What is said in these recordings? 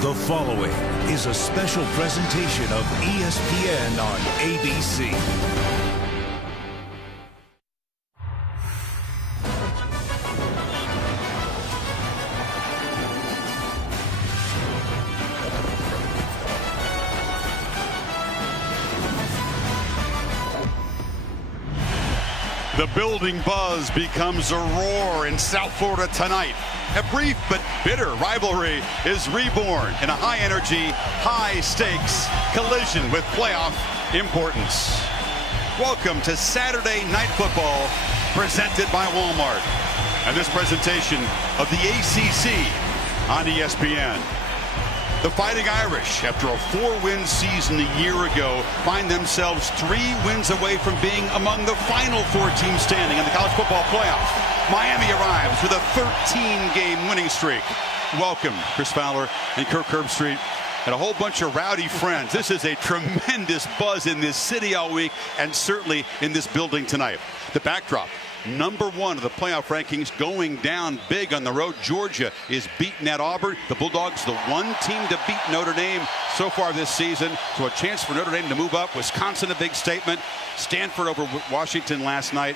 The following is a special presentation of ESPN on ABC. The building buzz becomes a roar in South Florida tonight. A brief but bitter rivalry is reborn in a high-energy, high-stakes collision with playoff importance. Welcome to Saturday Night Football, presented by Walmart. And this presentation of the ACC on ESPN. The Fighting Irish, after a 4-win season a year ago, find themselves 3 wins away from being among the final 4 teams standing in the college football playoff. Miami arrives with a 13-game winning streak. Welcome, Chris Fowler and Kirk Herbstreit, and a whole bunch of rowdy friends. This is a tremendous buzz in this city all week, and certainly in this building tonight. The backdrop: #1 of the playoff rankings, going down big on the road. Georgia is beating at Auburn. The Bulldogs, the one team to beat Notre Dame so far this season. So a chance for Notre Dame to move up. Wisconsin, a big statement. Stanford over Washington last night.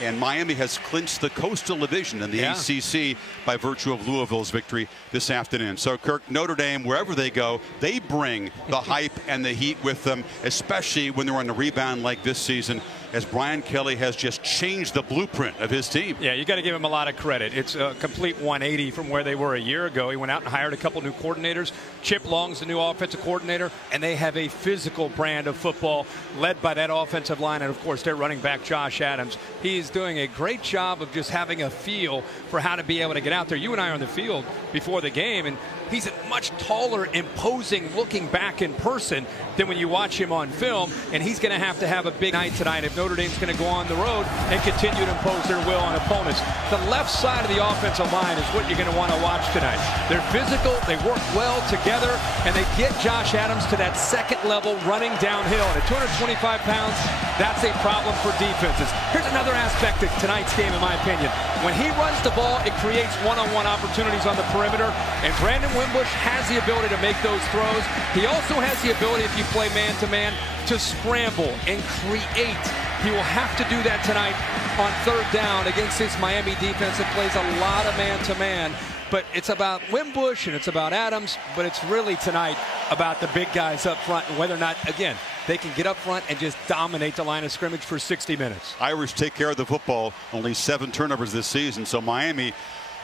And Miami has clinched the Coastal Division in the ACC by virtue of Louisville's victory this afternoon. So, Kirk, Notre Dame, wherever they go, they bring the hype and the heat with them, especially when they're on the rebound like this season, as Brian Kelly has just changed the blueprint of his team. Yeah, you got to give him a lot of credit. It's a complete 180 from where they were a year ago. He went out and hired a couple new coordinators. Chip Long's the new offensive coordinator, and they have a physical brand of football led by that offensive line, and, of course, their running back, Josh Adams. He's doing a great job of just having a feel for how to be able to get out there. You and I are on the field before the game, and he's a much taller, imposing looking back in person than when you watch him on film, and he's going to have a big night tonight if Notre Dame's going to go on the road and continue to impose their will on opponents. The left side of the offensive line is what you're going to want to watch tonight. They're physical, they work well together, and they get Josh Adams to that second level running downhill. And at 225 pounds, that's a problem for defenses. Here's another aspect of tonight's game, in my opinion. When he runs the ball, it creates one-on-one opportunities on the perimeter, and Brandon Wimbush has the ability to make those throws. He also has the ability, if you play man-to-man, to scramble and create. He will have to do that tonight on 3rd down against this Miami defense that plays a lot of man-to-man. But it's about Wimbush and it's about Adams, but it's really tonight about the big guys up front and whether or not, again, they can get up front and just dominate the line of scrimmage for 60 minutes. Irish take care of the football. Only 7 turnovers this season, so Miami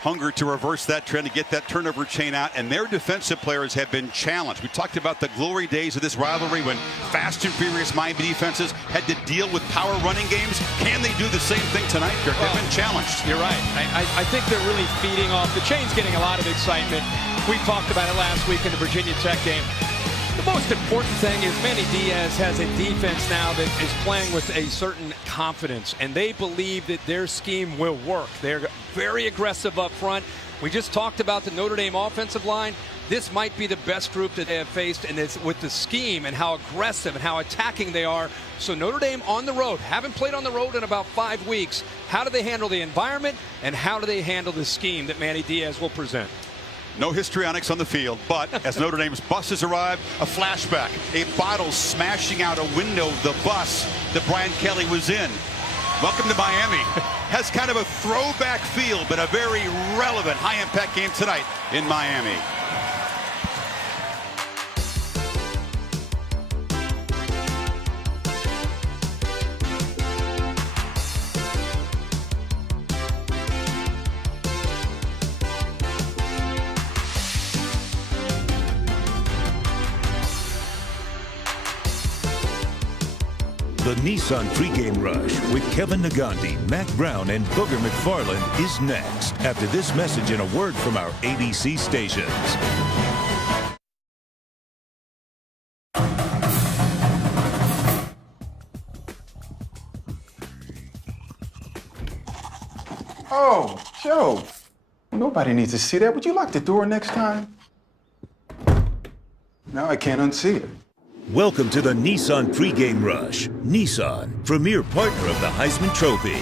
hunger to reverse that trend, to get that turnover chain out, and their defensive players have been challenged. We talked about the glory days of this rivalry when fast and furious Miami defenses had to deal with power running games. Can they do the same thing tonight, Kirk? They've been challenged. You're right. I think they're really feeding off. The chain's getting a lot of excitement. We talked about it last week in the Virginia Tech game. The most important thing is Manny Diaz has a defense now that is playing with a certain confidence, and they believe that their scheme will work. They're very aggressive up front. We just talked about the Notre Dame offensive line. This might be the best group that they have faced, and it's with the scheme and how aggressive and how attacking they are. So Notre Dame on the road, haven't played on the road in about 5 weeks. How do they handle the environment, and how do they handle the scheme that Manny Diaz will present? No histrionics on the field, but as Notre Dame's buses arrive, a flashback. A bottle smashing out a window of the bus that Brian Kelly was in. Welcome to Miami. Has kind of a throwback feel, but a very relevant high-impact game tonight in Miami. The Nissan pregame rush with Kevin Nagandi, Mac Brown, and Booger McFarland is next after this message and a word from our ABC stations. Oh, Joe. Nobody needs to see that. Would you lock the door next time? Now I can't unsee it. Welcome to the Nissan pregame rush. Nissan, premier partner of the Heisman Trophy.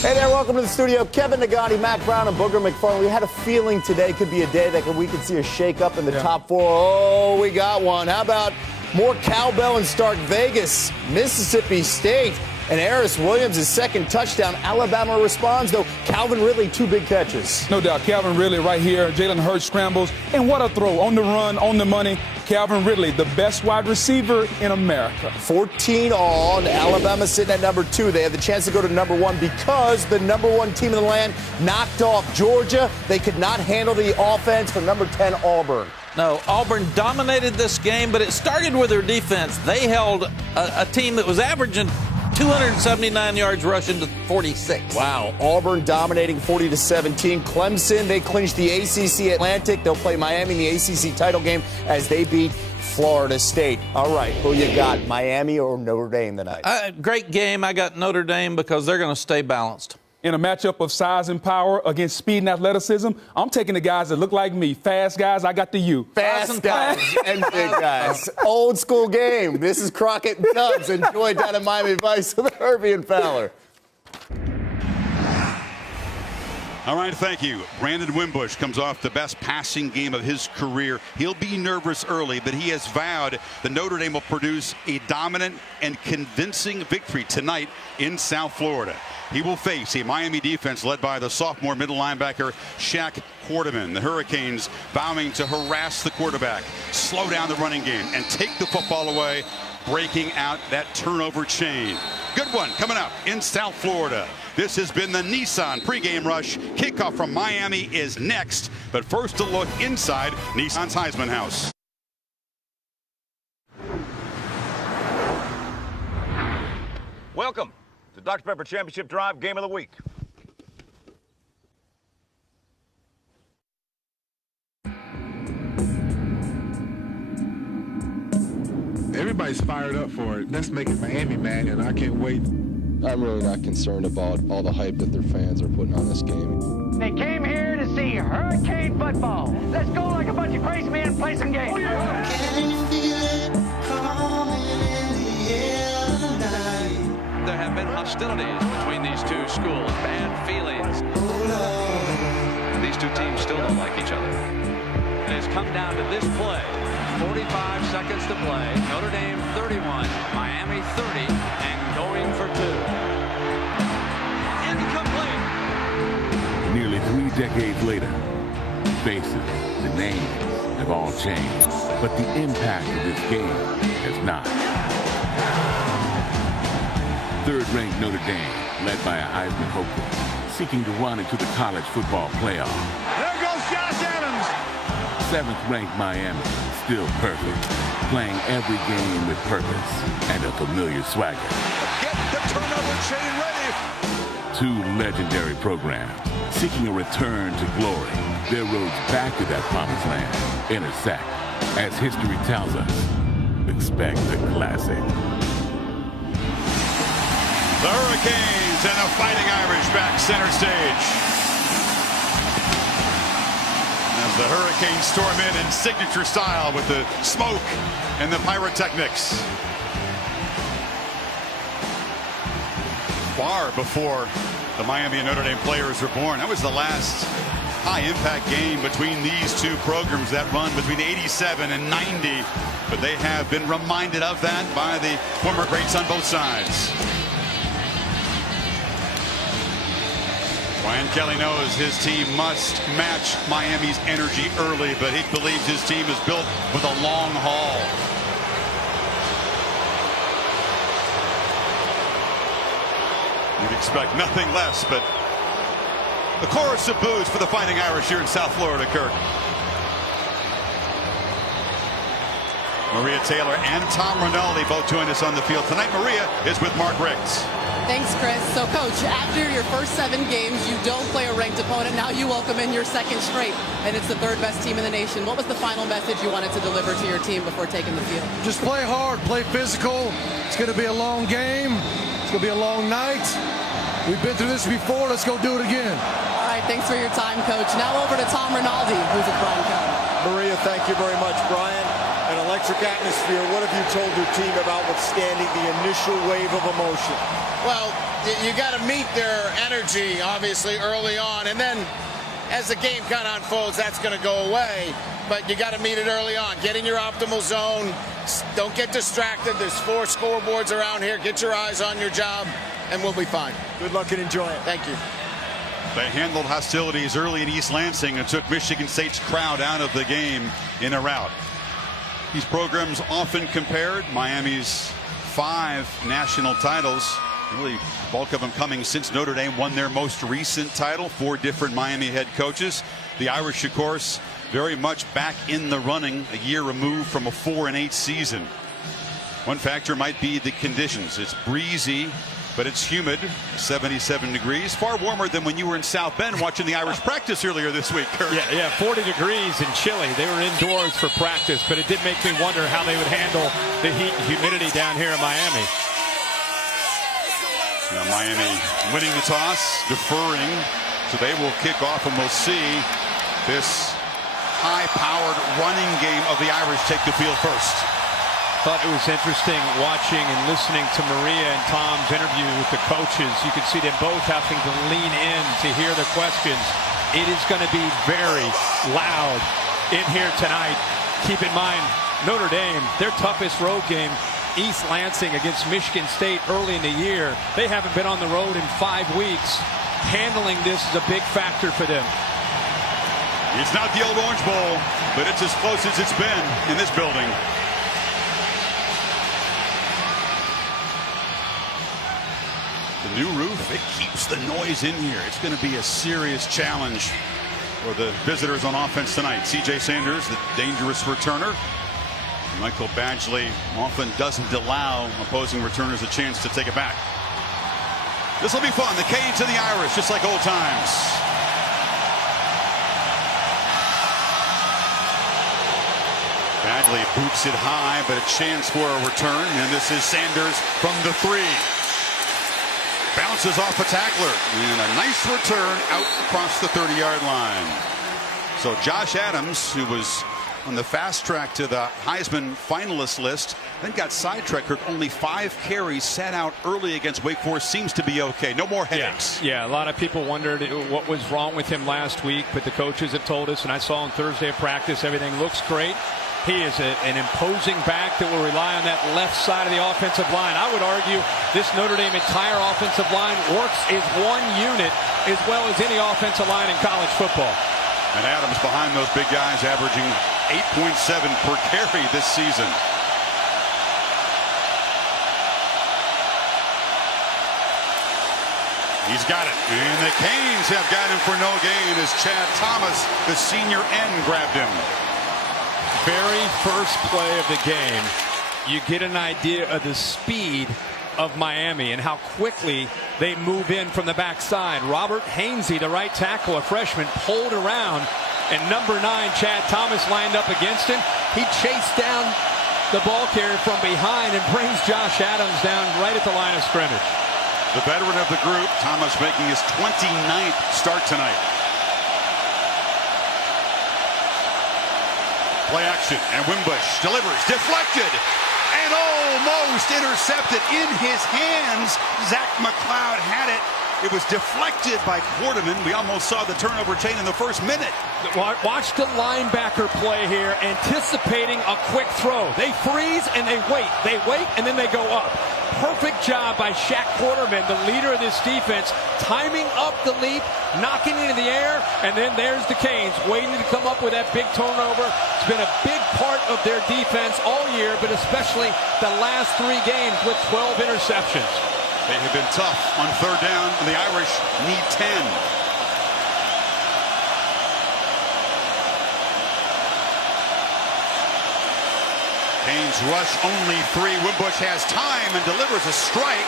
Hey there, welcome to the studio. Kevin Nagani, Matt Brown, and Booger McFarland. We had a feeling today could be a day that we could see a shake-up in the top four. Oh, we got one. How about more cowbell in Stark Vegas? Mississippi State and Harris Williams' second touchdown. Alabama responds, though. Calvin Ridley, 2 big catches. No doubt, Calvin Ridley right here. Jalen Hurts scrambles. And what a throw. On the run, on the money. Calvin Ridley, the best wide receiver in America. 14 all, and Alabama sitting at number 2. They have the chance to go to number 1 because the number 1 team in the land knocked off Georgia. They could not handle the offense from number 10, Auburn. No, Auburn dominated this game, but it started with their defense. They held a team that was averaging 279 yards rushing to 46. Wow. Auburn dominating 40-17. Clemson, they clinched the ACC Atlantic. They'll play Miami in the ACC title game as they beat Florida State. All right, who you got, Miami or Notre Dame tonight? Great game. I got Notre Dame because they're going to stay balanced. In a matchup of size and power against speed and athleticism, I'm taking the guys that look like me. Fast guys, I got the U. Fast guys and big guys. Old school game. This is Crockett and Tubbs. Enjoy down at Miami Vice with Herbie and Fowler. All right, thank you. Brandon Wimbush comes off the best passing game of his career. He'll be nervous early, but he has vowed that Notre Dame will produce a dominant and convincing victory tonight in South Florida. He will face a Miami defense led by the sophomore middle linebacker Shaq Quarterman. The Hurricanes vowing to harass the quarterback, slow down the running game, and take the football away, breaking out that turnover chain. Good one coming up in South Florida. This has been the Nissan pregame rush. Kickoff from Miami is next, but first a look inside Nissan's Heisman House. Welcome to Dr. Pepper Championship Drive Game of the Week. Everybody's fired up for it. That's making Miami mad, and I can't wait. I'm really not concerned about all the hype that their fans are putting on this game. They came here to see Hurricane football. Let's go like a bunch of crazy men and play some games. Can you feel it coming in the air tonight? There have been hostilities between these two schools, bad feelings. These two teams still don't like each other. It has come down to this play. 45 seconds to play. Notre Dame 31, Miami 30, and going for 2. Incomplete. Nearly 3 decades later, faces, the names have all changed, but the impact of this game has not. Third-ranked Notre Dame, led by a Heisman hopeful, seeking to run into the college football playoff. There goes Josh Adams. 7th-ranked Miami, still perfect, playing every game with purpose and a familiar swagger. Get the turnover chain ready. 2 legendary programs, seeking a return to glory. Their roads back to that promised land intersect. As history tells us, expect the classic. The Hurricanes and the Fighting Irish back center stage. As the Hurricanes storm in signature style with the smoke and the pyrotechnics. Far before the Miami and Notre Dame players were born. That was the last high-impact game between these two programs that run between 87 and 90. But they have been reminded of that by the former greats on both sides. Brian Kelly knows his team must match Miami's energy early, but he believes his team is built with a long haul. You'd expect nothing less, but the chorus of boos for the Fighting Irish here in South Florida, Kirk. Maria Taylor and Tom Rinaldi both join us on the field. Tonight, Maria is with Mark Riggs. Thanks, Chris. So, Coach, after your first 7 games, you don't play a ranked opponent. Now you welcome in your second straight, and it's the 3rd best team in the nation. What was the final message you wanted to deliver to your team before taking the field? Just play hard, play physical. It's going to be a long game. It's going to be a long night. We've been through this before. Let's go do it again. All right, thanks for your time, Coach. Now over to Tom Rinaldi, who's with Brian Kelly. Maria, thank you very much, Brian. An electric atmosphere. What have you told your team about withstanding the initial wave of emotion? Well, you got to meet their energy, obviously, early on. And then as the game kind of unfolds, that's going to go away. But you got to meet it early on. Get in your optimal zone. Don't get distracted. There's 4 scoreboards around here. Get your eyes on your job, and we'll be fine. Good luck and enjoy it. Thank you. They handled hostilities early in East Lansing and took Michigan State's crowd out of the game in a rout. These programs often compared. Miami's 5 national titles, really bulk of them coming since Notre Dame won their most recent title. 4 different Miami head coaches. The Irish, of course, very much back in the running, a year removed from a 4-8 season. One factor might be the conditions. It's breezy, but it's humid, 77 degrees, far warmer than when you were in South Bend watching the Irish practice earlier this week, Kirk. Yeah, 40 degrees and chilly. They were indoors for practice, but it did make me wonder how they would handle the heat and humidity down here in Miami. Now Miami winning the toss, deferring, so they will kick off, and we'll see this high-powered running game of the Irish take the field first. Thought it was interesting watching and listening to Maria and Tom's interview with the coaches. You could see them both having to lean in to hear the questions. It is going to be very loud in here tonight. Keep in mind, Notre Dame, their toughest road game, East Lansing against Michigan State early in the year. They haven't been on the road in 5 weeks. Handling this is a big factor for them. It's not the old Orange Bowl, but it's as close as it's been in this building. The new roof, it keeps the noise in here. It's going to be a serious challenge for the visitors on offense tonight. C.J. Sanders, the dangerous returner. Michael Badgley often doesn't allow opposing returners a chance to take it back. This will be fun. The Canes and the Irish, just like old times. Badgley boots it high, but a chance for a return. And this is Sanders from the 3. Bounces off a tackler, and a nice return out across the 30-yard line. So Josh Adams, who was on the fast track to the Heisman finalist list, then got sidetracked. Only 5 carries, sat out early against Wake Forest. Seems to be okay. No more headaches. Yeah, a lot of people wondered what was wrong with him last week, but the coaches have told us, and I saw on Thursday at practice, everything looks great. He is an imposing back that will rely on that left side of the offensive line. I would argue this Notre Dame entire offensive line works as one unit as well as any offensive line in college football. And Adams behind those big guys, averaging 8.7 per carry this season. He's got it. And the Canes have got him for no gain as Chad Thomas, the senior end, grabbed him. Very first play of the game, you get an idea of the speed of Miami and how quickly they move in from the backside. Robert Hainsey, the right tackle, a freshman, pulled around, and number 9, Chad Thomas, lined up against him. He chased down the ball carrier from behind and brings Josh Adams down right at the line of scrimmage. The veteran of the group, Thomas, making his 29th start tonight. Play action, and Wimbush delivers, deflected, and almost intercepted in his hands. Zach McLeod had it. It was deflected by Quarterman. We almost saw the turnover chain in the first minute. Watch the linebacker play here, anticipating a quick throw. They freeze and they wait. They wait and then they go up. Perfect job by Shaq Quarterman, the leader of this defense, timing up the leap, knocking it in the air, and then there's the Canes waiting to come up with that big turnover. It's been a big part of their defense all year, but especially the last 3 games with 12 interceptions. They have been tough on 3rd down, and the Irish need 10. Canes rush only 3. Wimbush has time and delivers a strike.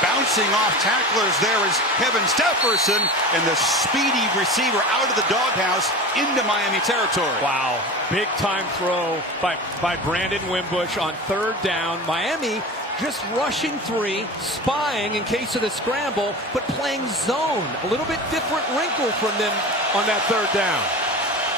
Bouncing off tacklers there is Kevin Stefferson, and the speedy receiver out of the doghouse into Miami territory. Wow, big time throw by Brandon Wimbush on 3rd down. Miami just rushing 3, spying in case of the scramble, but playing zone. A little bit different wrinkle from them on that 3rd down.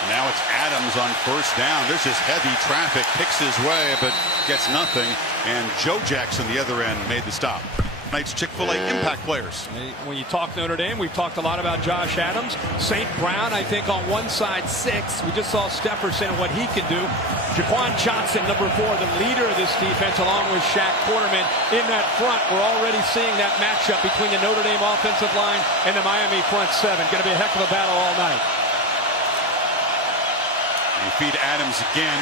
Now it's Adams on first down. There's just heavy traffic, picks his way, but gets nothing. And Joe Jackson, the other end, made the stop. Tonight's Chick-fil-A impact players. When you talk Notre Dame, we've talked a lot about Josh Adams. St. Brown, I think, on one side, 6. We just saw Stefferson and what he can do. Jaquan Johnson, number 4, the leader of this defense, along with Shaq Quarterman in that front. We're already seeing that matchup between the Notre Dame offensive line and the Miami front 7. Going to be a heck of a battle all night. You feed Adams again.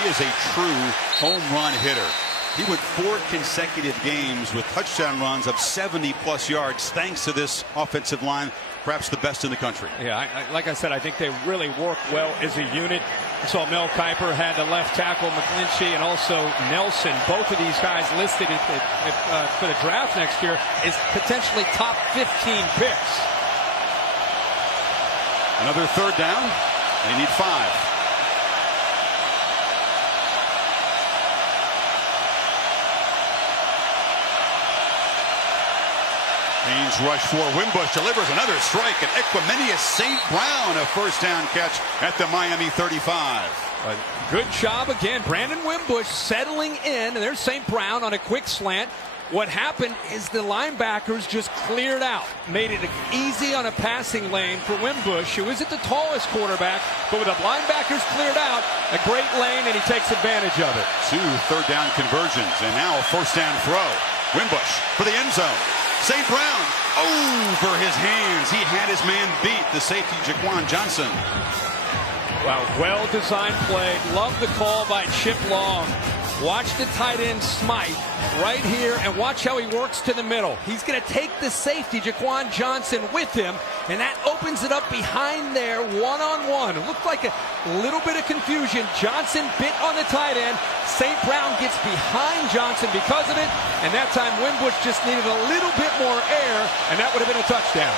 He is a true home run hitter. He went 4 consecutive games with touchdown runs of 70-plus yards thanks to this offensive line, perhaps the best in the country. Yeah, like I said, I think they really work well as a unit. We saw Mel Kiper had the left tackle, McGlinchey, and also Nelson. Both of these guys listed for the draft next year is potentially top 15 picks. Another third down. They need 5. Haynes rush for Wimbush, delivers another strike, and Equiminius St. Brown a first down catch at the Miami 35. Good job again. Brandon Wimbush settling in, and there's St. Brown on a quick slant. What happened is the linebackers just cleared out, made it easy on a passing lane for Wimbush, who isn't the tallest quarterback, but with the linebackers cleared out, a great lane, and he takes advantage of it. 2 third down conversions, and now a first down throw. Wimbush for the end zone. St. Brown over his hands. He had his man beat, the safety Jaquan Johnson. Wow, well-designed play. Love the call by Chip Long. Watch the tight end Smythe right here, and watch how he works to the middle. He's going to take the safety, Jaquan Johnson, with him, and that opens it up behind there, one-on-one. It looked like a little bit of confusion. Johnson bit on the tight end. St. Brown gets behind Johnson because of it, and that time Wimbush just needed a little bit more air, and that would have been a touchdown.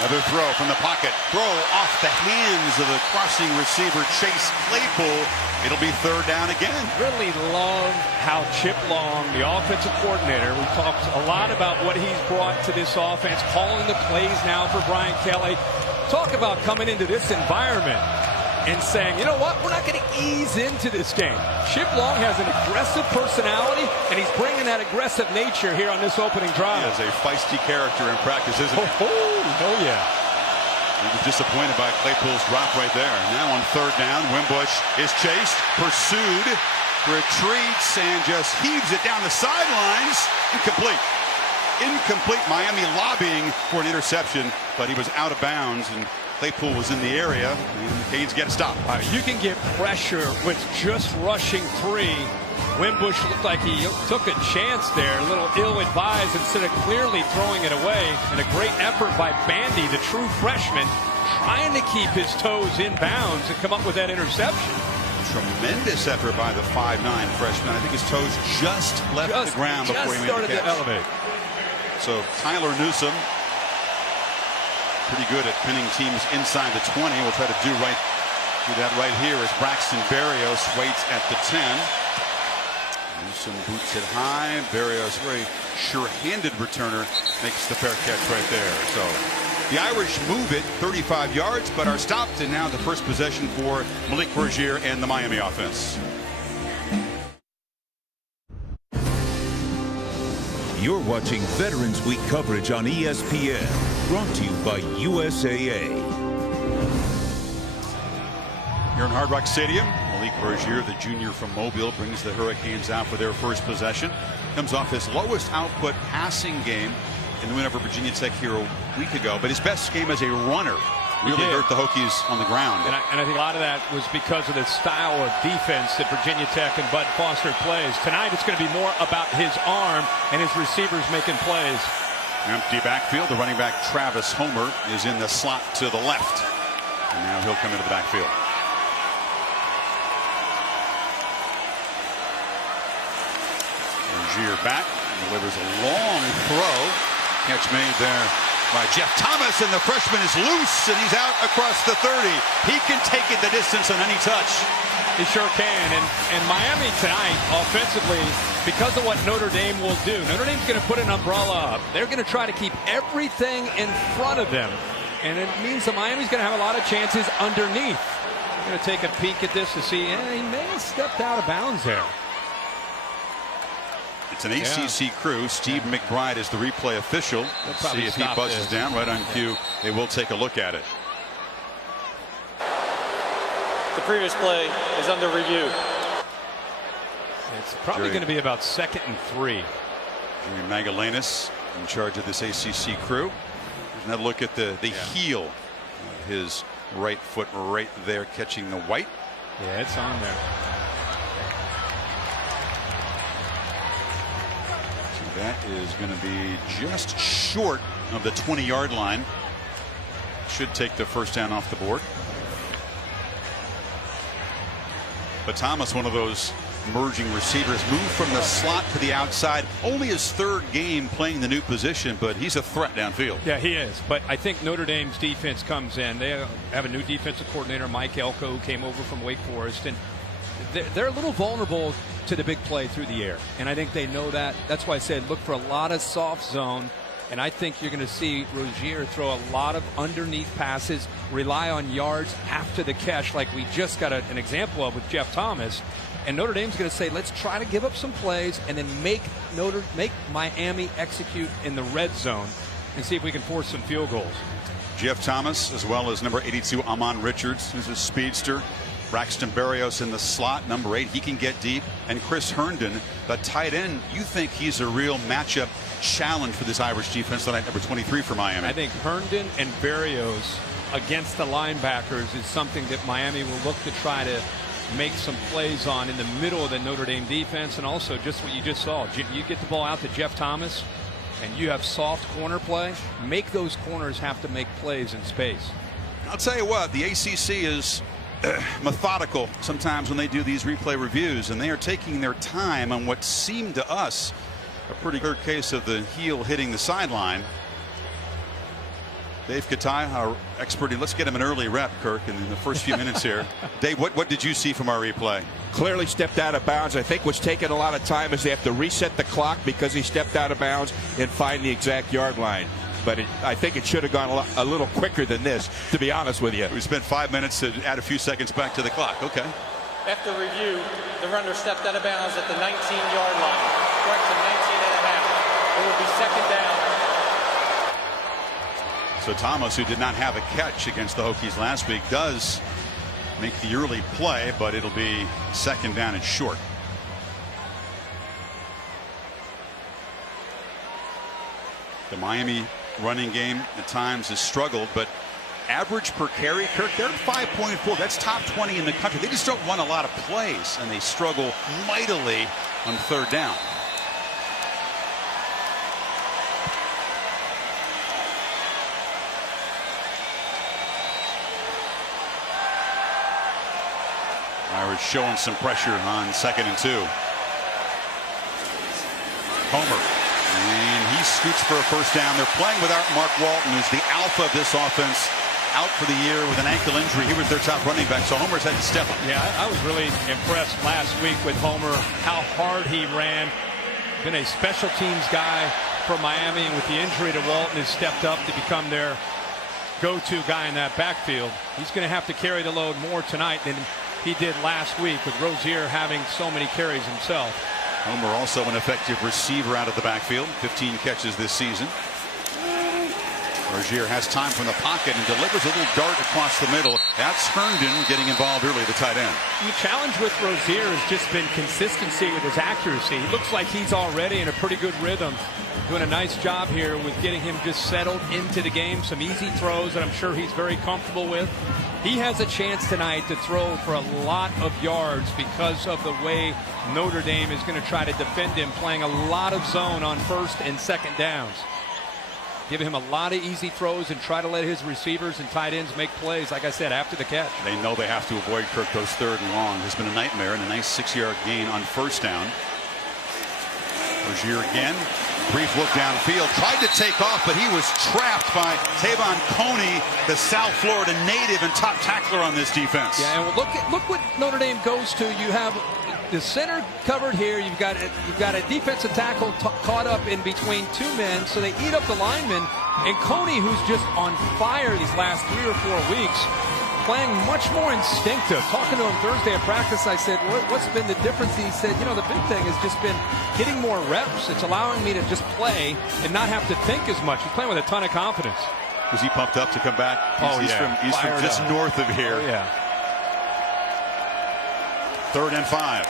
Another throw from the pocket. Throw off the hands of the crossing receiver, Chase Claypool. It'll be third down again. Really love how Chip Long, the offensive coordinator, we talked a lot about what he's brought to this offense, calling the plays now for Brian Kelly. Talk about coming into this environment and saying, you know what, we're not going to ease into this game. Chip Long has an aggressive personality, and he's bringing that aggressive nature here on this opening drive. He is a feisty character in practice, isn't he? Oh, yeah. He was disappointed by Claypool's drop right there. Now on third down, Wimbush is chased, pursued, retreats, and just heaves it down the sidelines. Incomplete. Incomplete. Miami lobbying for an interception, but he was out of bounds, and Claypool was in the area, and Haynes get a stop. You can get pressure with just rushing 3. Wimbush looked like he took a chance there, a little ill-advised instead of clearly throwing it away. And a great effort by Bandy, the true freshman, trying to keep his toes in bounds and come up with that interception. Tremendous effort by the 5'9" freshman. I think his toes just left the ground before he made the catch. To elevate. So Tyler Newsome, pretty good at pinning teams inside the 20. We'll try to do that right here as Braxton Berrios waits at the 10. Newsome boots it high. Berrios, very sure-handed returner, makes the fair catch right there. So the Irish move it 35 yards, but are stopped, and now the first possession for Malik Bergier and the Miami offense. You're watching Veterans Week coverage on ESPN, brought to you by USAA. Here in Hard Rock Stadium, Malik Bergier, the junior from Mobile, brings the Hurricanes out for their first possession. Comes off his lowest output passing game in the win over Virginia Tech here a week ago, but his best game as a runner really hurt the Hokies on the ground. And I think a lot of that was because of the style of defense that Virginia Tech and Bud Foster plays. Tonight it's going to be more about his arm and his receivers making plays. Empty backfield. The running back Travis Homer is in the slot to the left. And now he'll come into the backfield. Bergier back, delivers a long throw. Catch made there by Jeff Thomas, and the freshman is loose, and he's out across the 30. He can take it the distance on any touch. He sure can. And Miami tonight, offensively, because of what Notre Dame will do, Notre Dame's going to put an umbrella up. They're going to try to keep everything in front of them. And it means that Miami's going to have a lot of chances underneath. I'm going to take a peek at this to see, he may have stepped out of bounds there. It's an ACC crew. Steve McBride is the replay official. Let's see if he buzzes down right on cue. They will take a look at it. The previous play is under review. It's probably going to be about 2nd and 3. Jerry Magallanes in charge of this ACC crew. Another look at the heel of his right foot right there, catching the white. Yeah, it's on there. So that is going to be just short of the 20-yard line. Should take the first down off the board. But Thomas, one of those emerging receivers, moved from the slot to the outside. Only his 3rd game playing the new position, but he's a threat downfield. Yeah, he is. But I think Notre Dame's defense comes in. They have a new defensive coordinator, Mike Elko, who came over from Wake Forest, and they're a little vulnerable to the big play through the air. And I think they know that. That's why I said look for a lot of soft zone. And I think you're going to see Rozier throw a lot of underneath passes, rely on yards after the catch, like we just got an example of with Jeff Thomas. And Notre Dame's going to say, let's try to give up some plays and then make Miami execute in the red zone and see if we can force some field goals. Jeff Thomas, as well as number 82, Amon Richards, who's a speedster. Braxton Berrios in the slot, number 8. He can get deep. And Chris Herndon, the tight end, you think he's a real matchup challenge for this Irish defense tonight, number 23 for Miami. I think Herndon and Berrios against the linebackers is something that Miami will look to try to make some plays on in the middle of the Notre Dame defense. And also just what you just saw, you get the ball out to Jeff Thomas and you have soft corner play, make those corners have to make plays in space. I'll tell you what, the ACC is methodical sometimes when they do these replay reviews, and they are taking their time on what seemed to us a pretty clear case of the heel hitting the sideline. Dave Katai, our expert, let's get him an early rep, Kirk, in the first few minutes here. Dave, what did you see from our replay? Clearly stepped out of bounds. I think what's taking a lot of time is they have to reset the clock because he stepped out of bounds and find the exact yard line. But I think it should have gone a little quicker than this, to be honest with you. We spent 5 minutes to add a few seconds back to the clock. Okay. After review, the runner stepped out of bounds at the 19-yard line. Correction, 19.5. It will be 2nd down. So Thomas, who did not have a catch against the Hokies last week, does make the early play, but it'll be 2nd down and short. The Miami running game at times has struggled, but average per carry, Kirk, they're at 5.4. That's top 20 in the country. They just don't run a lot of plays, and they struggle mightily on 3rd down. Irish showing some pressure on 2nd and 2. Homer. And he scoots for a first down. They're playing without Mark Walton, who's the alpha of this offense, out for the year with an ankle injury. He was their top running back, so Homer's had to step up. Yeah, I was really impressed last week with Homer, how hard he ran. Been a special teams guy for Miami, and with the injury to Walton, has stepped up to become their go-to guy in that backfield. He's going to have to carry the load more tonight than he did last week, with Rozier having so many carries himself. Homer also an effective receiver out of the backfield, 15 catches this season. Rozier has time from the pocket and delivers a little dart across the middle. That's Herndon getting involved early, the tight end. The challenge with Rozier has just been consistency with his accuracy. He looks like he's already in a pretty good rhythm. Doing a nice job here with getting him just settled into the game. Some easy throws that I'm sure he's very comfortable with. He has a chance tonight to throw for a lot of yards because of the way Notre Dame is going to try to defend him, playing a lot of zone on 1st and 2nd downs. Give him a lot of easy throws and try to let his receivers and tight ends make plays, like I said, after the catch. They know they have to avoid Kirk those 3rd and long. Has been a nightmare, and a nice 6-yard gain on 1st down. Rozier again. Brief look downfield. Tried to take off, but he was trapped by Tavon Coney, the South Florida native and top tackler on this defense. Yeah, and look what Notre Dame goes to. You have the center covered here. You've got a defensive tackle caught up in between two men, so they eat up the linemen. And Coney, who's just on fire these last 3 or 4 weeks, playing much more instinctive. Talking to him Thursday at practice, I said, what's been the difference? He said, you know, the big thing has just been getting more reps. It's allowing me to just play and not have to think as much. He's playing with a ton of confidence. Was he pumped up to come back? He's from just north of here. Oh, yeah. 3rd and 5.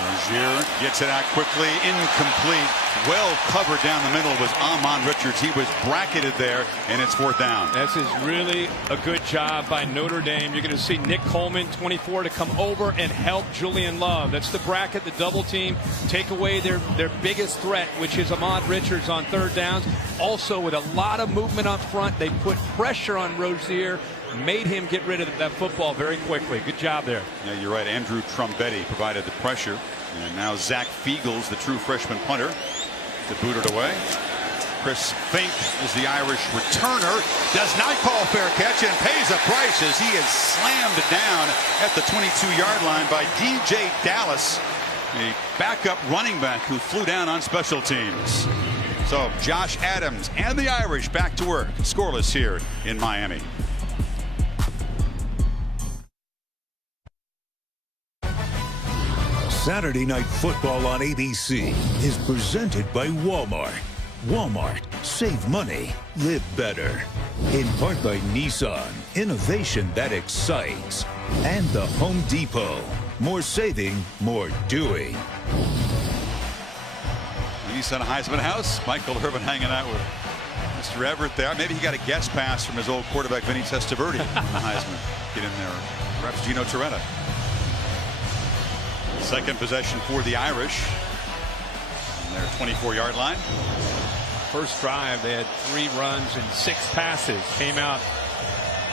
Rozier gets it out quickly, incomplete. Well covered down the middle was Ahman Richards. He was bracketed there, and it's 4th down. This is really a good job by Notre Dame. You're going to see Nick Coleman, 24, to come over and help Julian Love. That's the bracket, the double team. Take away their biggest threat, which is Ahman Richards on 3rd downs. Also, with a lot of movement up front, they put pressure on Rozier, made him get rid of that football very quickly. Good job there. Yeah, you're right. Andrew Trumbetti provided the pressure. And now Zach Fiegels, the true freshman punter, to boot it away. Chris Fink is the Irish returner. Does not call fair catch and pays a price as he is slammed down at the 22-yard line by DJ Dallas, a backup running back who flew down on special teams. So Josh Adams and the Irish back to work. Scoreless here in Miami. Saturday Night Football on ABC is presented by Walmart. Walmart. Save money. Live better. In part by Nissan. Innovation that excites. And the Home Depot. More saving, more doing. Nissan Heisman House. Michael Irvin hanging out with Mr. Everett there. Maybe he got a guest pass from his old quarterback, Vinny Testaverde, in the Heisman. Get in there. Perhaps Gino Torretta. Second possession for the Irish on their 24-yard line. First drive, they had 3 runs and 6 passes. Came out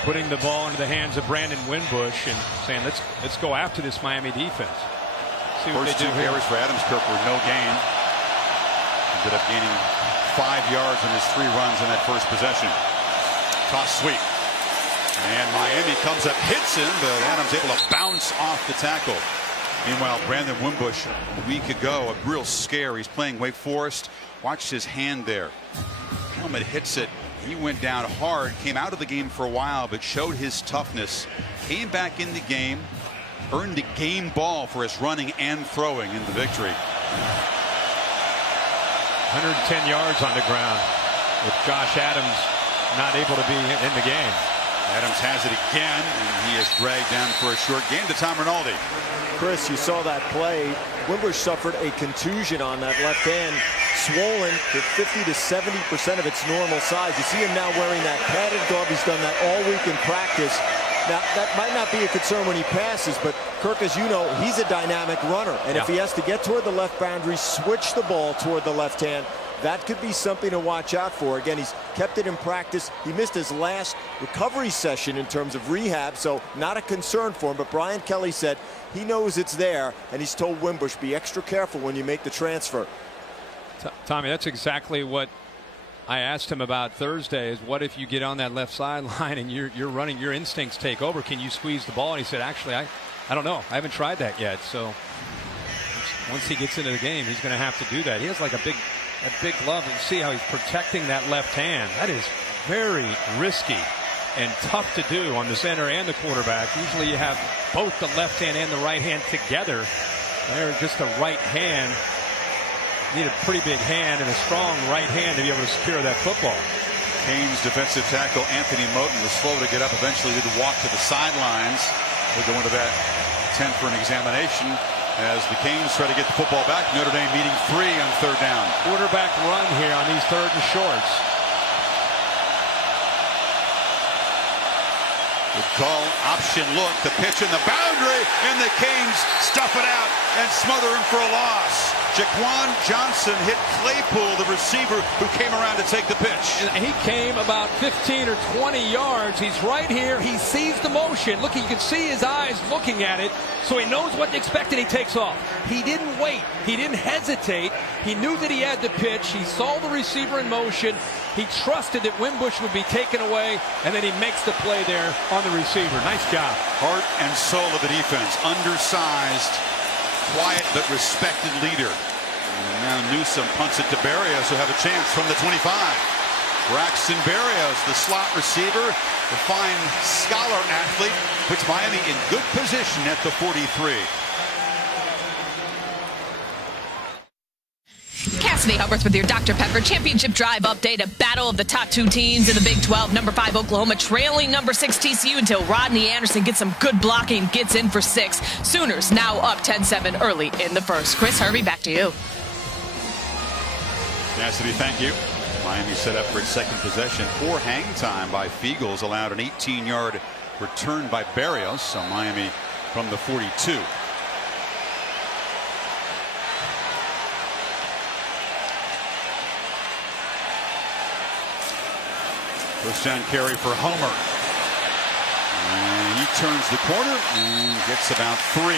putting the ball into the hands of Brandon Winbush and saying, let's go after this Miami defense. See what First they do 2 here. carries for Adams Kirk were no gain. Ended up gaining 5 yards on his 3 runs in that first possession. Toss sweep. And Miami comes up, hits him, but Adams able to bounce off the tackle. Meanwhile, Brandon Wimbush a week ago, a real scare. He's playing Wake Forest. Watched his hand there. Helmet hits it. He went down hard, came out of the game for a while, but showed his toughness. Came back in the game, earned the game ball for his running and throwing in the victory. 110 yards on the ground with Josh Adams not able to be in the game. Adams has it again, and he is dragged down for a short gain to Tom Rinaldi. Chris, you saw that play. Wimbush suffered a contusion on that left hand, swollen to 50 to 70% of its normal size. You see him now wearing that padded glove. He's done that all week in practice. Now, that might not be a concern when he passes, but Kirk, as you know, he's a dynamic runner. And if he has to get toward the left boundary, switch the ball toward the left hand, that could be something to watch out for. Again, he's kept it in practice. He missed his last recovery session in terms of rehab, so not a concern for him. But Brian Kelly said he knows it's there, and he's told Wimbush, be extra careful when you make the transfer. Tommy, that's exactly what I asked him about Thursday, is what if you get on that left sideline and you're running, your instincts take over, can you squeeze the ball? And he said, actually, I don't know. I haven't tried that yet. So once he gets into the game, he's going to have to do that. He has like a big glove, and see how he's protecting that left hand. That is very risky and tough to do on the center and the quarterback. Usually you have both the left hand and the right hand together. They're just a right hand. You need a pretty big hand and a strong right hand to be able to secure that football. Canes defensive tackle Anthony Moten was slow to get up. Eventually did walk to the sidelines. We'll go into that tent for an examination as the Canes try to get the football back. Notre Dame needing 3 on 3rd down. Quarterback run here on these 3rd and shorts. Good call, option look, the pitch in the boundary, and the Canes stuff it out and smother him for a loss. Jaquan Johnson hit Claypool, the receiver, who came around to take the pitch. And he came about 15 or 20 yards. He's right here. He sees the motion. Look, you can see his eyes looking at it, so he knows what to expect, and he takes off. He didn't wait. He didn't hesitate. He knew that he had the pitch. He saw the receiver in motion. He trusted that Wimbush would be taken away, and then he makes the play there on the receiver. Nice job. Heart and soul of the defense. Undersized, quiet but respected leader. And now Newsome punts it to Berrios, who have a chance from the 25. Braxton Berrios, the slot receiver, the fine scholar athlete, puts Miami in good position at the 43. Cassidy Hubbard with your Dr. Pepper Championship Drive update. A battle of the top two teams in the Big 12. Number 5 Oklahoma trailing number 6 TCU until Rodney Anderson gets some good blocking, gets in for 6. Sooners now up 10-7 early in the first. Chris Hervey, back to you. Cassidy, thank you. Miami set up for its second possession. Poor hang time by Fiegels allowed an 18-yard return by Berrios. So Miami from the 42. First down carry for Homer. And he turns the corner and gets about 3.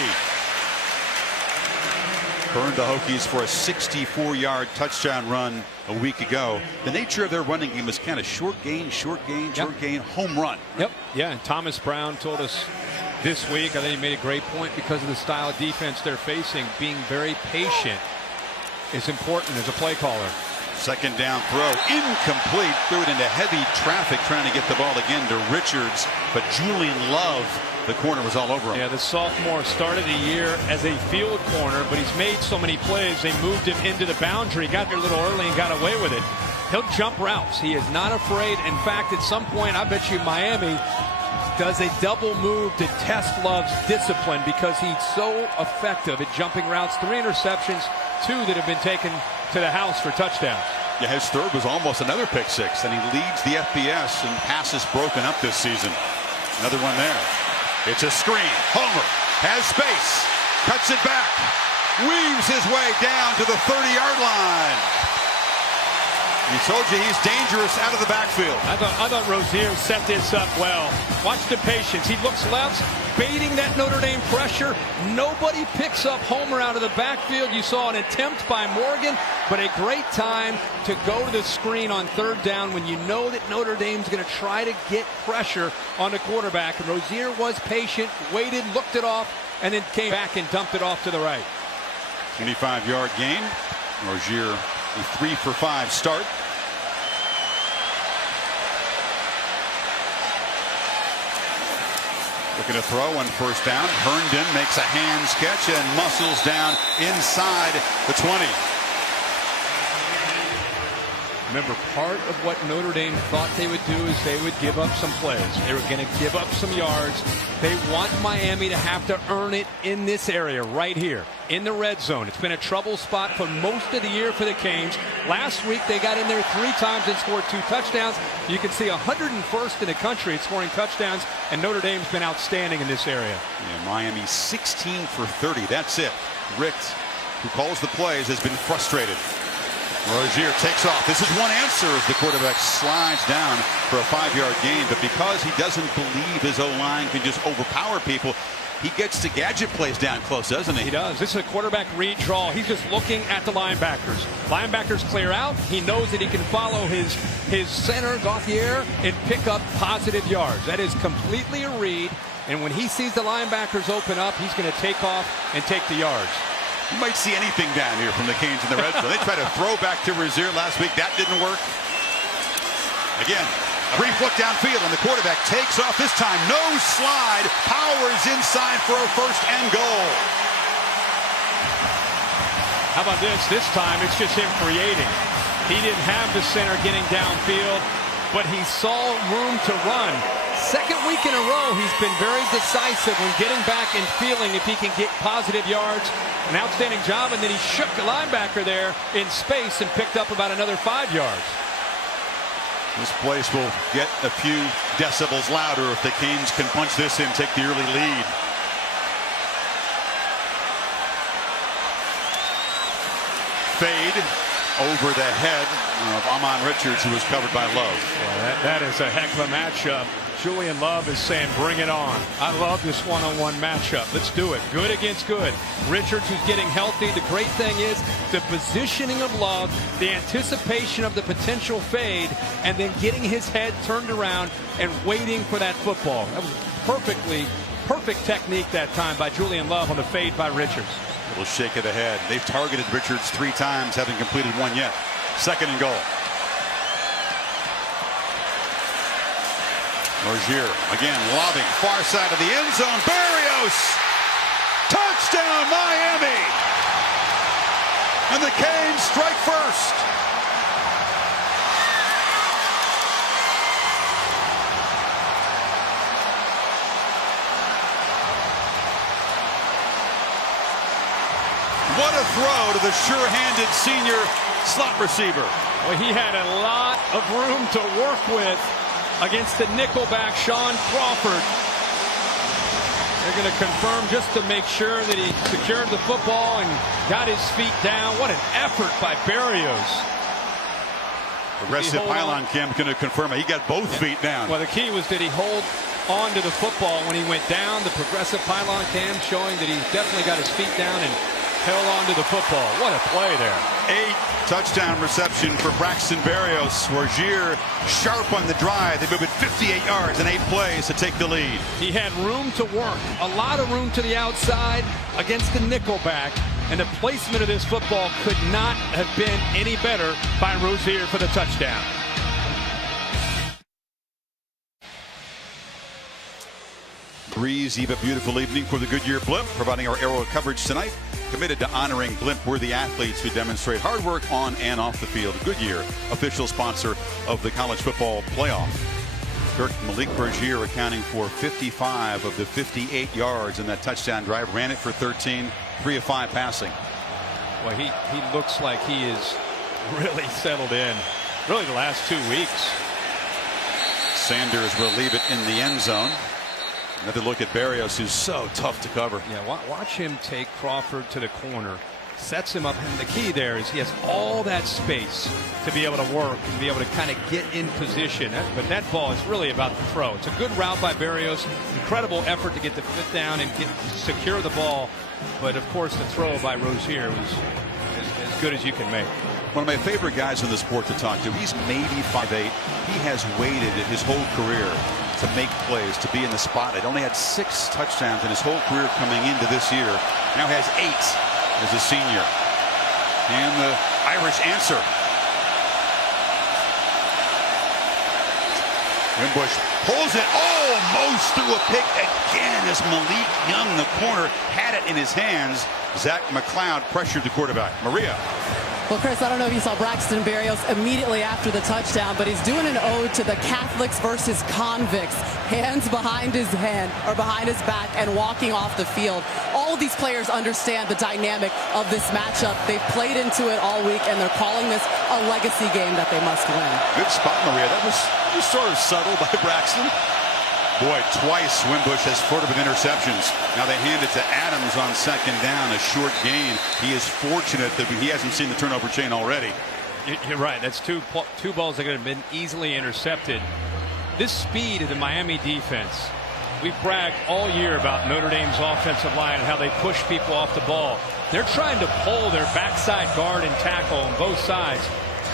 Burned the Hokies for a 64-yard touchdown run a week ago. The nature of their running game is kind of short gain, home run. Yep. Yeah, and Thomas Brown told us this week, I think he made a great point because of the style of defense they're facing. Being very patient is important as a play caller. Second down throw, incomplete. Threw it into heavy traffic trying to get the ball again to Richards, but Julian Love, the corner, was all over him. Yeah, the sophomore started the year as a field corner, but he's made so many plays. They moved him into the boundary, got there a little early and got away with it. He'll jump routes. He is not afraid. In fact, at some point, I bet you Miami does a double move to test Love's discipline because he's so effective at jumping routes. 3 interceptions, 2 that have been taken to the house for touchdowns. Yeah, his third was almost another pick 6, and he leads the FBS in passes broken up this season. Another one there. It's a screen. Homer has space, cuts it back, weaves his way down to the 30-yard line. He told you he's dangerous out of the backfield. I thought Rozier set this up well. Watch the patience. He looks left, baiting that Notre Dame pressure. Nobody picks up Homer out of the backfield. You saw an attempt by Morgan, but a great time to go to the screen on 3rd down when you know that Notre Dame's going to try to get pressure on the quarterback. And Rozier was patient, waited, looked it off, and then came back and dumped it off to the right. 25-yard gain. Rozier, a 3 for 5 start. Looking to throw on 1st down. Herndon makes a hands catch and muscles down inside the 20. Remember, part of what Notre Dame thought they would do is they would give up some plays. They were going to give up some yards. They want Miami to have to earn it in this area right here in the red zone. It's been a trouble spot for most of the year for the Canes. Last week they got in there 3 times and scored 2 touchdowns. You can see 101st in the country at scoring touchdowns, and Notre Dame's been outstanding in this area. Yeah, Miami 16 for 30. That's it. Richt, who calls the plays, has been frustrated. Rozier takes off. This is one answer as the quarterback slides down for a 5-yard gain. But because he doesn't believe his O-line can just overpower people, he gets to gadget plays down close, doesn't he? He does. This is a quarterback read draw. He's just looking at the linebackers. Linebackers clear out. He knows that he can follow his center, Gauthier, and pick up positive yards. That is completely a read. And when he sees the linebackers open up, he's going to take off and take the yards. You might see anything down here from the Canes in the red zone. They tried to throw back to Rozier last week. That didn't work. Again, a brief look downfield, and the quarterback takes off this time. No slide. Powers inside for a 1st and goal. How about this? This time it's just him creating. He didn't have the center getting downfield, but he saw room to run. 2nd week in a row, he's been very decisive when getting back and feeling if he can get positive yards. An outstanding job, and then he shook the linebacker there in space and picked up about another 5 yards. This place will get a few decibels louder if the Canes can punch this in, take the early lead. fade over the head of Amon Richards, who was covered by Love. Well, that is a heck of a matchup. Julian Love is saying, bring it on. I love this one-on-one matchup. Let's do it. Good against good. Richards, who's getting healthy. The great thing is the positioning of Love, the anticipation of the potential fade, and then getting his head turned around and waiting for that football. That was perfect technique that time by Julian Love on the fade by Richards. Little shake of the head. They've targeted Richards 3 times, haven't completed one yet. 2nd and goal. Rozier again lobbing far side of the end zone. Berrios, touchdown Miami, and the Canes strike first. What a throw to the sure-handed senior slot receiver. Well, he had a lot of room to work with against the nickelback Sean Crawford. They're going to confirm just to make sure that he secured the football and got his feet down. What an effort by Berrios. Progressive pylon cam going to confirm it. He got both feet down. Well, the key was, did he hold on to the football when he went down? The progressive pylon cam showing that he definitely got his feet down and held on to the football. What a play there. 8 touchdown reception for Braxton Berrios. Rozier sharp on the drive. They move it 58 yards in 8 plays to take the lead. He had room to work, a lot of room to the outside against the nickelback, and the placement of this football could not have been any better by Rozier for the touchdown. Breezy but beautiful evening for the Goodyear Blimp, providing our aero coverage tonight. Committed to honoring Blimp-worthy athletes who demonstrate hard work on and off the field. Goodyear, official sponsor of the college football playoff. Malik Bergier accounting for 55 of the 58 yards in that touchdown drive. Ran it for 13, 3 of 5 passing. Well, he looks like he is really settled in. Really the last 2 weeks. Sanders will leave it in the end zone. Another look at Berrios, who's so tough to cover. Yeah, watch him take Crawford to the corner. Sets him up, and the key there is he has all that space to be able to work and be able to kind of get in position. But that ball is really about the throw. It's a good route by Berrios. Incredible effort to get the foot down and secure the ball. But of course, the throw by Rozier was as good as you can make. One of my favorite guys in the sport to talk to. He's maybe 5'8". He has waited his whole career to make plays, to be in the spotlight. Only had 6 touchdowns in his whole career coming into this year. Now has 8 as a senior. And the Irish answer. Wimbush pulls it almost through a pick again as Malik Young, the corner, had it in his hands. Zach McLeod pressured the quarterback. Maria. Well, Chris, I don't know if you saw Braxton Berrios immediately after the touchdown, but he's doing an ode to the Catholics versus convicts. Hands behind his head or behind his back and walking off the field. All of these players understand the dynamic of this matchup. They've played into it all week, and they're calling this a legacy game that they must win. Good spot, Maria. That was sort of subtle by Braxton. Boy, twice Wimbush has flirted with interceptions. Now they hand it to Adams on 2nd down, a short gain. He is fortunate that he hasn't seen the turnover chain already. You're right. That's two balls that could have been easily intercepted. This speed of the Miami defense. We've bragged all year about Notre Dame's offensive line and how they push people off the ball. They're trying to pull their backside guard and tackle on both sides,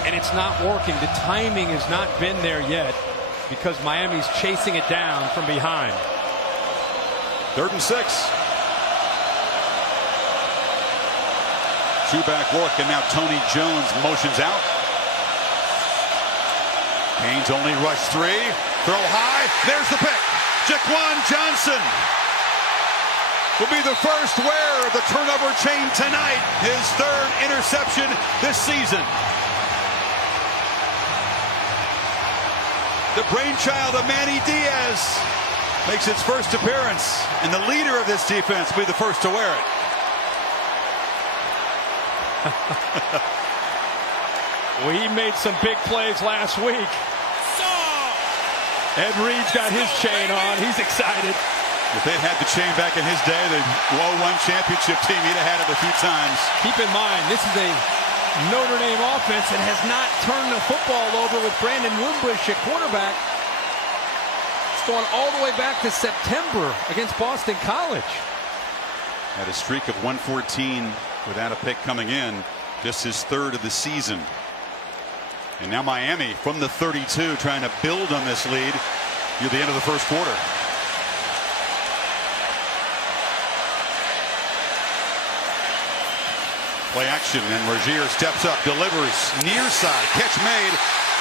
and it's not working. The timing has not been there yet, because Miami's chasing it down from behind. 3rd and 6. 2-back look, and now Tony Jones motions out. Canes only rush 3. Throw high. There's the pick. Jaquan Johnson will be the first wearer of the turnover chain tonight. His 3rd interception this season. The brainchild of Manny Diaz makes its first appearance, and the leader of this defense will be the first to wear it. Well, he made some big plays last week. Ed Reed's got his chain on. He's excited. If they'd had the chain back in his day, the 0-1 championship team, he'd have had it a few times. Keep in mind, this is a Notre Dame offense and has not turned the football over with Brandon Wimbush at quarterback. It's going all the way back to September against Boston College. Had a streak of 114 without a pick coming in, just his third of the season. And now Miami from the 32 trying to build on this lead near the end of the first quarter. Play action, and Rozier steps up, delivers near side, catch made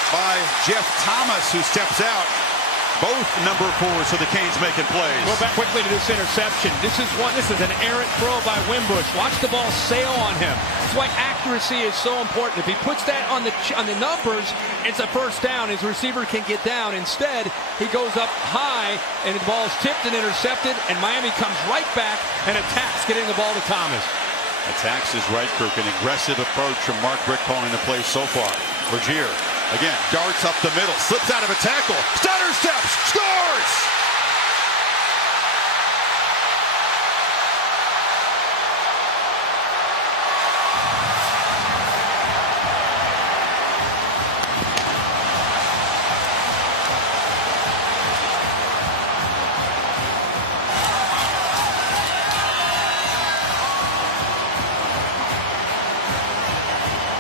by Jeff Thomas, who steps out. Both number 4s for the Canes making plays. Go back quickly to this interception. This is an errant throw by Wimbush. Watch the ball sail on him. That's why accuracy is so important. If he puts that on the numbers, it's a first down. His receiver can get down. Instead, he goes up high, and the ball is tipped and intercepted, and Miami comes right back and attacks, getting the ball to Thomas. Attacks is right, Kirk. An aggressive approach from Mark Brick calling the play so far. Rozier again darts up the middle, slips out of a tackle, stutter steps, scores!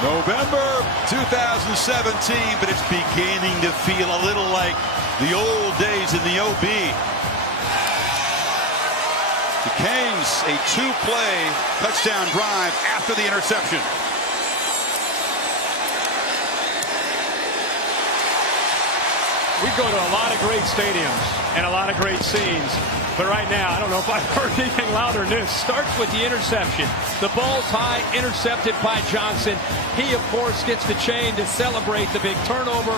November 2017, but it's beginning to feel a little like the old days in the OB. The Canes, a 2-play touchdown drive after the interception. We go to a lot of great stadiums and a lot of great scenes. But right now, I don't know if I've heard anything louder than this. Starts with the interception. The ball's high, intercepted by Johnson. He, of course, gets the chain to celebrate the big turnover.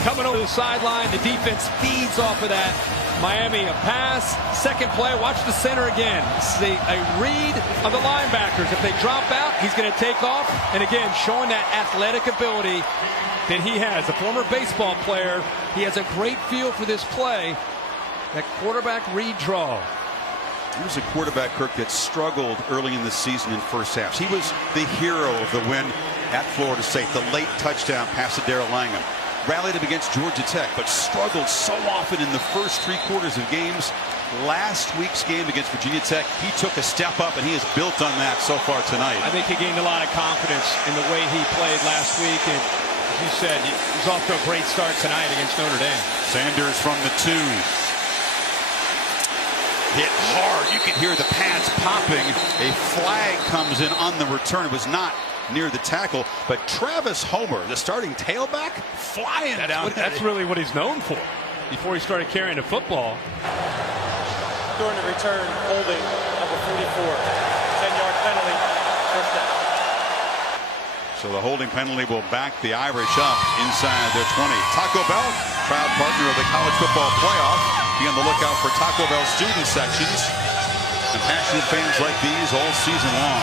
Coming over the sideline, the defense feeds off of that. Miami, a pass. Second play, watch the center again. This is a read of the linebackers. If they drop out, he's going to take off. And again, showing that athletic ability that he has. A former baseball player, he has a great feel for this play. That quarterback read draw. He was a quarterback, Kirk, that struggled early in the season in first halves. He was the hero of the win at Florida State, the late touchdown pass to Darrell Langham. Rallied him against Georgia Tech, but struggled so often in the first 3 quarters of games. Last week's game against Virginia Tech, he took a step up, and he has built on that so far tonight. I think he gained a lot of confidence in the way he played last week, and as you said, he's off to a great start tonight against Notre Dame. Sanders from the 2. Hit hard. You can hear the pads popping. A flag comes in on the return. It was not near the tackle, but Travis Homer, the starting tailback, flying down. That's really what he's known for before he started carrying the football. During the return, holding number 44. 10-yard penalty, first down. So the holding penalty will back the Irish up inside their 20. Taco Bell, proud partner of the college football playoff. Be on the lookout for Taco Bell student sections and passionate fans like these all season long.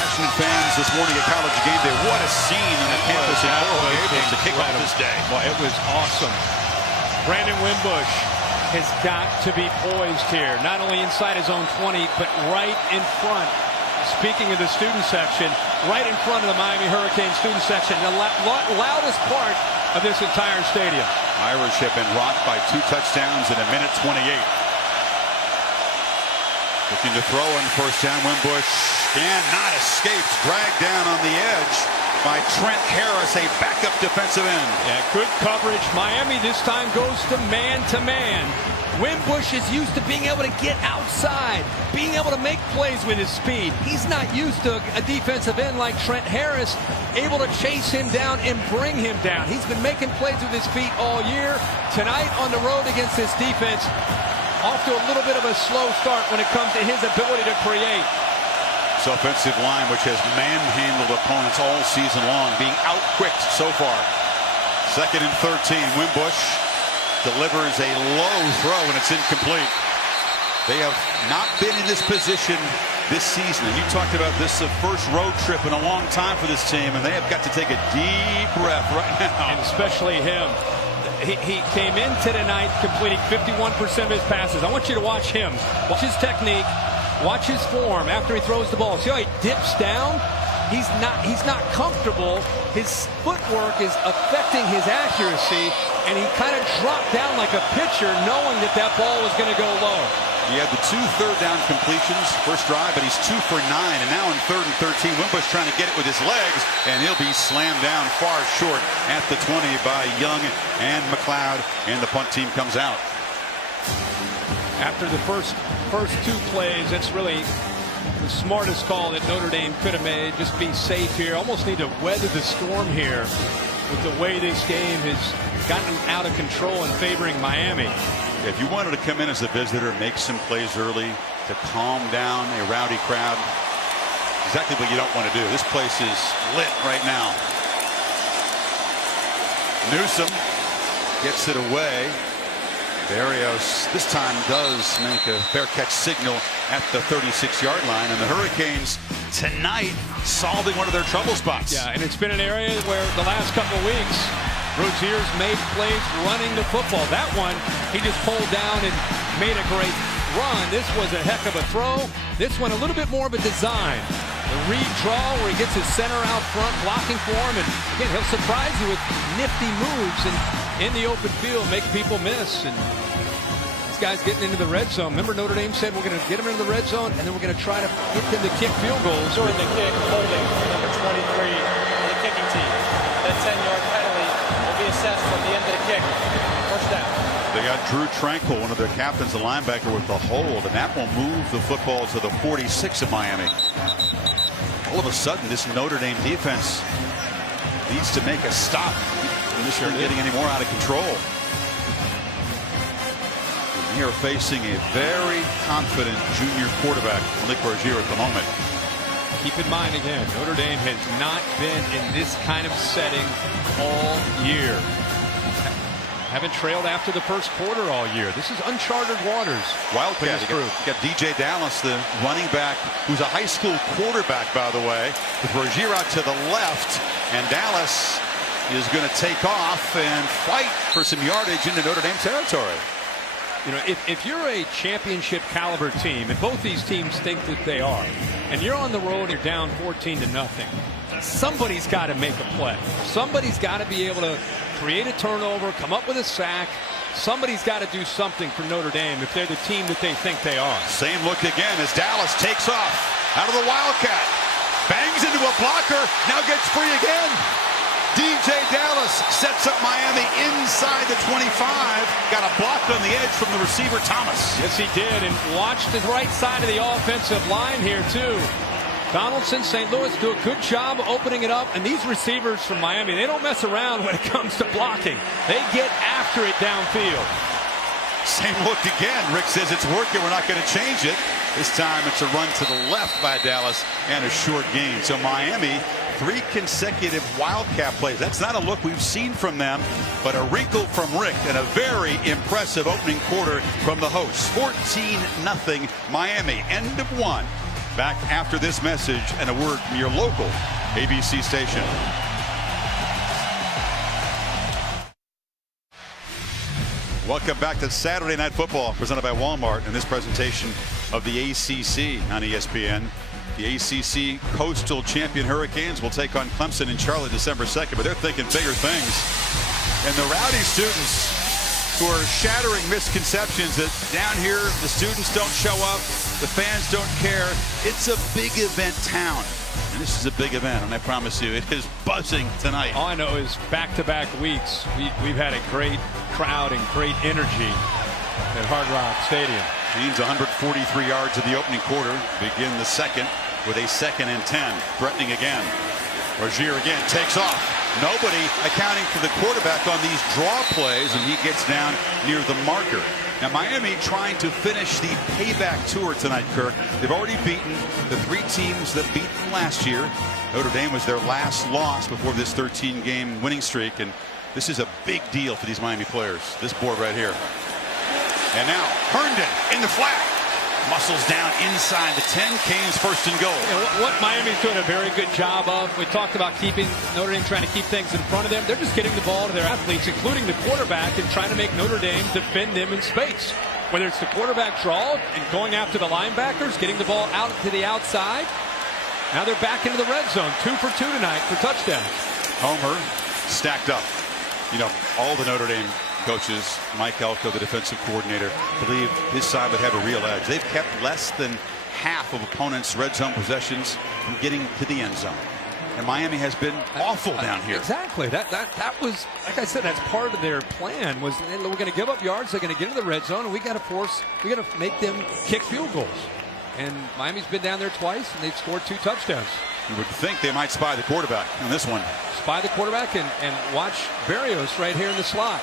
Passionate fans this morning at College Game Day. What a scene on the campus in Coral Gables to kick off this day. Well, it was awesome. Brandon Wimbush has got to be poised here, not only inside his own 20, but right in front. Speaking of the student section, right in front of the Miami Hurricane student section, the loudest part of this entire stadium. Irish have been rocked by 2 touchdowns in a minute 28. Looking to throw on first down. Wimbush cannot escape. Dragged down on the edge by Trent Harris, a backup defensive end. Yeah, good coverage. Miami this time goes to man. Wimbush is used to being able to get outside, being able to make plays with his speed. He's not used to a defensive end like Trent Harris, able to chase him down and bring him down. He's been making plays with his feet all year. Tonight on the road against this defense, off to a little bit of a slow start when it comes to his ability to create. This offensive line, which has manhandled opponents all season long, being outquicked so far. 2nd and 13, Wimbush delivers a low throw, and it's incomplete. They have not been in this position this season. And you talked about this, the first road trip in a long time for this team, and they have got to take a deep breath right now. And especially him. He came into tonight completing 51% of his passes. I want you to watch him. Watch his technique. Watch his form after he throws the ball. See how he dips down? he's not comfortable. His footwork is affecting his accuracy, and he kind of dropped down like a pitcher, knowing that that ball was going to go low. He had the 2 third-down completions first drive, but he's 2 for 9, and now in 3rd and 13, Wimbush trying to get it with his legs, and he'll be slammed down far short at the 20 by Young and McLeod, and the punt team comes out. After the first 2 plays, that's really the smartest call that Notre Dame could have made. Just be safe here. Almost need to weather the storm here with the way this game has gotten out of control and favoring Miami. If you wanted to come in as a visitor, make some plays early to calm down a rowdy crowd, exactly what you don't want to do. This place is lit right now. Newsom gets it away. Barrios this time does make a fair catch signal at the 36-yard line, and the Hurricanes tonight solving one of their trouble spots. Yeah, and it's been an area where the last couple of weeks Rozier's made plays running the football. That one, he just pulled down and made a great run. This was a heck of a throw. This one a little bit more of a design. The read draw where he gets his center out front blocking for him, and again, he'll surprise you with nifty moves and in the open field, make people miss. And this guy's getting into the red zone. Remember, Notre Dame said we're going to get him into the red zone, and then we're going to try to get them to kick field goals. During the kick, holding number 23 for the kicking team. That 10-yard penalty will be assessed from the end of the kick. First down. They got Drew Tranquil, one of their captains, the linebacker, with the hold, and that will move the football to the 46 of Miami. All of a sudden, this Notre Dame defense needs to make a stop. This isn't getting any more out of control. And here facing a very confident junior quarterback, Malik Rozier, at the moment. Keep in mind again, Notre Dame has not been in this kind of setting all year. Haven't trailed after the first quarter all year. This is uncharted waters. Wildcat. You got DJ Dallas, the running back, who's a high school quarterback, by the way, with Rozier out to the left, and Dallas is going to take off and fight for some yardage into Notre Dame territory. You know, if you're a championship caliber team, and both these teams think that they are, and you're on the road, you're down 14-0, somebody's got to make a play. Somebody's got to be able to create a turnover, come up with a sack. Somebody's got to do something for Notre Dame if they're the team that they think they are. Same look again as Dallas takes off out of the Wildcat. Bangs into a blocker, now gets free again. DJ Dallas sets up Miami inside the 25. Got a block on the edge from the receiver, Thomas. Yes, he did, and watched the right side of the offensive line here, too. Donaldson, St. Louis do a good job opening it up, and these receivers from Miami, they don't mess around when it comes to blocking. They get after it downfield. Same look again. Rick says it's working. We're not going to change it. This time it's a run to the left by Dallas and a short gain. So Miami, 3 consecutive Wildcat plays. That's not a look we've seen from them, but a wrinkle from Rick and a very impressive opening quarter from the hosts. 14-0 Miami. End of 1. Back after this message and a word from your local ABC station. Welcome back to Saturday Night Football, presented by Walmart, and this presentation of the ACC on ESPN. The ACC Coastal Champion Hurricanes will take on Clemson in Charlotte December 2nd, but they're thinking bigger things. And the rowdy students who are shattering misconceptions that down here the students don't show up, the fans don't care. It's a big event town. And this is a big event, and I promise you, it is buzzing tonight. All I know is back-to-back weeks, we've had a great crowd and great energy at Hard Rock Stadium. Means 143 yards of the opening quarter. Begin the second with a 2nd and 10. Threatening again. Rozier again takes off. Nobody accounting for the quarterback on these draw plays, and he gets down near the marker. Now Miami trying to finish the payback tour tonight, Kirk. They've already beaten the 3 teams that beat them last year. Notre Dame was their last loss before this 13-game winning streak, and this is a big deal for these Miami players. This board right here. And now Herndon in the flat. Muscles down inside the 10. Canes first and goal. You know, what Miami's doing a very good job of, we talked about keeping Notre Dame, trying to keep things in front of them. They're just getting the ball to their athletes, including the quarterback, and trying to make Notre Dame defend them in space. Whether it's the quarterback draw and going after the linebackers, getting the ball out to the outside, Now they're back into the red zone. 2 for 2 tonight for touchdowns. Homer stacked up. You know, all the Notre Dame coaches, Mike Elko, the defensive coordinator, believe his side would have a real edge. They've kept less than half of opponents' red zone possessions from getting to the end zone. And Miami has been awful down here. Exactly. That was, like I said, that's part of their plan. Was we're going to give up yards, they're going to get into the red zone, and we got to make them kick field goals. And Miami's been down there twice, and they've scored 2 touchdowns. You would think they might spy the quarterback in this one. Spy the quarterback and watch Berrios right here in the slot.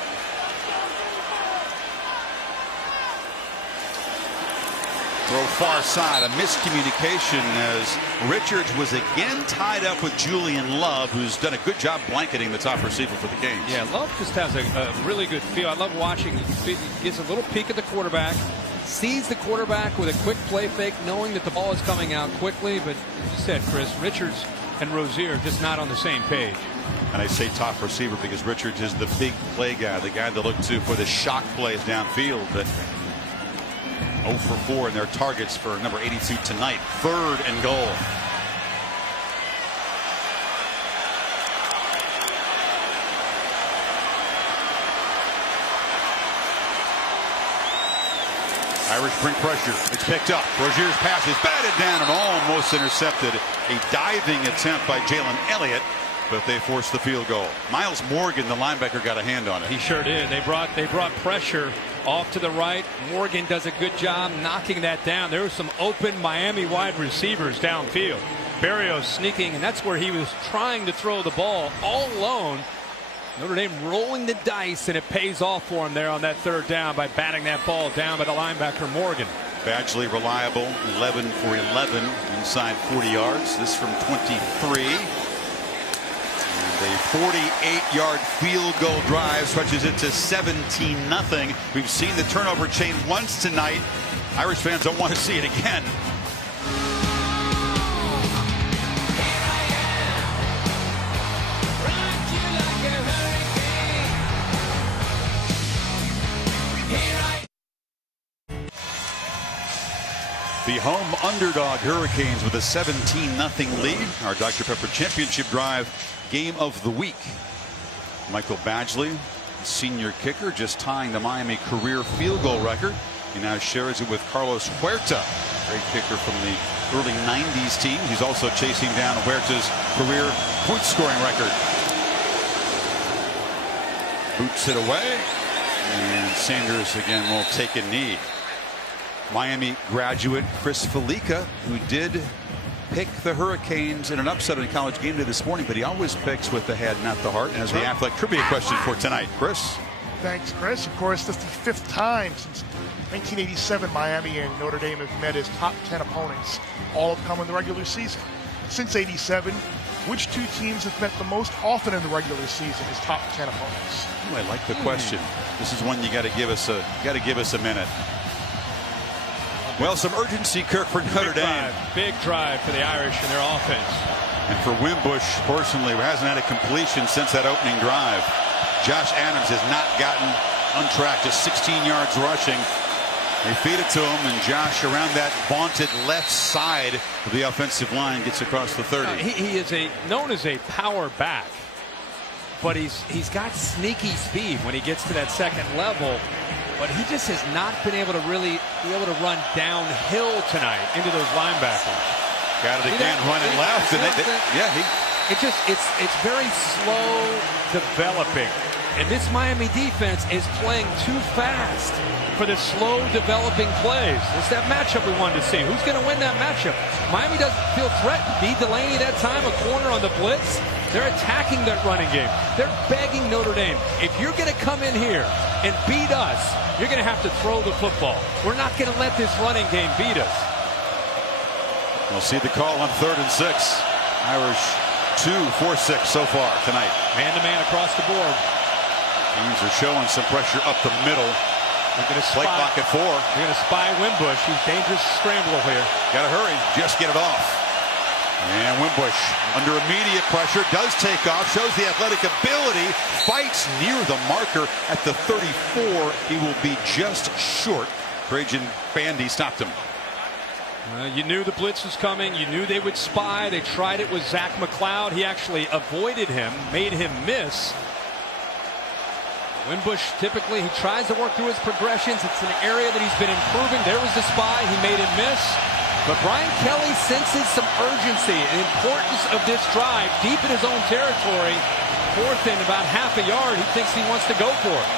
Throw far side, a miscommunication as Richards was again tied up with Julian Love, who's done a good job blanketing the top receiver for the Canes. Yeah, Love just has a really good feel. I love watching. He gets a little peek at the quarterback, sees the quarterback with a quick play fake, knowing that the ball is coming out quickly. But as you said, Chris, Richards and Rozier just not on the same page. And I say top receiver because Richards is the big play guy, the guy to look to for the shock plays downfield. But 0 for 4 in their targets for number 82 tonight. 3rd and goal. Irish bring pressure. It's picked up. Rozier's pass is batted down and almost intercepted. A diving attempt by Jalen Elliott, but they forced the field goal. Miles Morgan, the linebacker, got a hand on it. He sure did. They brought pressure off to the right. Morgan does a good job knocking that down. There were some open Miami wide receivers downfield. Berrios sneaking, and that's where he was trying to throw the ball all alone. Notre Dame rolling the dice, and it pays off for him there on that 3rd down by batting that ball down by the linebacker Morgan. Badgley reliable, 11 for 11 inside 40 yards. This from 23. And a 48-yard field goal drive stretches it to 17-0. We've seen the turnover chain once tonight. Irish fans don't want to see it again. The home underdog Hurricanes with a 17-0 lead. Our Dr. Pepper Championship Drive game of the week. Michael Badgley, senior kicker, just tying the Miami career field goal record. He now shares it with Carlos Huerta, great kicker from the early 90s team. He's also chasing down Huerta's career point scoring record. Boots it away, and Sanders again will take a knee. Miami graduate Chris Felica, who did pick the Hurricanes in an upset in college game day this morning, but he always picks with the head, not the heart. And as the athletic trivia question for tonight, Chris. Thanks, Chris. Of course, this is the 5th time since 1987 Miami and Notre Dame have met as top 10 opponents. All have come in the regular season. Since '87, which 2 teams have met the most often in the regular season as top 10 opponents? Ooh, I like the question. This is one you got to give us a minute. Well, some urgency, Kirk, for Notre Dame. Big drive for the Irish and their offense. And for Wimbush, personally, who hasn't had a completion since that opening drive. Josh Adams has not gotten on track, just 16 yards rushing. They feed it to him, and Josh around that vaunted left side of the offensive line gets across the 30. He is known as a power back, but he's got sneaky speed when he gets to that second level. But he just has not been able to really run downhill tonight into those linebackers. Got it again, running left, and it's very slow developing, and this Miami defense is playing too fast for the slow developing plays. It's that matchup we wanted to see. Who's going to win that matchup? Miami doesn't feel threatened. B. Delaney that time, a corner on the blitz. They're attacking that running game. They're begging Notre Dame, if you're going to come in here and beat us, you're going to have to throw the football. We're not going to let this running game beat us. We'll see the call on 3rd and 6. Irish 2 for 6 so far tonight. Man-to-man across the board. Teams are showing some pressure up the middle. They're going to play clock at 4. They're going to spy Wimbush. He's dangerous scrambler here. Got to hurry. Just get it off. And Wimbush under immediate pressure does take off, shows the athletic ability, fights near the marker at the 34. He will be just short. Trajan Bandy stopped him. You knew the blitz was coming. You knew they would spy. They tried it with Zach McLeod. He actually avoided him, made him miss. Winbush, typically, he tries to work through his progressions. It's an area that he's been improving. There was the spy. He made him miss. But Brian Kelly senses some urgency and importance of this drive deep in his own territory. Fourth and about half a yard. He thinks he wants to go for it.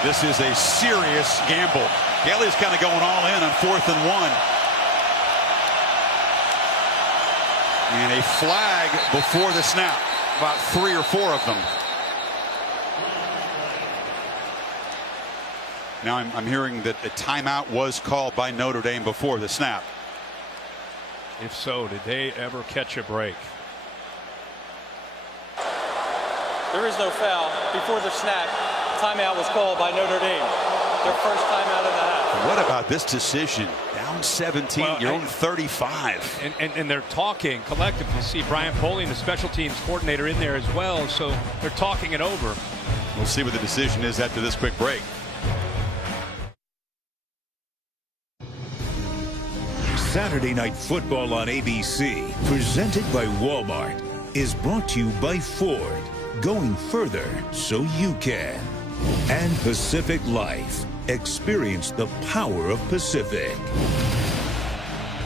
This is a serious gamble. Kelly's kind of going all in on 4th and 1. And a flag before the snap. About 3 or 4 of them. Now I'm hearing that a timeout was called by Notre Dame before the snap. If so, did they ever catch a break? There is no foul. Before the snap, timeout was called by Notre Dame. Their first timeout of the half. What about this decision? Down 17, well, you're on 35. And they're talking collectively. See Brian Polian, the special teams coordinator, in there as well. So they're talking it over. We'll see what the decision is after this quick break. Saturday Night Football on ABC, presented by Walmart, is brought to you by Ford, going further so you can. And Pacific Life. Experience the power of Pacific.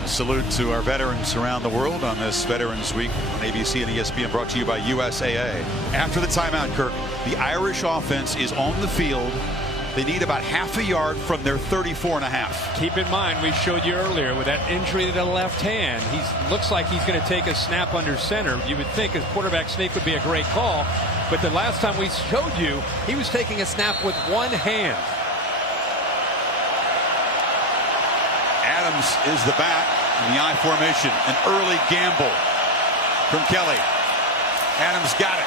A salute to our veterans around the world on this Veterans Week on ABC and ESPN, brought to you by USAA. After the timeout, Kirk, the Irish offense is on the field. They need about half a yard from their 34.5. Keep in mind, we showed you earlier with that injury to the left hand. He looks like he's going to take a snap under center. You would think a quarterback sneak would be a great call, but the last time we showed you, he was taking a snap with one hand. Adams is the back in the I formation. An early gamble from Kelly. Adams got it.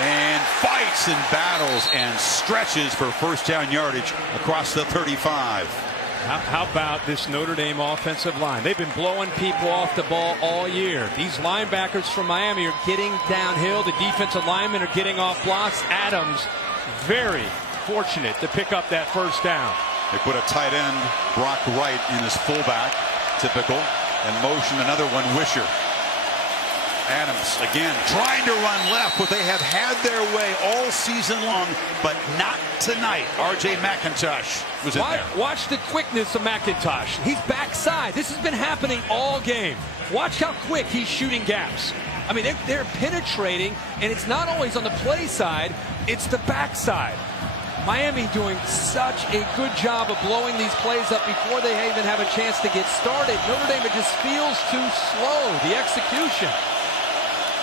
And fights and battles and stretches for first down yardage across the 35. How about this Notre Dame offensive line? They've been blowing people off the ball all year. These linebackers from Miami are getting downhill. The defensive linemen are getting off blocks. Adams, very fortunate to pick up that first down. They put a tight end, Brock Wright, in his fullback, typical, and motion another one, Wisher. Adams again trying to run left, but they have had their way all season long, but not tonight. R.J. McIntosh was in there. Watch the quickness of McIntosh. He's backside. This has been happening all game. Watch how quick he's shooting gaps. I mean, they're penetrating, and it's not always on the play side, it's the backside. Miami doing such a good job of blowing these plays up before they even have a chance to get started. Notre Dame, it just feels too slow, the execution.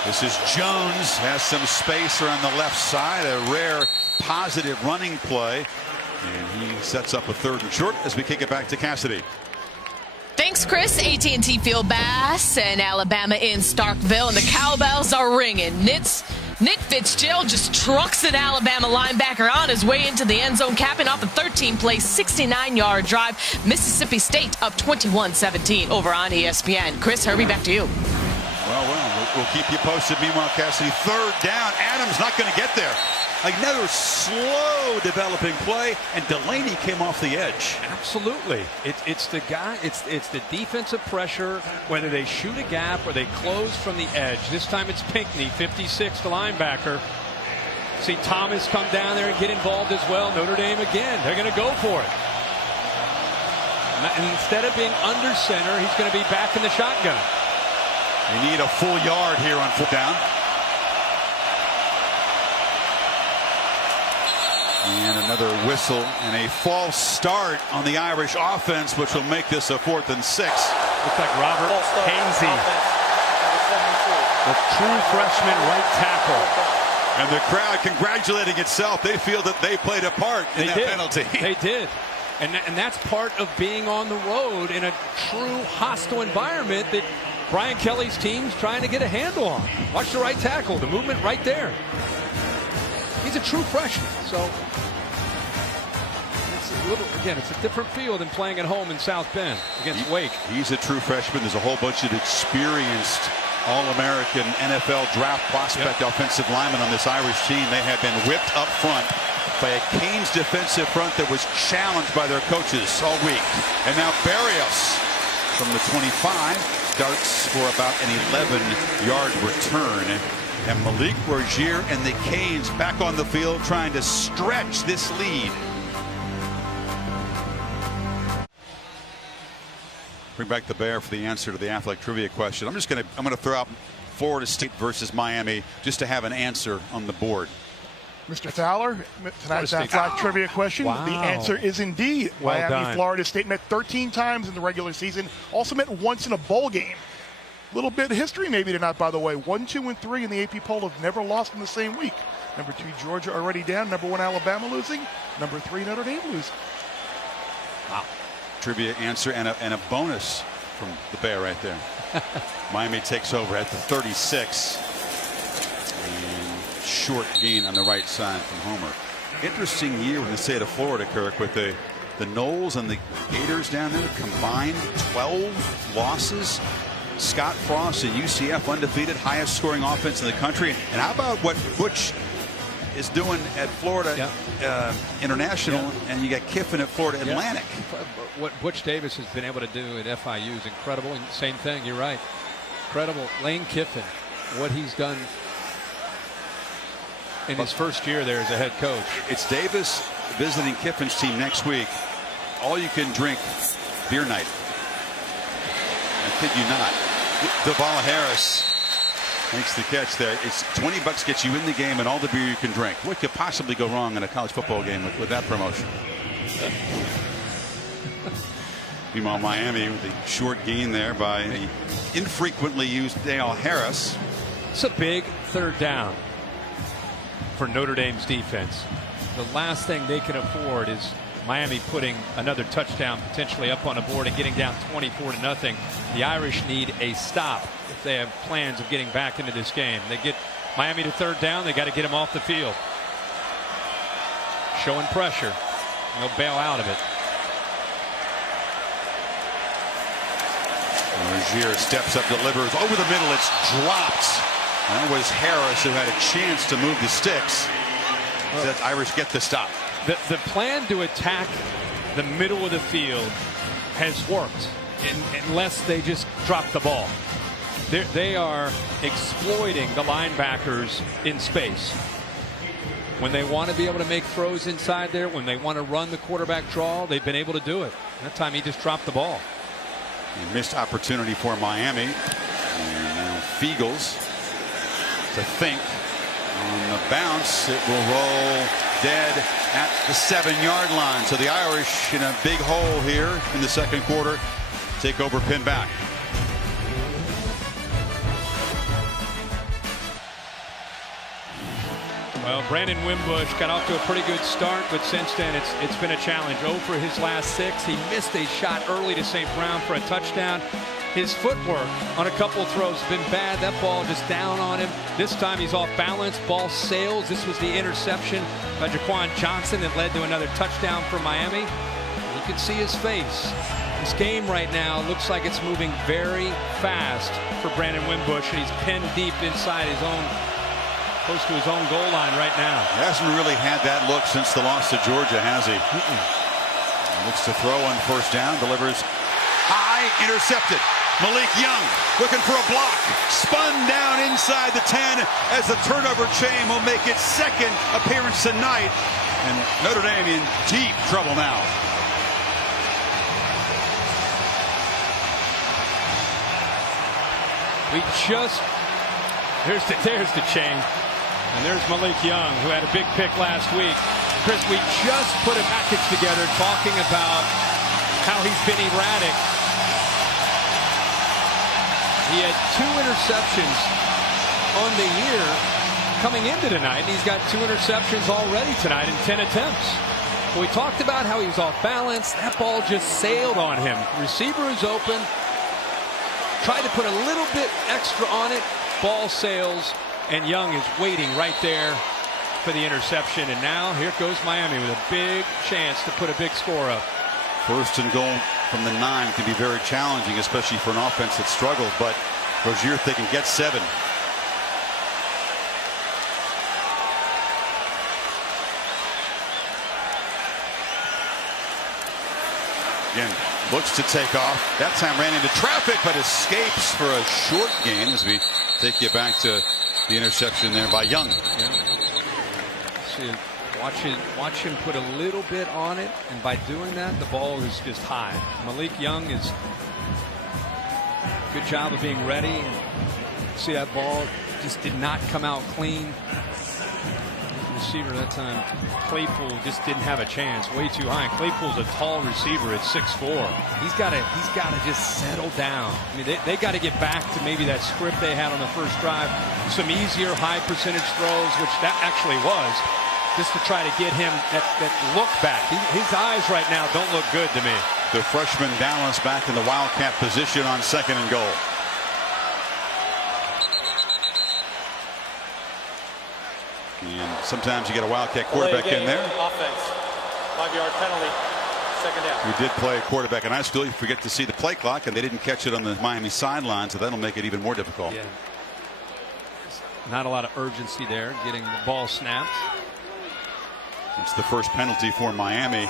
This is Jones, has some space around the left side, a rare positive running play. And he sets up a 3rd and short as we kick it back to Cassidy. Thanks, Chris. AT&T Field Bass and Alabama in Starkville, and the cowbells are ringing. Nick Fitzgerald just trucks an Alabama linebacker on his way into the end zone, capping off a 13-play, 69-yard drive. Mississippi State up 21-17 over on ESPN. Chris, Herbie, back to you. Well, we'll keep you posted. Meanwhile, Cassidy, 3rd down. Adams not going to get there. Another slow developing play, and Delaney came off the edge. Absolutely. It's the guy, it's the defensive pressure, whether they shoot a gap or they close from the edge. This time it's Pinckney, 56, the linebacker. See Thomas come down there and get involved as well. Notre Dame again, they're going to go for it. And instead of being under center, he's going to be back in the shotgun. They need a full yard here on 4th down. And another whistle and a false start on the Irish offense, which will make this a 4th and 6. Looks like Robert Hainsey, the true freshman right tackle. And the crowd congratulating itself. They feel that they played a part in that penalty. They did. And that's part of being on the road in a true hostile environment that Brian Kelly's team's trying to get a handle on. Watch the right tackle, the movement right there. He's a true freshman, so it's a different feel than playing at home in South Bend against Wake. He's a true freshman. There's a whole bunch of experienced All-American NFL draft prospect offensive linemen on this Irish team. They have been whipped up front by a Canes defensive front that was challenged by their coaches all week. And now Barrios from the 25. Darts for about an 11-yard return. And Malik Rozier and the Canes back on the field trying to stretch this lead. Bring back the bear for the answer to the athletic trivia question. I'm gonna throw out Florida State versus Miami just to have an answer on the board. Mr. Fowler, tonight's athletic trivia question. Wow. The answer is indeed Well Miami. done. Florida State met 13 times in the regular season. Also met once in a bowl game. Little bit of history maybe tonight, by the way. 1, 2, and 3 in the AP poll have never lost in the same week. Number 2, Georgia already down. Number 1, Alabama losing. Number 3, Notre Dame losing. Wow. Trivia answer and a bonus from the bear right there. Miami takes over at the 36. And short gain on the right side from Homer. Interesting year in the state of Florida, Kirk, with the Noles and the Gators down there combined 12 losses. Scott Frost and UCF undefeated, highest scoring offense in the country. And how about what Butch is doing at Florida International, and you got Kiffin at Florida Atlantic. What Butch Davis has been able to do at FIU is incredible. And same thing, you're right. Incredible. Lane Kiffin, what he's done in his first year there as a head coach. It's Davis visiting Kiffin's team next week. All you can drink beer night. I kid you not. Devala Harris makes the catch there. It's $20 gets you in the game and all the beer you can drink. What could possibly go wrong in a college football game with that promotion? Meanwhile, Miami with the short gain there by the infrequently used Dale Harris. It's a big third down for Notre Dame's defense. The last thing they can afford is Miami putting another touchdown potentially up on the board and getting down 24-0. The Irish need a stop if they have plans of getting back into this game. They get Miami to third down, they got to get him off the field. Showing pressure. They'll bail out of it. Rozier steps up, delivers over the middle. It's dropped. That was Harris who had a chance to move the sticks. That Irish get the stop. The plan to attack the middle of the field has worked unless they just drop the ball. They are exploiting the linebackers in space. When they want to be able to make throws inside there, when they want to run the quarterback draw, they've been able to do it. That time he just dropped the ball. A missed opportunity for Miami. And now Fiegels to think. On the bounce, it will roll dead at the 7-yard line. So the Irish in a big hole here in the second quarter. Take over, pin back. Well, Brandon Wimbush got off to a pretty good start, but since then it's been a challenge. 0 for his last 6. He missed a shot early to St. Brown for a touchdown. His footwork on a couple of throws has been bad. That ball just down on him. This time he's off balance. Ball sails. This was the interception by Jaquan Johnson that led to another touchdown for Miami. You can see his face. This game right now looks like it's moving very fast for Brandon Wimbush, and he's pinned deep inside his own, close to his own goal line right now. He hasn't really had that look since the loss to Georgia, has he? Looks to throw on first down, delivers high, intercepted. Malik Young looking for a block, spun down inside the 10 as the turnover chain will make its second appearance tonight, and Notre Dame in deep trouble now. We just, there's the chain. And there's Malik Young, who had a big pick last week. Chris, we just put a package together talking about how he's been erratic. He had 2 interceptions on the year coming into tonight, and he's got 2 interceptions already tonight in 10 attempts. But we talked about how he was off balance. That ball just sailed on him. Receiver is open. Tried to put a little bit extra on it. Ball sails. And Young is waiting right there for the interception. And now here goes Miami with a big chance to put a big score up. First and goal from the 9 can be very challenging, especially for an offense that struggled. But Rozier thinking get 7. Again, Looks to take off. That time ran into traffic, but escapes for a short gain as we take you back to the interception there by Young. See, watch him put a little bit on it, and by doing that, the ball is just high. Malik Young is good job of being ready. And see that ball just did not come out clean. Receiver that time, Claypool just didn't have a chance. Way too high. Claypool's a tall receiver at 6'4". He's got to just settle down. I mean, they got to get back to maybe that script they had on the first drive. Some easier high percentage throws, which that actually was, just to try to get him that look back. His eyes right now don't look good to me. The freshman Dallas back in the Wildcat position on 2nd and goal. And sometimes you get a Wildcat quarterback in there. Offense. 5-yard penalty. 2nd down. We did play a quarterback in high school. You forget to see the play clock, and they didn't catch it on the Miami sideline, so that'll make it even more difficult. Yeah. Not a lot of urgency there, getting the ball snapped. It's the first penalty for Miami.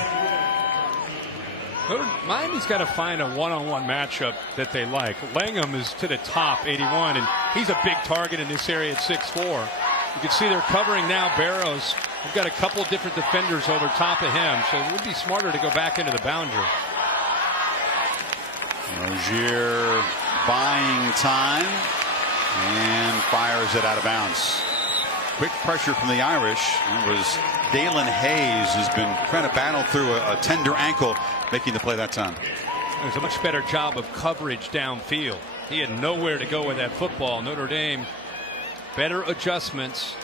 Miami's got to find a one-on-one matchup that they like. Langham is to the top, 81, and he's a big target in this area at 6'4". You can see they're covering now Barrows. We've got a couple different defenders over top of him, so it would be smarter to go back into the boundary. Rozier buying time and fires it out of bounds. Quick pressure from the Irish. It was Dalen Hayes who's been trying to battle through a tender ankle, making the play that time. It was a much better job of coverage downfield. He had nowhere to go with that football. Notre Dame, better adjustments,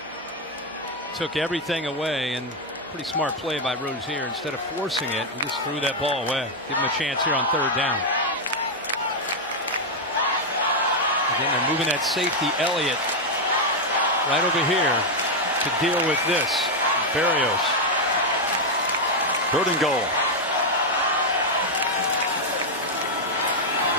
took everything away, and pretty smart play by Rozier. Instead of forcing it, he just threw that ball away. Give him a chance here on 3rd down. Again, they're moving that safety Elliott right over here to deal with this. Barrios. 3rd and goal.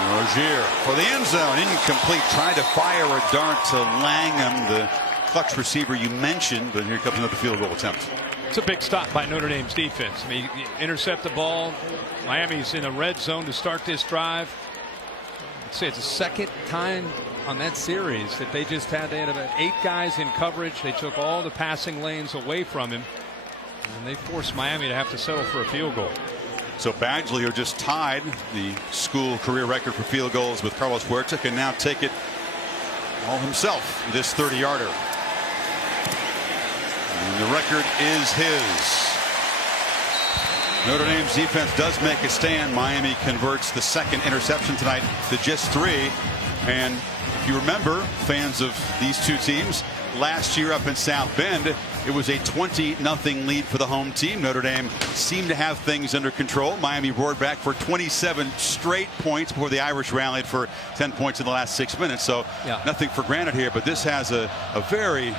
Rozier for the end zone, incomplete. Tried to fire a dart to Langham, the clutch receiver you mentioned, but here comes another field goal attempt. It's a big stop by Notre Dame's defense. I mean, you intercept the ball. Miami's in the red zone to start this drive. I'd say it's the 2nd time on that series that they had about 8 guys in coverage. They took all the passing lanes away from him, and they forced Miami to have to settle for a field goal. So Badgley, who just tied the school career record for field goals with Carlos Huerta, can now take it all himself, this 30-yarder. And the record is his. Notre Dame's defense does make a stand. Miami converts the 2nd interception tonight to just 3. And if you remember, fans of these two teams, last year up in South Bend, it was a 20-0 lead for the home team. Notre Dame seemed to have things under control. Miami roared back for 27 straight points before the Irish rallied for 10 points in the last 6 minutes. So nothing for granted here, but this has a very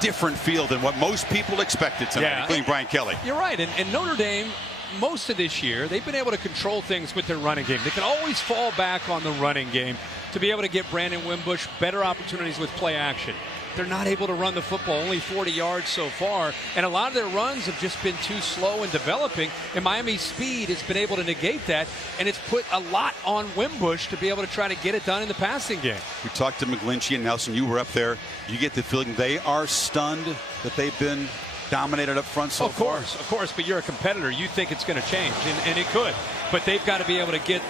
different feel than what most people expected tonight, including Brian Kelly. You're right, and Notre Dame, most of this year, they've been able to control things with their running game. They can always fall back on the running game to be able to get Brandon Wimbush better opportunities with play action. They're not able to run the football, only 40 yards so far, and a lot of their runs have just been too slow in developing, and Miami's speed has been able to negate that, and it's put a lot on Wimbush to be able to try to get it done in the passing game. We talked to McGlinchey and Nelson. You were up there. You get the feeling they are stunned that they've been dominated up front so far. Of course, but you're a competitor. You think it's going to change, and it could, but they've got to be able to get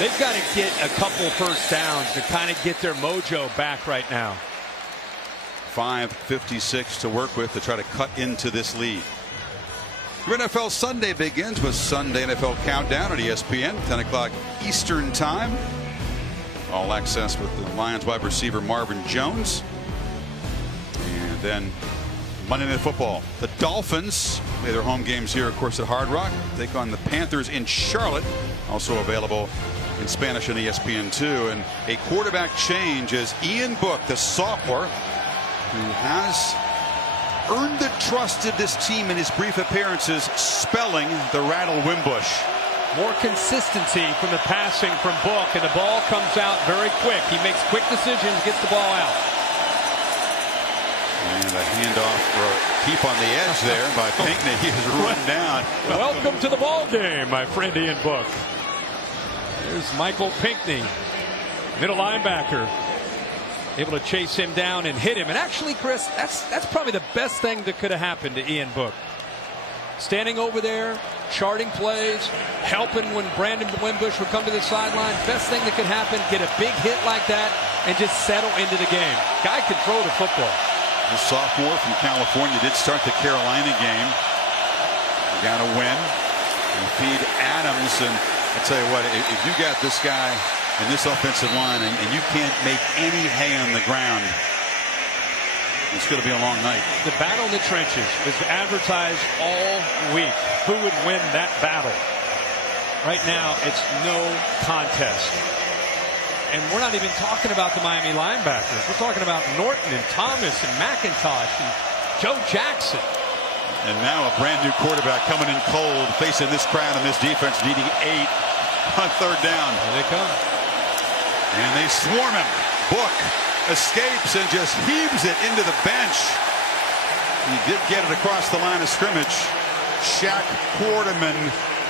a couple first downs to kind of get their mojo back right now. 5:56 to work with to try to cut into this lead. Your NFL Sunday begins with Sunday NFL Countdown at ESPN, 10 o'clock Eastern Time. All access with the Lions wide receiver Marvin Jones. And then Monday Night Football. The Dolphins play their home games here, of course, at Hard Rock. Take on the Panthers in Charlotte. Also available in Spanish on ESPN2. And a quarterback change as Ian Book, the sophomore, who has earned the trust of this team in his brief appearances, spelling the rattle Wimbush. More consistency from the passing from Book, and the ball comes out very quick. He makes quick decisions, gets the ball out. And a handoff or a keep on the edge there by Pinckney. He is run down. Welcome to the ball game, my friend Ian Book. There's Michael Pinckney, middle linebacker, able to chase him down and hit him. And actually, Chris, that's probably the best thing that could have happened to Ian Book. Standing over there, charting plays, helping when Brandon Wimbush would come to the sideline. Best thing that could happen, get a big hit like that and just settle into the game. Guy can throw the football. The sophomore from California did start the Carolina game. Got to win and feed Adams. And I tell you what, if you got this guy in this offensive line and you can't make any hay on the ground, it's going to be a long night. The battle in the trenches was advertised all week. Who would win that battle? Right now, it's no contest. And we're not even talking about the Miami linebackers. We're talking about Norton and Thomas and McIntosh and Joe Jackson. And now a brand new quarterback coming in cold, facing this crowd and this defense, needing 8 on third down. Here they come. And they swarm him. Book escapes and just heaves it into the bench. He did get it across the line of scrimmage. Shaq Quarterman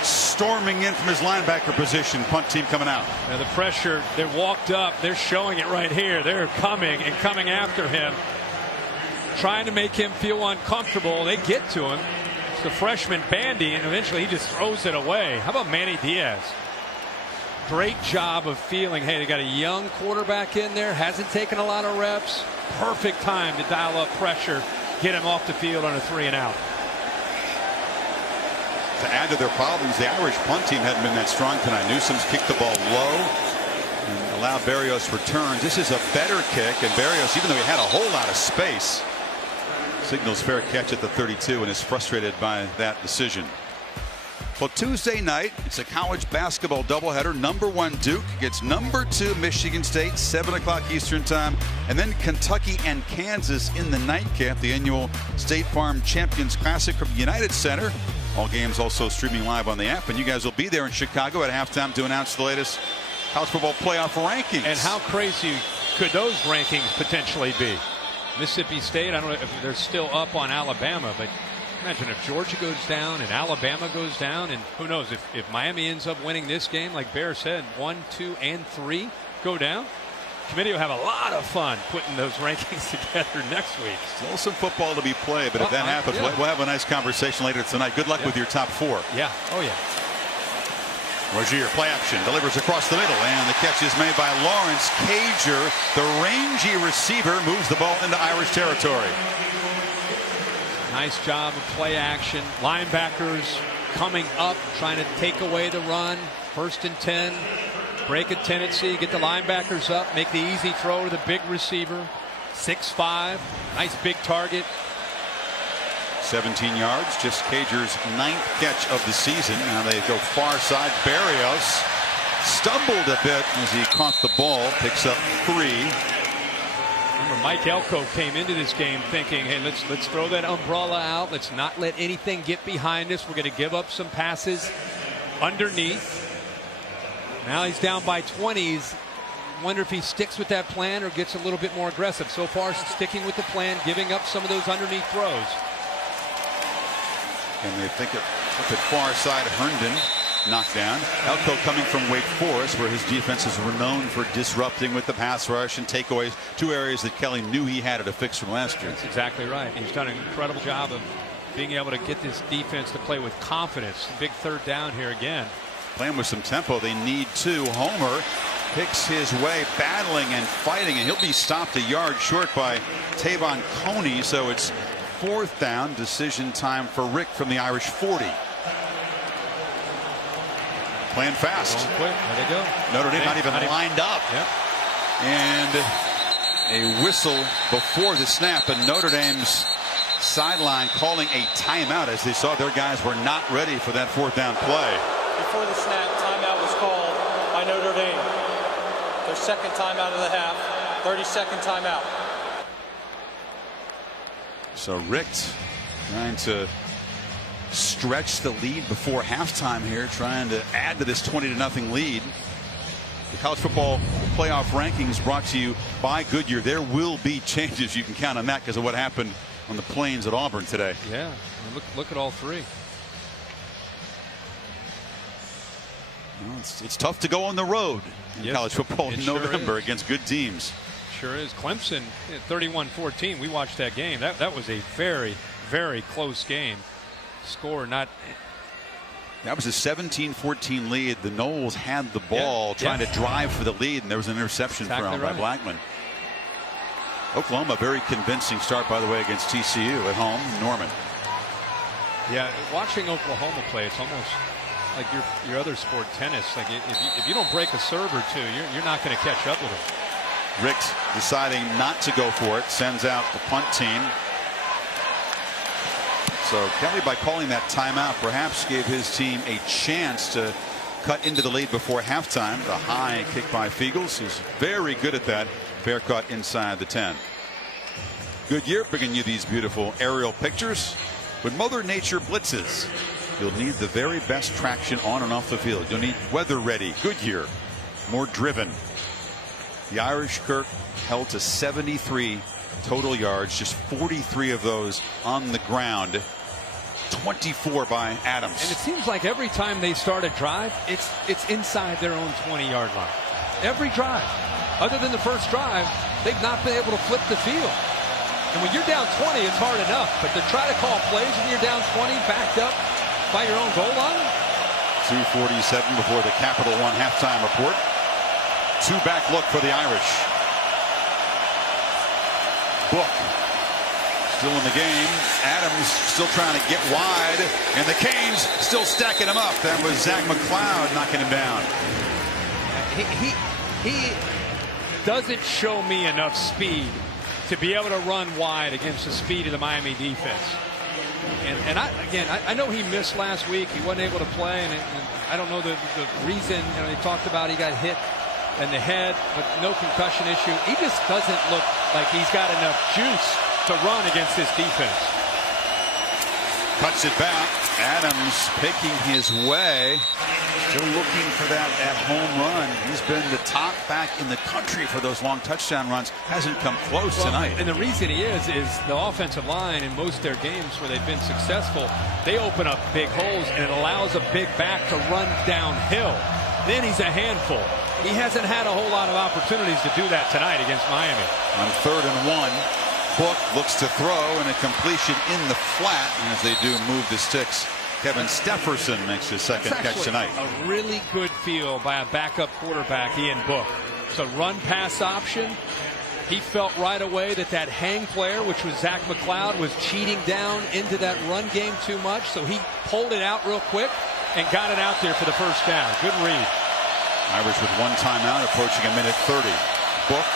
storming in from his linebacker position. Punt team coming out. Now the pressure, they're walked up. They're showing it right here. They're coming and coming after him, trying to make him feel uncomfortable. They get to him. It's the freshman Bandy, and eventually he just throws it away. How about Manny Diaz? Great job of feeling, hey, they got a young quarterback in there, hasn't taken a lot of reps. Perfect time to dial up pressure, get him off the field on a 3-and-out. To add to their problems, the Irish punt team hadn't been that strong tonight. Newsome's kicked the ball low and allowed Berrios returns. This is a better kick, and Berrios, even though he had a whole lot of space, signals fair catch at the 32 and is frustrated by that decision. Well, Tuesday night, it's a college basketball doubleheader. #1 Duke gets #2 Michigan State, 7 o'clock Eastern time. And then Kentucky and Kansas in the nightcap, the annual State Farm Champions Classic from United Center. All games also streaming live on the app. And you guys will be there in Chicago at halftime to announce the latest college football playoff rankings. And how crazy could those rankings potentially be? Mississippi State, I don't know if they're still up on Alabama, but imagine if Georgia goes down and Alabama goes down, and who knows if Miami ends up winning this game, like Bear said, 1, 2, and 3 go down. Committee will have a lot of fun putting those rankings together next week. Still some football to be played, but if that happens, yeah, we'll have a nice conversation later tonight. Good luck with your top 4. Yeah. Oh yeah. Rozier, play action, delivers across the middle, and the catch is made by Lawrence Cager. The rangy receiver moves the ball into Irish territory. Nice job of play action. Linebackers coming up, trying to take away the run. 1st and 10. Break a tendency, get the linebackers up, make the easy throw to the big receiver. 6'5". Nice big target. 17 yards, just Cager's 9th catch of the season. Now they go far side. Berrios stumbled a bit as he caught the ball, picks up 3. Remember, Mike Elko came into this game thinking, hey, let's throw that umbrella out. Let's not let anything get behind us. We're going to give up some passes underneath. Now he's down by 20s. Wonder if he sticks with that plan or gets a little bit more aggressive. So far, sticking with the plan, giving up some of those underneath throws. And they think it up at far side. Herndon knocked down. Elko coming from Wake Forest, where his defense is renowned for disrupting with the pass rush and takeaways. 2 areas that Kelly knew he had to fix from last year. That's exactly right. He's done an incredible job of being able to get this defense to play with confidence. Big 3rd down here again. Playing with some tempo. They need 2. Homer picks his way, battling and fighting, and he'll be stopped a yard short by Tavon Coney. So it's 4th down. Decision time for Rick from the Irish 40. Playing fast. Going quick. There they go. Notre Dame not even lined up. Yep. And a whistle before the snap, and Notre Dame's sideline calling a timeout as they saw their guys were not ready for that 4th down play. Before the snap, timeout was called by Notre Dame. Their 2nd timeout of the half, 32nd timeout. So Rick trying to stretch the lead before halftime here, trying to add to this 20-0 lead. The college football playoff rankings brought to you by Goodyear. There will be changes. You can count on that because of what happened on the plains at Auburn today. Yeah, look at all 3. Well, it's tough to go on the road in college football in November against good teams. Sure is. Clemson 31-14. We watched that game. That was a very, very close game. Score not. That was a 17-14 lead. The Noles had the ball trying to drive for the lead, and there was an interception thrown by Blackman. Oklahoma, very convincing start, by the way, against TCU at home. Norman. Yeah, watching Oklahoma play, it's almost like your other sport, tennis. Like if you don't break a serve or two, you're not going to catch up with them. Ricks deciding not to go for it, sends out the punt team. So Kelly, by calling that timeout, perhaps gave his team a chance to cut into the lead before halftime. The high kick by Fiegels. He's very good at that. Fair cut inside the 10. Goodyear bringing you these beautiful aerial pictures. When Mother Nature blitzes, you'll need the very best traction on and off the field. You'll need weather ready Goodyear, more driven. The Irish, Kirk, held to 73 total yards, just 43 of those on the ground. 24 by Adams. And it seems like every time they start a drive, it's inside their own 20-yard line. Every drive. Other than the first drive, they've not been able to flip the field. And when you're down 20, it's hard enough. But to try to call plays when you're down 20, backed up by your own goal line. 2:47 before the Capital One halftime report. Two-back look for the Irish. Book still in the game. Adams still trying to get wide, and the Canes still stacking him up. That was Zach McLeod knocking him down. He doesn't show me enough speed to be able to run wide against the speed of the Miami defense. And I know he missed last week. He wasn't able to play, and I don't know the reason. You know, they talked about he got hit in the head, but no concussion issue. He just doesn't look like he's got enough juice to run against this defense. Cuts it back. Adams picking his way. Still looking for that at-home run. He's been the top back in the country for those long touchdown runs. Hasn't come close tonight. And the reason he is the offensive line in most of their games where they've been successful, they open up big holes, and it allows a big back to run downhill. Then he's a handful. He hasn't had a whole lot of opportunities to do that tonight against Miami. On 3rd and 1, Book looks to throw, and a completion in the flat. And as they do move the sticks, Kevin Stefferson makes his second catch tonight. A really good feel by a backup quarterback, Ian Book. So run-pass option. He felt right away that hang player, which was Zach McLeod, was cheating down into that run game too much. So he pulled it out real quick and got it out there for the first down. Good read. Irish with one timeout, approaching a minute 30. Book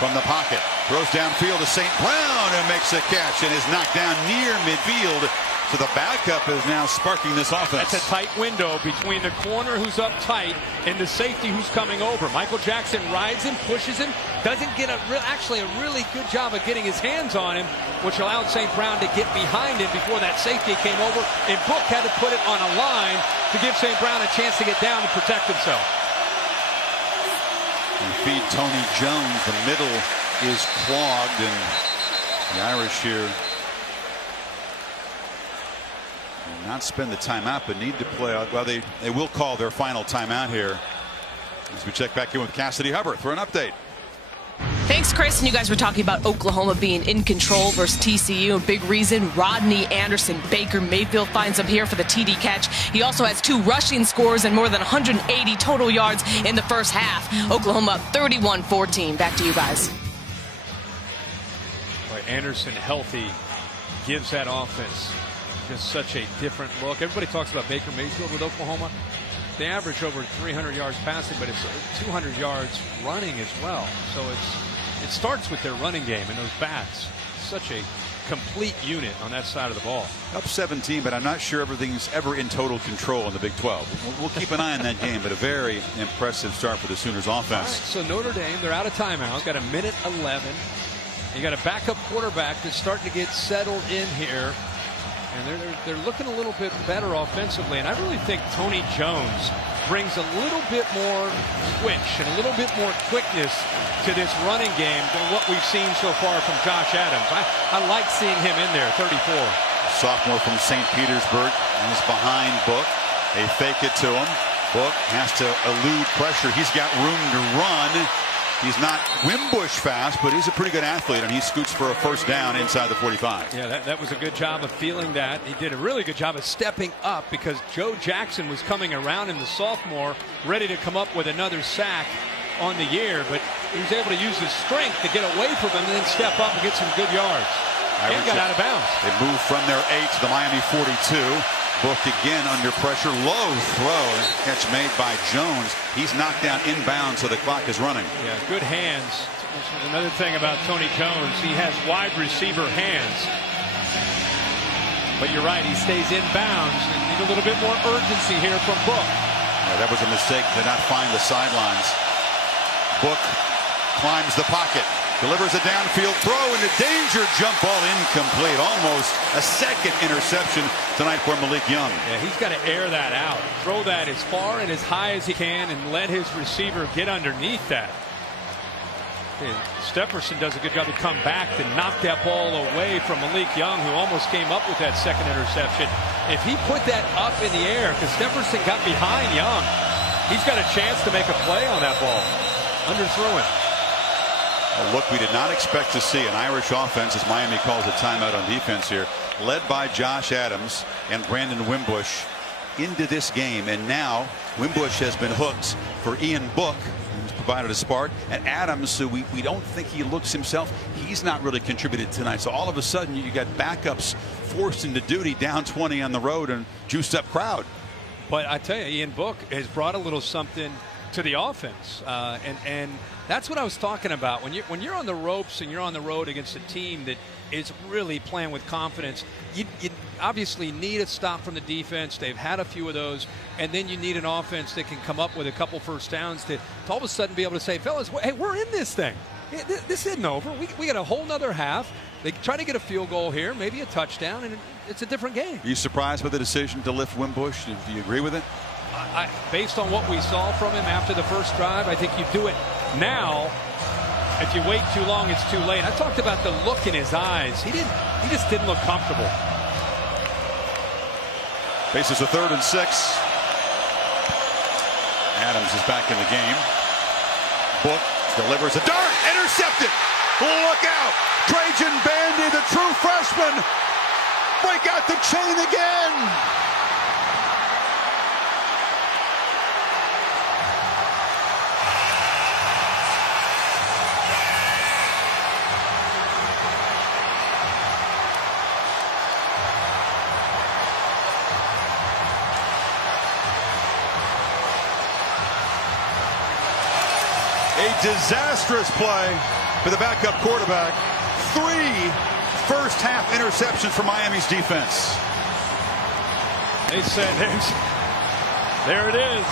from the pocket. Throws downfield to St. Brown, who makes a catch and is knocked down near midfield. So the backup is now sparking this offense. That's a tight window between the corner who's up tight and the safety who's coming over. Michael Jackson rides him, pushes him, doesn't get actually a really good job of getting his hands on him, which allowed St. Brown to get behind him before that safety came over. And Book had to put it on a line to give St. Brown a chance to get down and protect himself. And feed Tony Jones. The middle is clogged, and the Irish here will not spend the timeout, but need to play. Well, they will call their final timeout here as we check back in with Cassidy Hubbard for an update. Thanks, Chris. And you guys were talking about Oklahoma being in control versus TCU. A big reason, Rodney Anderson. Baker Mayfield finds him here for the TD catch. He also has 2 rushing scores and more than 180 total yards in the first half. Oklahoma up 31-14. Back to you guys. Boy, Anderson healthy gives that offense just such a different look. Everybody talks about Baker Mayfield with Oklahoma. They average over 300 yards passing, but it's 200 yards running as well. So it starts with their running game and those backs. Such a complete unit on that side of the ball. Up 17, but I'm not sure everything's ever in total control in the Big 12. We'll keep an eye on that game, but a very impressive start for the Sooners offense. Right, so Notre Dame, they're out of timeout. Got a minute 11. You got a backup quarterback that's starting to get settled in here. And they're looking a little bit better offensively. And I really think Tony Jones brings a little bit more twitch and a little bit more quickness to this running game than what we've seen so far from Josh Adams. I like seeing him in there, 34. Sophomore from St. Petersburg. He's behind Book. They fake it to him. Book has to elude pressure. He's got room to run. He's not Wimbush fast, but he's a pretty good athlete, and he scoots for a first down inside the 45. Yeah, that was a good job of feeling that. He did a really good job of stepping up because Joe Jackson was coming around in the sophomore, ready to come up with another sack on the year, but he was able to use his strength to get away from him and then step up and get some good yards. And got out of bounds. They moved from their 8 to the Miami 42. Book again under pressure. Low throw. Catch made by Jones. He's knocked down inbounds, so the clock is running. Yeah, good hands. This is another thing about Tony Jones. He has wide receiver hands. But you're right, he stays inbounds. And need a little bit more urgency here from Book. Yeah, that was a mistake. Did not find the sidelines. Book climbs the pocket. Delivers a downfield throw into danger. Jump ball incomplete. Almost a second interception tonight for Malik Young. Yeah, he's got to air that out. Throw that as far and as high as he can and let his receiver get underneath that. Stepherson does a good job to come back to knock that ball away from Malik Young, who almost came up with that second interception. If he put that up in the air, because Stepherson got behind Young, he's got a chance to make a play on that ball. Underthrew it. A look we did not expect to see. An Irish offense, as Miami calls a timeout on defense here, led by Josh Adams and Brandon Wimbush into this game. And now Wimbush has been hooked for Ian Book, who's provided a spark, and Adams, who we don't think he looks himself. He's not really contributed tonight. So all of a sudden you got backups forced into duty, down 20 on the road, and juiced up crowd. But I tell you, Ian Book has brought a little something to the offense, and that's what I was talking about. When you're on the ropes and you're on the road against a team that is really playing with confidence, you obviously need a stop from the defense. They've had a few of those, and then you need an offense that can come up with a couple first downs to all of a sudden be able to say, fellas, hey, we're in this thing. This isn't over. We got a whole nother half. They try to get a field goal here, maybe a touchdown, and it's a different game. Are you surprised by the decision to lift Wimbush? Do you agree with it? Based on what we saw from him after the first drive, I think you do it now. If you wait too long, it's too late. I talked about the look in his eyes. He just didn't look comfortable. Faces a 3rd and 6. Adams is back in the game. Book delivers a dart, intercepted. Look out! Trajan Bandy, the true freshman, break out the chain again. A disastrous play for the backup quarterback. 3 first-half interceptions for Miami's defense. They said, there it is.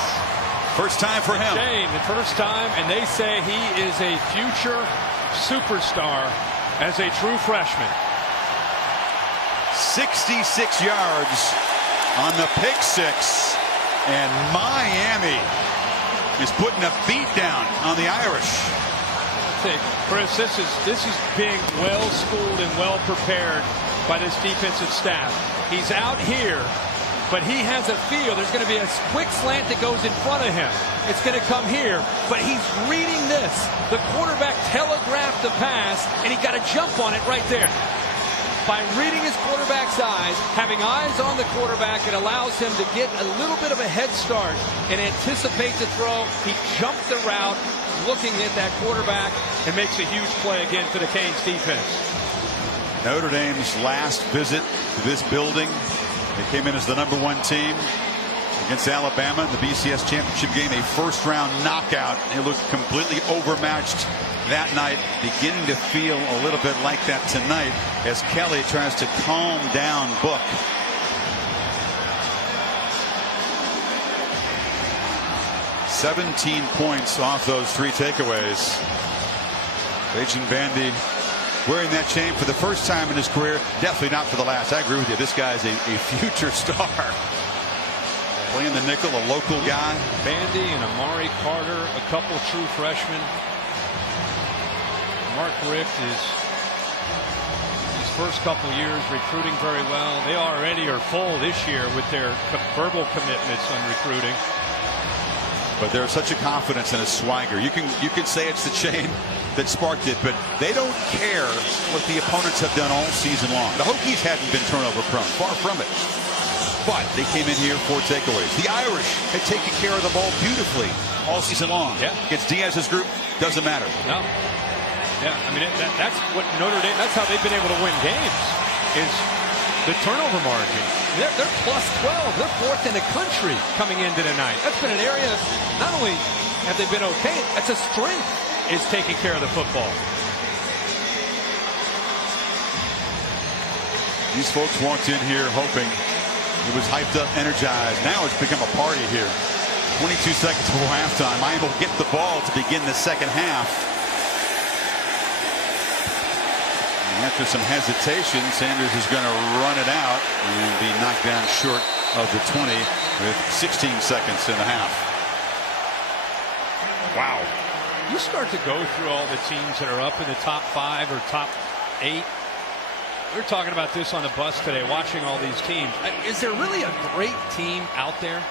First time for him. Shane, the first time, and they say he is a future superstar as a true freshman. 66 yards on the pick 6, and Miami is putting a beat down on the Irish. Chris, this is being well schooled and well prepared by this defensive staff. He's out here, but he has a feel there's going to be a quick slant that goes in front of him. It's going to come here, but he's reading this. The quarterback telegraphed the pass, and he got a jump on it right there. By reading his quarterback's eyes, having eyes on the quarterback, it allows him to get a little bit of a head start and anticipate the throw. He jumped the route, looking at that quarterback, and makes a huge play again for the Canes defense. Notre Dame's last visit to this building, they came in as the #1 team against Alabama in the BCS championship game, a first-round knockout. They looked completely overmatched that night, beginning to feel a little bit like that tonight as Kelly tries to calm down Book. "17 points off those 3 takeaways. Trajan Bandy wearing that chain for the first time in his career, definitely not for the last. I agree with you. This guy's a future star. Playing the nickel, a local guy. Bandy and Amari Carter, a couple true freshmen. Mark Richt is his first couple years recruiting very well. They already are full this year with their verbal commitments on recruiting. But there's such a confidence and a swagger. You can say it's the chain that sparked it, but they don't care what the opponents have done all season long. The Hokies hadn't been turnover prone, far from it. But they came in here 4 takeaways. The Irish had taken care of the ball beautifully all season long. Yeah. Against Diaz's group, doesn't matter. No. Yeah, I mean, that's what Notre Dame, that's how they've been able to win games, is the turnover margin. They're plus 12. They're 4th in the country coming into tonight. That's been an area, not only have they been okay, that's a strength, is taking care of the football. These folks walked in here hoping it was hyped up, energized. Now it's become a party here. 22 seconds before halftime. Miami will get the ball to begin the second half. And after some hesitation, Sanders is going to run it out and be knocked down short of the 20 with 16 seconds in the half. Wow. You start to go through all the teams that are up in the top 5 or top 8. We were talking about this on the bus today, watching all these teams. Is there really a great team out there?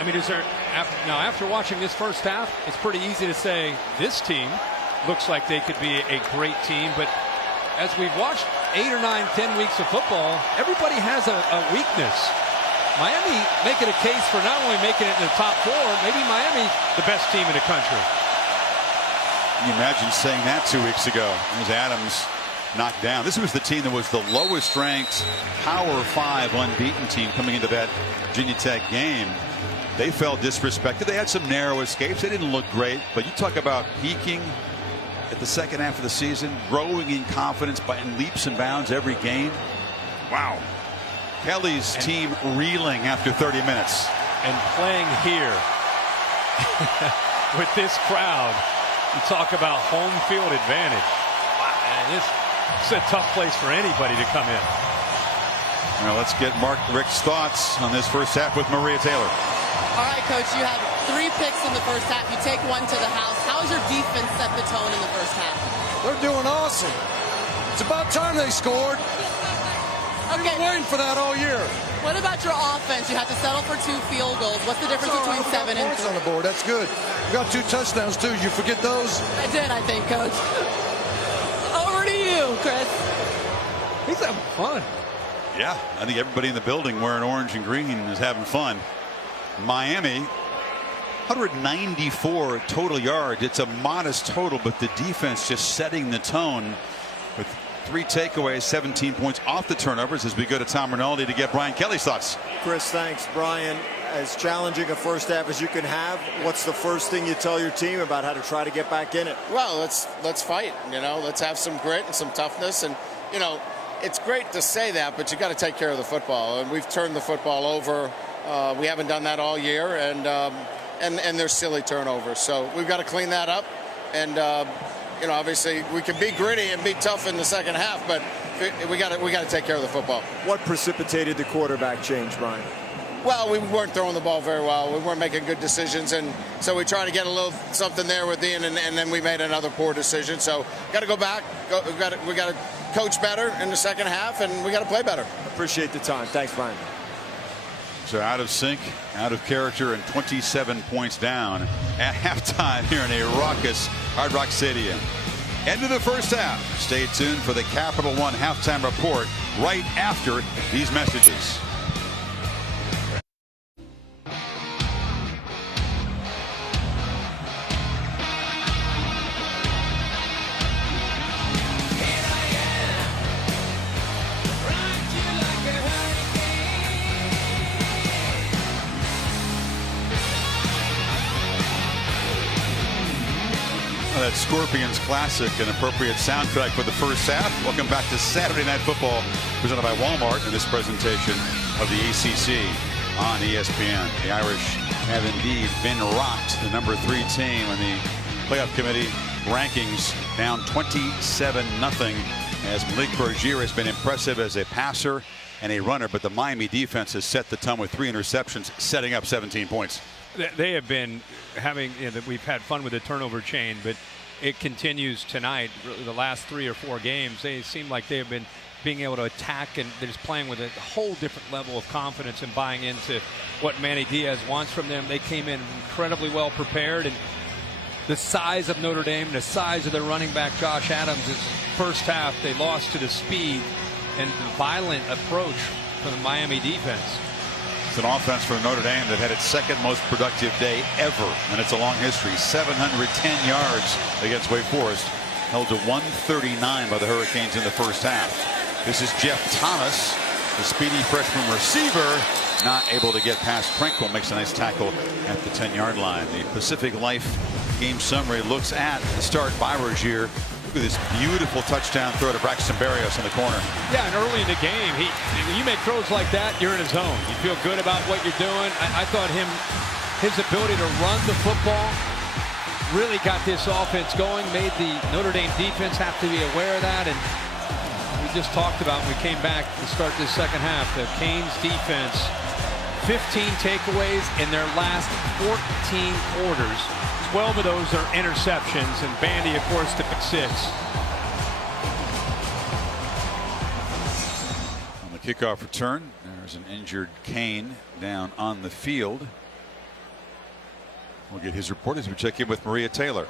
I mean, is there, after watching this first half, it's pretty easy to say this team looks like they could be a great team, but as we've watched 8 or 9, 10 weeks of football, everybody has a weakness. Miami making a case for not only making it in the top 4, maybe Miami the best team in the country. Can you imagine saying that 2 weeks ago? It was Adams knocked down. This was the team that was the lowest ranked Power 5 unbeaten team coming into that Virginia Tech game. They felt disrespected. They had some narrow escapes. They didn't look great, but you talk about peaking at the second half of the season, growing in confidence by leaps and bounds every game. Wow. Kelly's team reeling after 30 minutes. And playing here with this crowd, you talk about home field advantage. Wow, this is a tough place for anybody to come in. Now let's get Mark Richt's thoughts on this first half with Maria Taylor. All right, Coach, you had 3 picks in the first half. You take 1 to the house. How has your defense set the tone in the first half? They're doing awesome. It's about time they scored. I've been waiting for that all year. What about your offense? You had to settle for 2 field goals. What's the difference between 7 and 3? On the board, that's good. We got 2 touchdowns too. You forget those? I did, I think, Coach. Over to you, Chris. He's having fun. Yeah, I think everybody in the building wearing orange and green is having fun. Miami, 194 total yards. It's a modest total, but the defense just setting the tone with 3 takeaways, 17 points off the turnovers as we go to Tom Rinaldi to get Brian Kelly's thoughts. Chris, thanks. Brian, as challenging a first half as you can have, what's the first thing you tell your team about how to try to get back in it? Well, let's fight. Let's have some grit and some toughness. And, it's great to say that, but you got to take care of the football. And we've turned the football over. We haven't done that all year, and there's silly turnovers. So we've got to clean that up. And obviously we can be gritty and be tough in the second half, but we got to take care of the football. What precipitated the quarterback change, Brian? Well, we weren't throwing the ball very well. We weren't making good decisions, and so we tried to get a little something there with Ian, and then we made another poor decision. So got to go back. We got to coach better in the second half, and we got to play better. Appreciate the time. Thanks, Brian. So out of sync, out of character, and 27 points down at halftime here in a raucous Hard Rock Stadium. End of the first half. Stay tuned for the Capital One halftime report right after these messages. That Scorpions classic, an appropriate soundtrack for the first half. Welcome back to Saturday Night Football, presented by Walmart in this presentation of the ACC on ESPN. The Irish have indeed been rocked, the number 3 team in the playoff committee rankings, down 27-0, as Malik Bergier has been impressive as a passer and a runner, but the Miami defense has set the tone with 3 interceptions, setting up 17 points. They have been having, we've had fun with the turnover chain, but it continues tonight. The last 3 or 4 games, they seem like they have been being able to attack, and they're just playing with a whole different level of confidence and buying into what Manny Diaz wants from them. They came in incredibly well prepared, and the size of Notre Dame and the size of their running back Josh Adams is first half they lost to the speed and the violent approach from the Miami defense. It's an offense for Notre Dame that had its second most productive day ever, and it's a long history. 710 yards against Wake Forest, held to 139 by the Hurricanes in the first half. This is Jeff Thomas, the speedy freshman receiver, not able to get past Frankel. Makes a nice tackle at the 10-yard line. The Pacific Life game summary looks at the start by Rozier. Look at this beautiful touchdown throw to Braxton Berrios in the corner. Yeah, and early in the game, when you make throws like that, you're in a zone. You feel good about what you're doing. I thought his ability to run the football really got this offense going, made the Notre Dame defense have to be aware of that. And we just talked about when we came back to start this second half, the Canes defense, 15 takeaways in their last 14 quarters. 12 of those are interceptions, and Bandy, of course, to pick 6. On the kickoff return, there's an injured Kane down on the field. We'll get his report as we check in with Maria Taylor.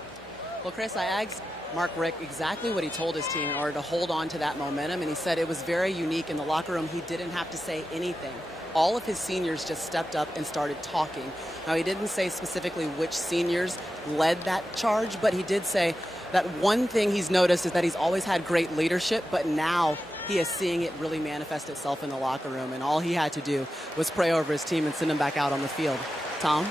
Well, Chris, I asked Mark Richt exactly what he told his team in order to hold on to that momentum, and he said it was very unique in the locker room. He didn't have to say anything. All of his seniors just stepped up and started talking. Now, he didn't say specifically which seniors led that charge, but he did say that one thing he's noticed is that he's always had great leadership, but now he is seeing it really manifest itself in the locker room, and all he had to do was pray over his team and send them back out on the field. Tom?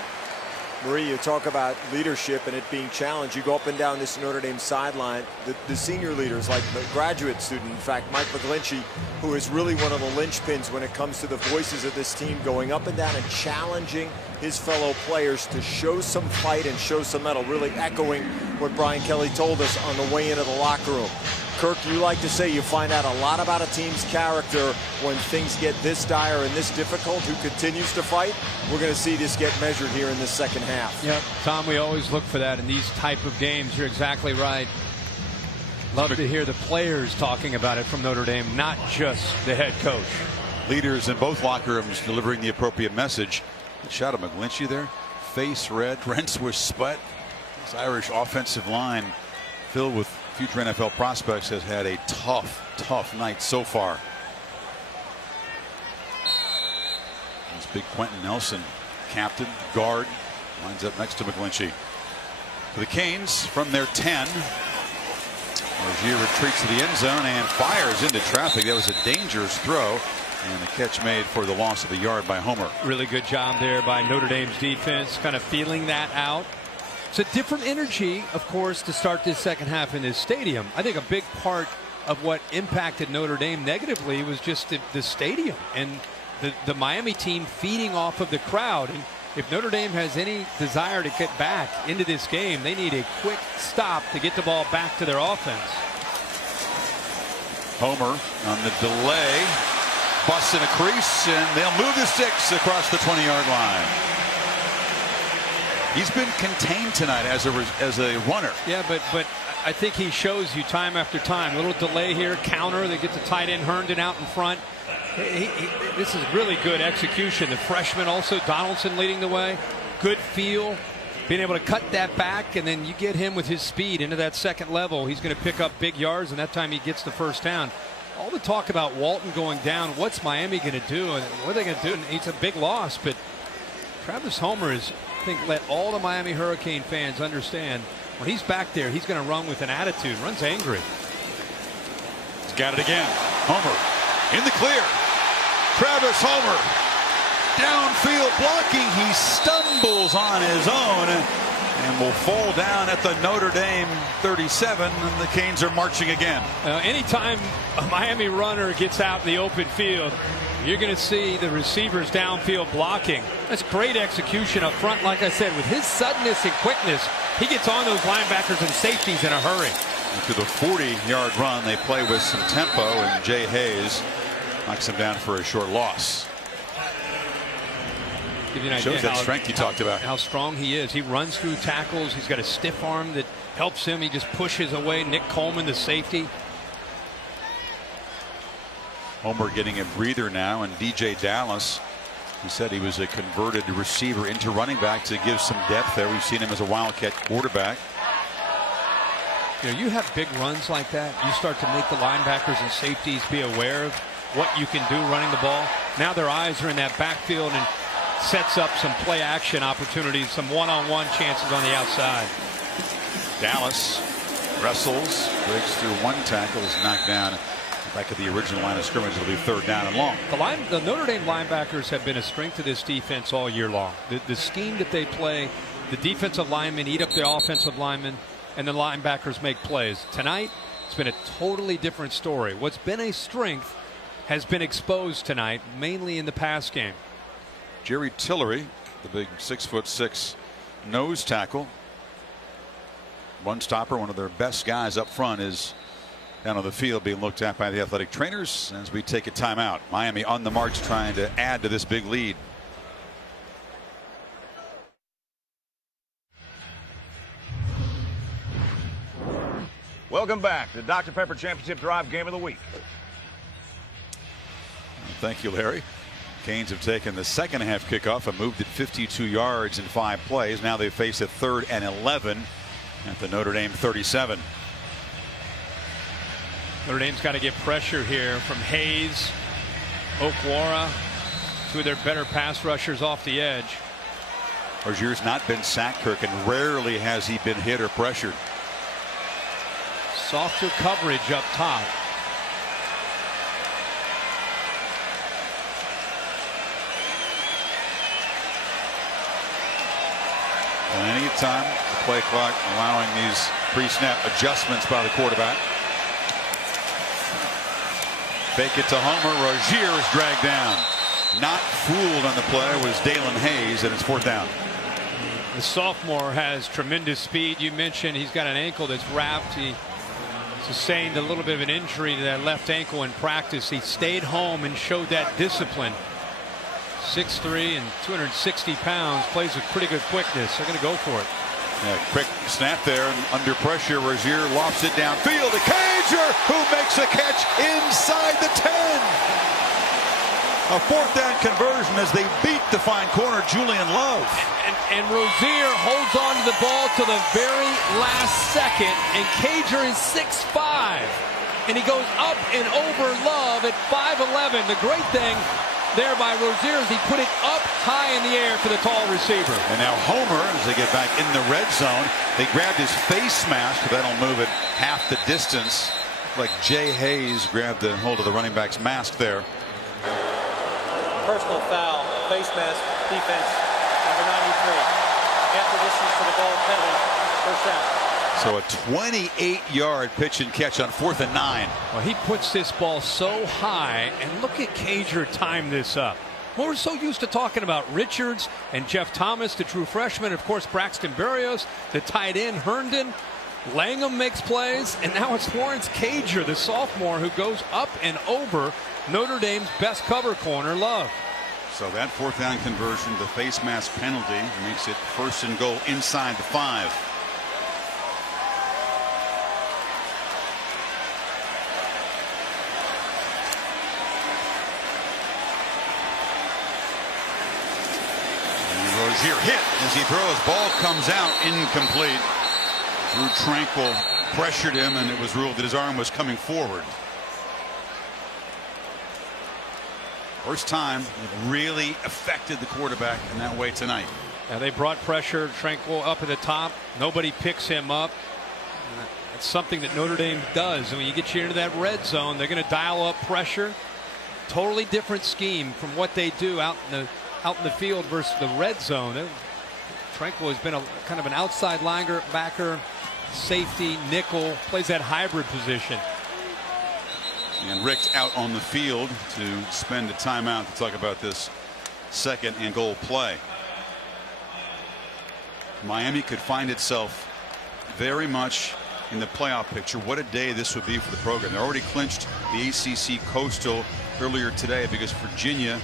Marie, you talk about leadership and it being challenged. You go up and down this Notre Dame sideline. The senior leaders, like the graduate student, in fact, Mike McGlinchey, who is really one of the linchpins when it comes to the voices of this team, going up and down and challenging his fellow players to show some fight and show some mettle, really echoing what Brian Kelly told us on the way into the locker room. Kirk, you like to say you find out a lot about a team's character when things get this dire and this difficult. Who continues to fight? We're going to see this get measured here in this second half. Yep, Tom, we always look for that in these type of games. You're exactly right. Love to hear the players talking about it from Notre Dame, not just the head coach. Leaders in both locker rooms delivering the appropriate message. Good shot of McGlinchey there. Face red, drenched with sweat. This Irish offensive line, filled with future NFL prospects, has had a tough night so far. This big Quentin Nelson, captain, guard, lines up next to McGlinchey. For the Canes from their 10. Rozier retreats to the end zone and fires into traffic. That was a dangerous throw, and the catch made for the loss of a yard by Homer. Really good job there by Notre Dame's defense, kind of feeling that out. It's a different energy, of course, to start this second half in this stadium. I think a big part of what impacted Notre Dame negatively was just the stadium and the Miami team feeding off of the crowd. And if Notre Dame has any desire to get back into this game, they need a quick stop to get the ball back to their offense. Homer on the delay, busts in a crease, and they'll move the sticks across the 20-yard line. He's been contained tonight as a runner. Yeah, but I think he shows you time after time. A little delay here, counter. They get the tight end Herndon out in front. This is really good execution. The freshman also, Donaldson, leading the way. Good feel, being able to cut that back, and then you get him with his speed into that second level. He's going to pick up big yards, and that time he gets the first down. All the talk about Walton going down, what's Miami going to do, and what are they going to do? And it's a big loss, but Travis Homer is, I think, let all the Miami Hurricane fans understand when he's back there, he's going to run with an attitude, runs angry. He's got it again. Homer in the clear. Travis Homer downfield blocking. He stumbles on his own and will fall down at the Notre Dame 37, and the Canes are marching again. Anytime a Miami runner gets out in the open field, you're going to see the receivers downfield blocking. That's great execution up front. Like I said, with his suddenness and quickness, he gets on those linebackers and safeties in a hurry. To the 40-yard run, they play with some tempo, and Jay Hayes knocks him down for a short loss. Give you an Shows idea that strength you talked about. How strong he is. He runs through tackles. He's got a stiff arm that helps him. He just pushes away Nick Coleman, the safety. Homer getting a breather now, and DJ Dallas, who said he was a converted receiver into running back to give some depth there. We've seen him as a Wildcat quarterback. You know, you have big runs like that, you start to make the linebackers and safeties be aware of what you can do running the ball. Now their eyes are in that backfield and sets up some play action opportunities, some one-on-one chances on the outside. Dallas wrestles, breaks through one tackle, is knocked down back at the original line of scrimmage. It'll be 3rd down and long. The Notre Dame linebackers have been a strength of this defense all year long. The scheme that they play, the defensive linemen eat up the offensive linemen, and the linebackers make plays. Tonight, it's been a totally different story. What's been a strength has been exposed tonight, mainly in the pass game. Jerry Tillery, the big 6'6" nose tackle, one stopper, one of their best guys up front, is down on the field being looked at by the athletic trainers as we take a timeout. Miami on the march, trying to add to this big lead. Welcome back to the Dr. Pepper Championship Drive Game of the Week. Thank you, Larry. Canes have taken the second half kickoff and moved it 52 yards in 5 plays. Now they face a 3rd and 11 at the Notre Dame 37. Notre Dame's got to get pressure here from Hayes, Okwara, 2 of their better pass rushers off the edge. Rozier's not been sacked, Kirk, and rarely has he been hit or pressured. Softer coverage up top. And any time the play clock allowing these pre-snap adjustments by the quarterback. Fake it to Homer. Rozier is dragged down. Not fooled on the play was Dalen Hayes, and it's 4th down. The sophomore has tremendous speed. You mentioned he's got an ankle that's wrapped. He sustained a little bit of an injury to that left ankle in practice. He stayed home and showed that discipline. 6'3" and 260 pounds, plays with pretty good quickness. They're going to go for it. Yeah, quick snap there, and under pressure, Rozier lofts it downfield to Cager, who makes a catch inside the 10. A 4th down conversion as they beat the fine corner, Julian Love. And Rozier holds on to the ball to the very last second, and Cager is 6'5", and he goes up and over Love at 5'11". The great thing there by Rozier is he put it up high in the air for the tall receiver. And now Homer, as they get back in the red zone, they grabbed his face mask. That'll move it half the distance. Like Jay Hayes grabbed the hold of the running back's mask there. Personal foul, face mask, defense, number 93. Half the distance to the goal, penalty, 1st down. So a 28-yard pitch and catch on 4th and 9. Well, he puts this ball so high, and look at Cager time this up. Well, we're so used to talking about Richards and Jeff Thomas, the true freshman, of course Braxton Berrios, the tight end Herndon. Langham makes plays, and now it's Lawrence Cager, the sophomore, who goes up and over Notre Dame's best cover corner, Love. So that 4th down conversion, the face mask penalty, makes it 1st and goal inside the 5. Rozier hit as he throws. Ball comes out incomplete. Drew Tranquil pressured him, and it was ruled that his arm was coming forward. First time it really affected the quarterback in that way tonight. Now they brought pressure. Tranquil up at the top. Nobody picks him up. It's something that Notre Dame does. When you get you into that red zone, they're going to dial up pressure. Totally different scheme from what they do out in the field versus the red zone. Tranquil has been a kind of an outside linebacker, safety, nickel, plays that hybrid position. And Rick out on the field to spend a timeout to talk about this 2nd and goal play. Miami could find itself very much in the playoff picture. What a day this would be for the program. They already clinched the ACC Coastal earlier today because Virginia,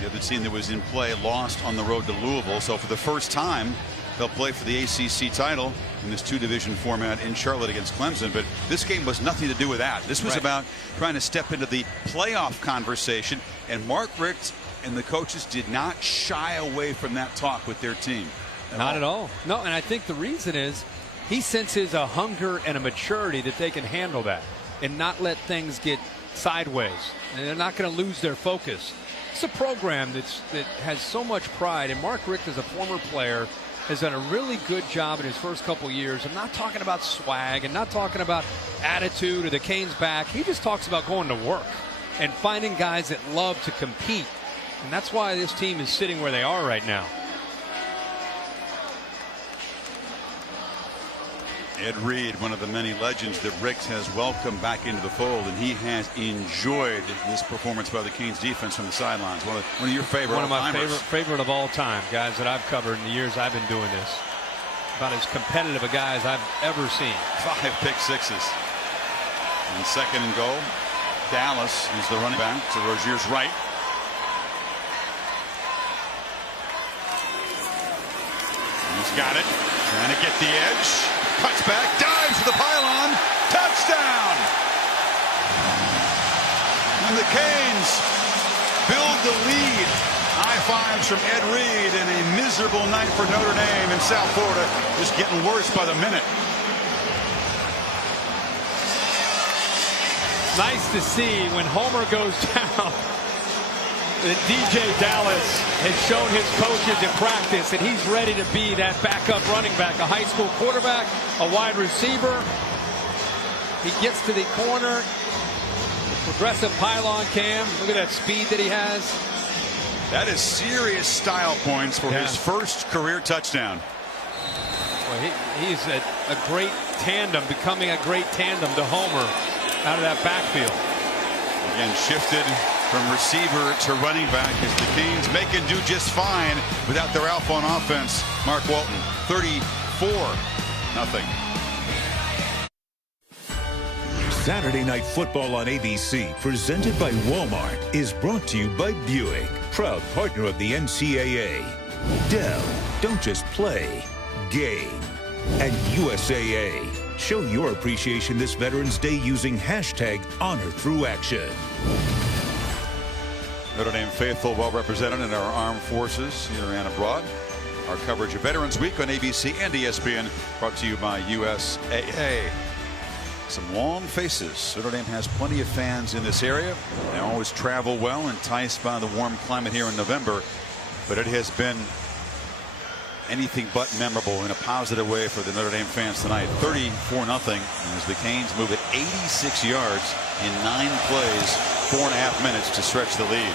the other team that was in play, lost on the road to Louisville. So for the first time they'll play for the ACC title in this 2-division format in Charlotte against Clemson. But this game was nothing to do with that. This was about trying to step into the playoff conversation. And Mark Richt and the coaches did not shy away from that talk with their team. Not at all. No, and I think the reason is he senses a hunger and a maturity that they can handle that and not let things get sideways. And they're not going to lose their focus. It's a program that has so much pride, and Mark Richt, as a former player, has done a really good job in his first couple years. I'm not talking about swag and not talking about attitude or the Canes back. He just talks about going to work and finding guys that love to compete. And that's why this team is sitting where they are right now. Ed Reed, one of the many legends that Richt has welcomed back into the fold, and he has enjoyed this performance by the Canes defense from the sidelines. One of your favorite. One of my favorite of all time, guys that I've covered in the years I've been doing this. About as competitive a guy as I've ever seen. 5 pick sixes. And 2nd and goal. Dallas is the running back to Rozier's right. He's got it. Trying to get the edge. Cuts back, dives to the pylon, touchdown! And the Canes build the lead. High fives from Ed Reed, and a miserable night for Notre Dame in South Florida, just getting worse by the minute. Nice to see when Homer goes down that DJ Dallas has shown his coaches in practice that he's ready to be that backup running back, a high school quarterback, a wide receiver. He gets to the corner, progressive pylon cam. Look at that speed that he has. That is serious style points for his first career touchdown. Well, he's a great tandem, becoming a great tandem to Homer out of that backfield. Again, shifted from receiver to running back as the Canes make and do just fine without their alpha on offense. Mark Walton, 34-0. Saturday Night Football on ABC, presented by Walmart, is brought to you by Buick, proud partner of the NCAA. Dell, don't just play, game. And USAA, show your appreciation this Veterans Day using #HonorThroughAction. Notre Dame faithful well represented in our armed forces here and abroad. Our coverage of Veterans Week on ABC and ESPN, brought to you by USAA. Some long faces. Notre Dame has plenty of fans in this area. They always travel well, enticed by the warm climate here in November. But it has been anything but memorable in a positive way for the Notre Dame fans tonight. 34-0 as the Canes move it 86 yards in 9 plays, 4.5 minutes to stretch the lead.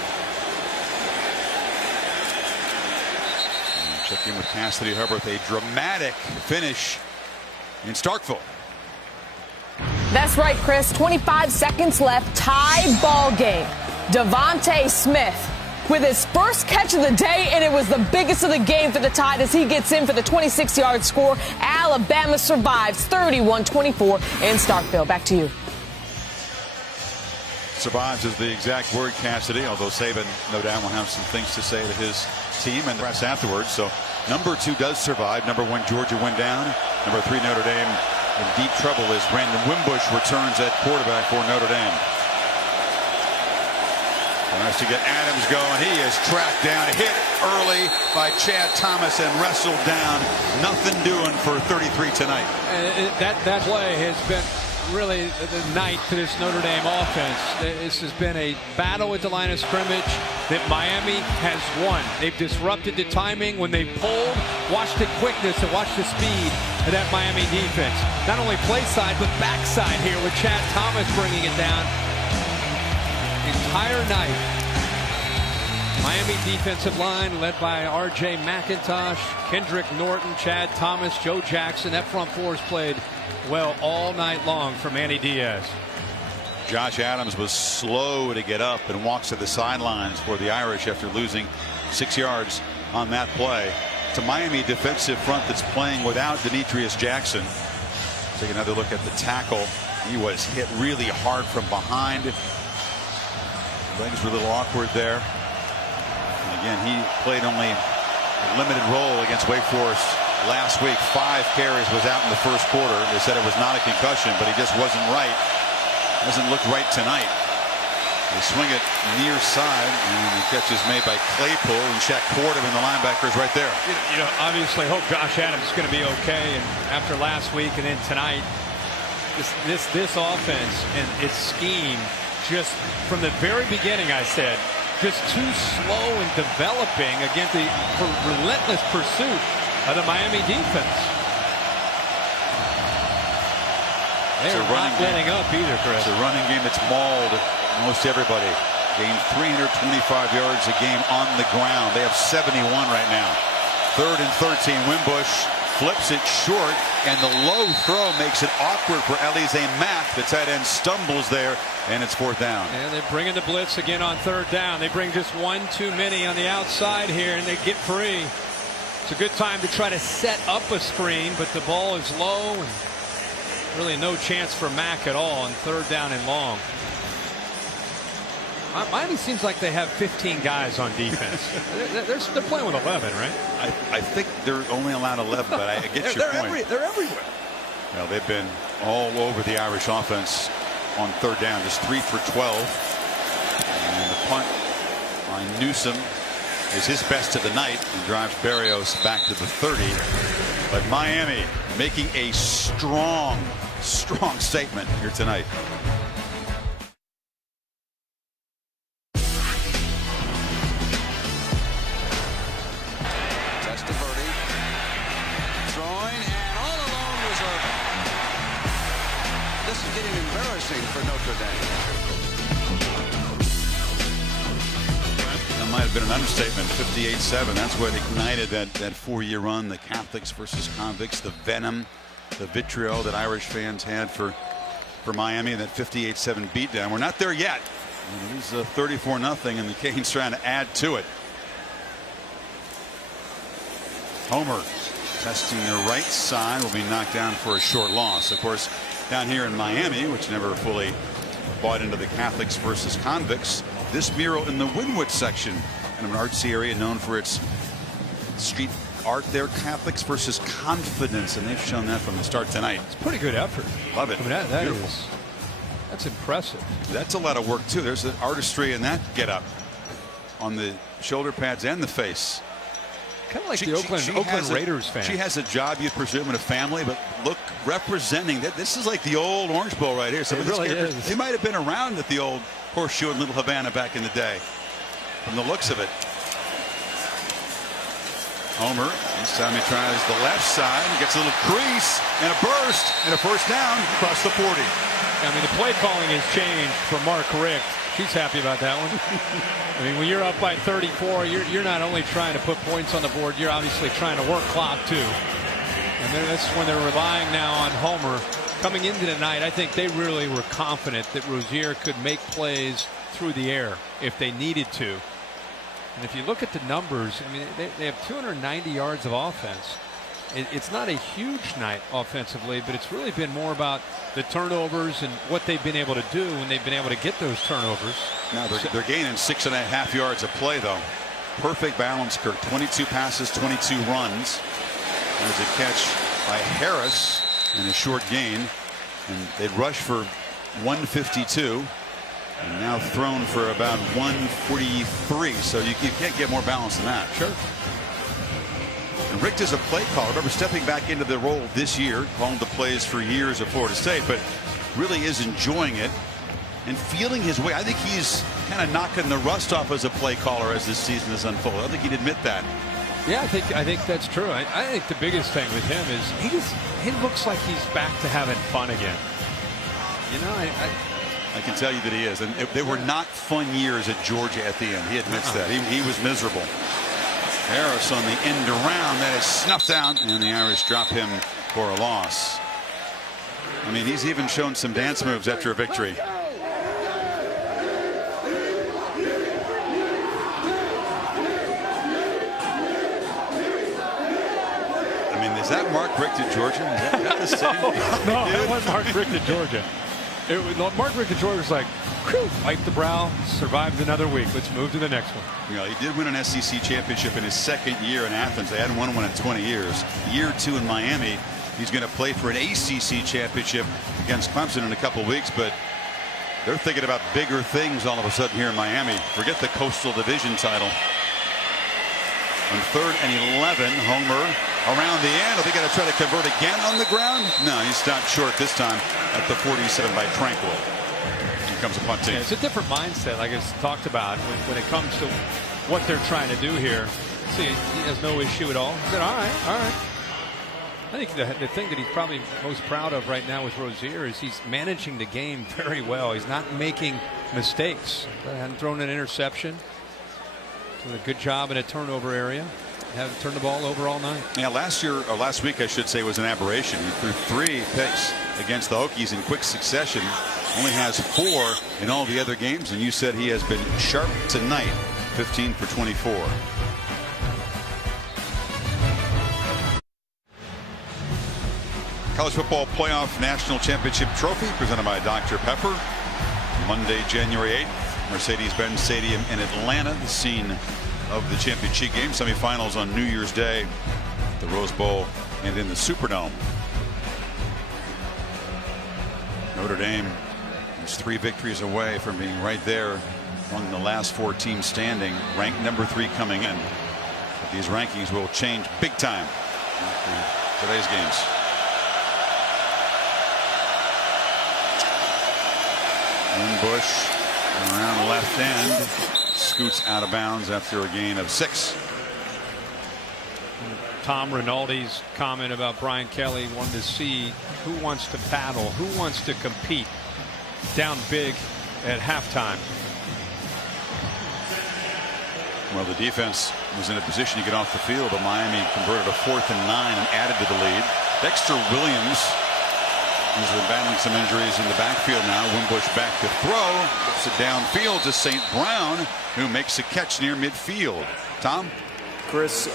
And check in with Cassidy Hurst, a dramatic finish in Starkville. That's right, Chris. 25 seconds left. Tie ball game. Devontae Smith with his first catch of the day, and it was the biggest of the game for the Tide as he gets in for the 26-yard score. Alabama survives 31-24 in Starkville. Back to you. Survives is the exact word, Cassidy, although Saban no doubt will have some things to say to his team and the press afterwards. So number 2 does survive. Number 1 Georgia went down. Number 3 Notre Dame in deep trouble as Brandon Wimbush returns at quarterback for Notre Dame. Tries to get Adams going. He is tracked down, hit early by Chad Thomas and wrestled down. Nothing doing for 33 tonight. That play has been really the night to this Notre Dame offense. This has been a battle at the line of scrimmage that Miami has won. They've disrupted the timing when they pulled. Watch the quickness and watch the speed of that Miami defense. Not only play side, but backside here with Chad Thomas bringing it down. Entire night. Miami defensive line led by R.J. McIntosh, Kendrick Norton, Chad Thomas, Joe Jackson. That front four has played well all night long for Manny Diaz. Josh Adams was slow to get up and walks to the sidelines for the Irish after losing 6 yards on that play. It's a Miami defensive front that's playing without Demetrius Jackson. Take another look at the tackle. He was hit really hard from behind. Legs were a little awkward there. And again, he played only a limited role against Wake Forest last week. 5 carries, was out in the first quarter. They said it was not a concussion, but he just wasn't right. Doesn't look right tonight. They swing it near side, and the catch is made by Claypool, and Shaq Fordham and the linebackers right there. You know, obviously hope Josh Adams is going to be okay. And after last week and then tonight, this offense and its scheme, just from the very beginning, I said, just too slow in developing against the relentless pursuit of the Miami defense. They're not letting up either, Chris. It's a running game that's mauled most everybody. Gained 325 yards a game on the ground. They have 71 right now. 3rd and 13. Wimbush flips it short, and the low throw makes it awkward for Alize Mack. The tight end stumbles there, and it's 4th down. And they're bringing the blitz again on 3rd down. They bring just one too many on the outside here, and they get free. It's a good time to try to set up a screen, but the ball is low, and really no chance for Mack at all on 3rd down and long. Miami seems like they have 15 guys on defense. They're playing with 11, right? I think they're only allowed 11, but I get your point. They're everywhere. Well, they've been all over the Irish offense on 3rd down, just 3 for 12. And the punt by Newsom is his best of the night and drives Berrios back to the 30. But Miami making a strong statement here tonight. For Notre Dame. That might have been an understatement. 58-7. That's what ignited that 4-year run. The Catholics versus convicts, the venom, the vitriol that Irish fans had for Miami. That 58-7 beatdown. We're not there yet. It is 34-0, and the Canes trying to add to it. Homer testing the right side, will be knocked down for a short loss. Of course, down here in Miami, which never fully bought into the Catholics versus convicts, this mural in the Wynwood section, kind of an artsy area known for its street art there, Catholics versus confidence, and they've shown that from the start tonight. It's a pretty good effort. Love it. I mean, that's impressive. That's a lot of work too. There's the artistry in that get up on the shoulder pads and the face. Kind of like the Oakland Raiders fan. She has a job, you'd presume, in a family, but look, representing that. This is like the old Orange Bowl right here. Some of these characters, they might have been around at the old Horseshoe in Little Havana back in the day, from the looks of it. Homer, this time he tries the left side, gets a little crease and a burst and a 1st down across the 40. I mean, the play calling has changed for Mark Richt. He's happy about that one. I mean, when you're up by 34, you're not only trying to put points on the board, you're obviously trying to work clock too. And then that's when they're relying now on Homer. Coming into tonight, I think they really were confident that Rozier could make plays through the air if they needed to. And if you look at the numbers, I mean, they have 290 yards of offense. It's not a huge night offensively, but it's really been more about the turnovers and what they've been able to do when they've been able to get those turnovers. Now they're gaining 6.5 yards a play, though. Perfect balance, Kirk. 22 passes, 22 runs. There's a catch by Harris and a short gain. And they'd rush for 152. And now thrown for about 143. So you can't get more balance than that. Sure. And Richt is a play caller. Remember, stepping back into the role this year, calling the plays for years at Florida State, but really is enjoying it and feeling his way. I think he's kind of knocking the rust off as a play caller as this season has unfolded. I think he'd admit that. Yeah, I think that's true. I think the biggest thing with him is he looks like he's back to having fun again. You know, I can tell you that he is. And they were not fun years at Georgia at the end. He admits that. He was miserable. Harris on the end around. That is snuffed out, and the Irish drop him for a loss. I mean, he's even shown some dance moves after a victory. I mean, is that Mark Richt at Georgia? Is that the same? No, that wasn't Mark Richt at Georgia. Mark Richt at Georgia was like, Wipe the brow, survived another week. Let's move to the next one. You know, he did win an SEC championship in his second year in Athens. They hadn't won one in 20 years. Year 2 in Miami. He's going to play for an ACC championship against Clemson in a couple weeks, but they're thinking about bigger things all of a sudden here in Miami. Forget the Coastal Division title. On 3rd and 11, Homer around the end. Are they going to try to convert again on the ground? No, he stopped short this time at the 47 by Tranquil. Here comes a punt team. Yeah, it's a different mindset, like it's talked about, when it comes to what they're trying to do here. See, he has no issue at all. He said, all right, all right. I think the thing that he's probably most proud of right now with Rozier is he's managing the game very well. He's not making mistakes. Hadn't thrown an interception. Doing a good job in a turnover area. Haven't turned the ball over all night. Yeah, last week I should say was an aberration. He threw 3 picks against the Hokies in quick succession. Only has 4 in all the other games, and you said he has been sharp tonight. 15 for 24. College Football Playoff National Championship Trophy presented by Dr. Pepper. Monday, January 8th. Mercedes-Benz Stadium in Atlanta, the scene of the championship game. Semifinals on New Year's Day, the Rose Bowl, and in the Superdome. Notre Dame is 3 victories away from being right there among the last 4 teams standing, ranked number 3 coming in. But these rankings will change big time after today's games. Bush around left end, scoots out of bounds after a gain of 6. Tom Rinaldi's comment about Brian Kelly wanted to see who wants to battle, who wants to compete down big at halftime. Well, the defense was in a position to get off the field, but Miami converted a 4th and 9 and added to the lead. Dexter Williams has been battling some injuries in the backfield now. Wimbush back to throw. Gets it downfield to St. Brown, who makes a catch near midfield. Tom? Chris,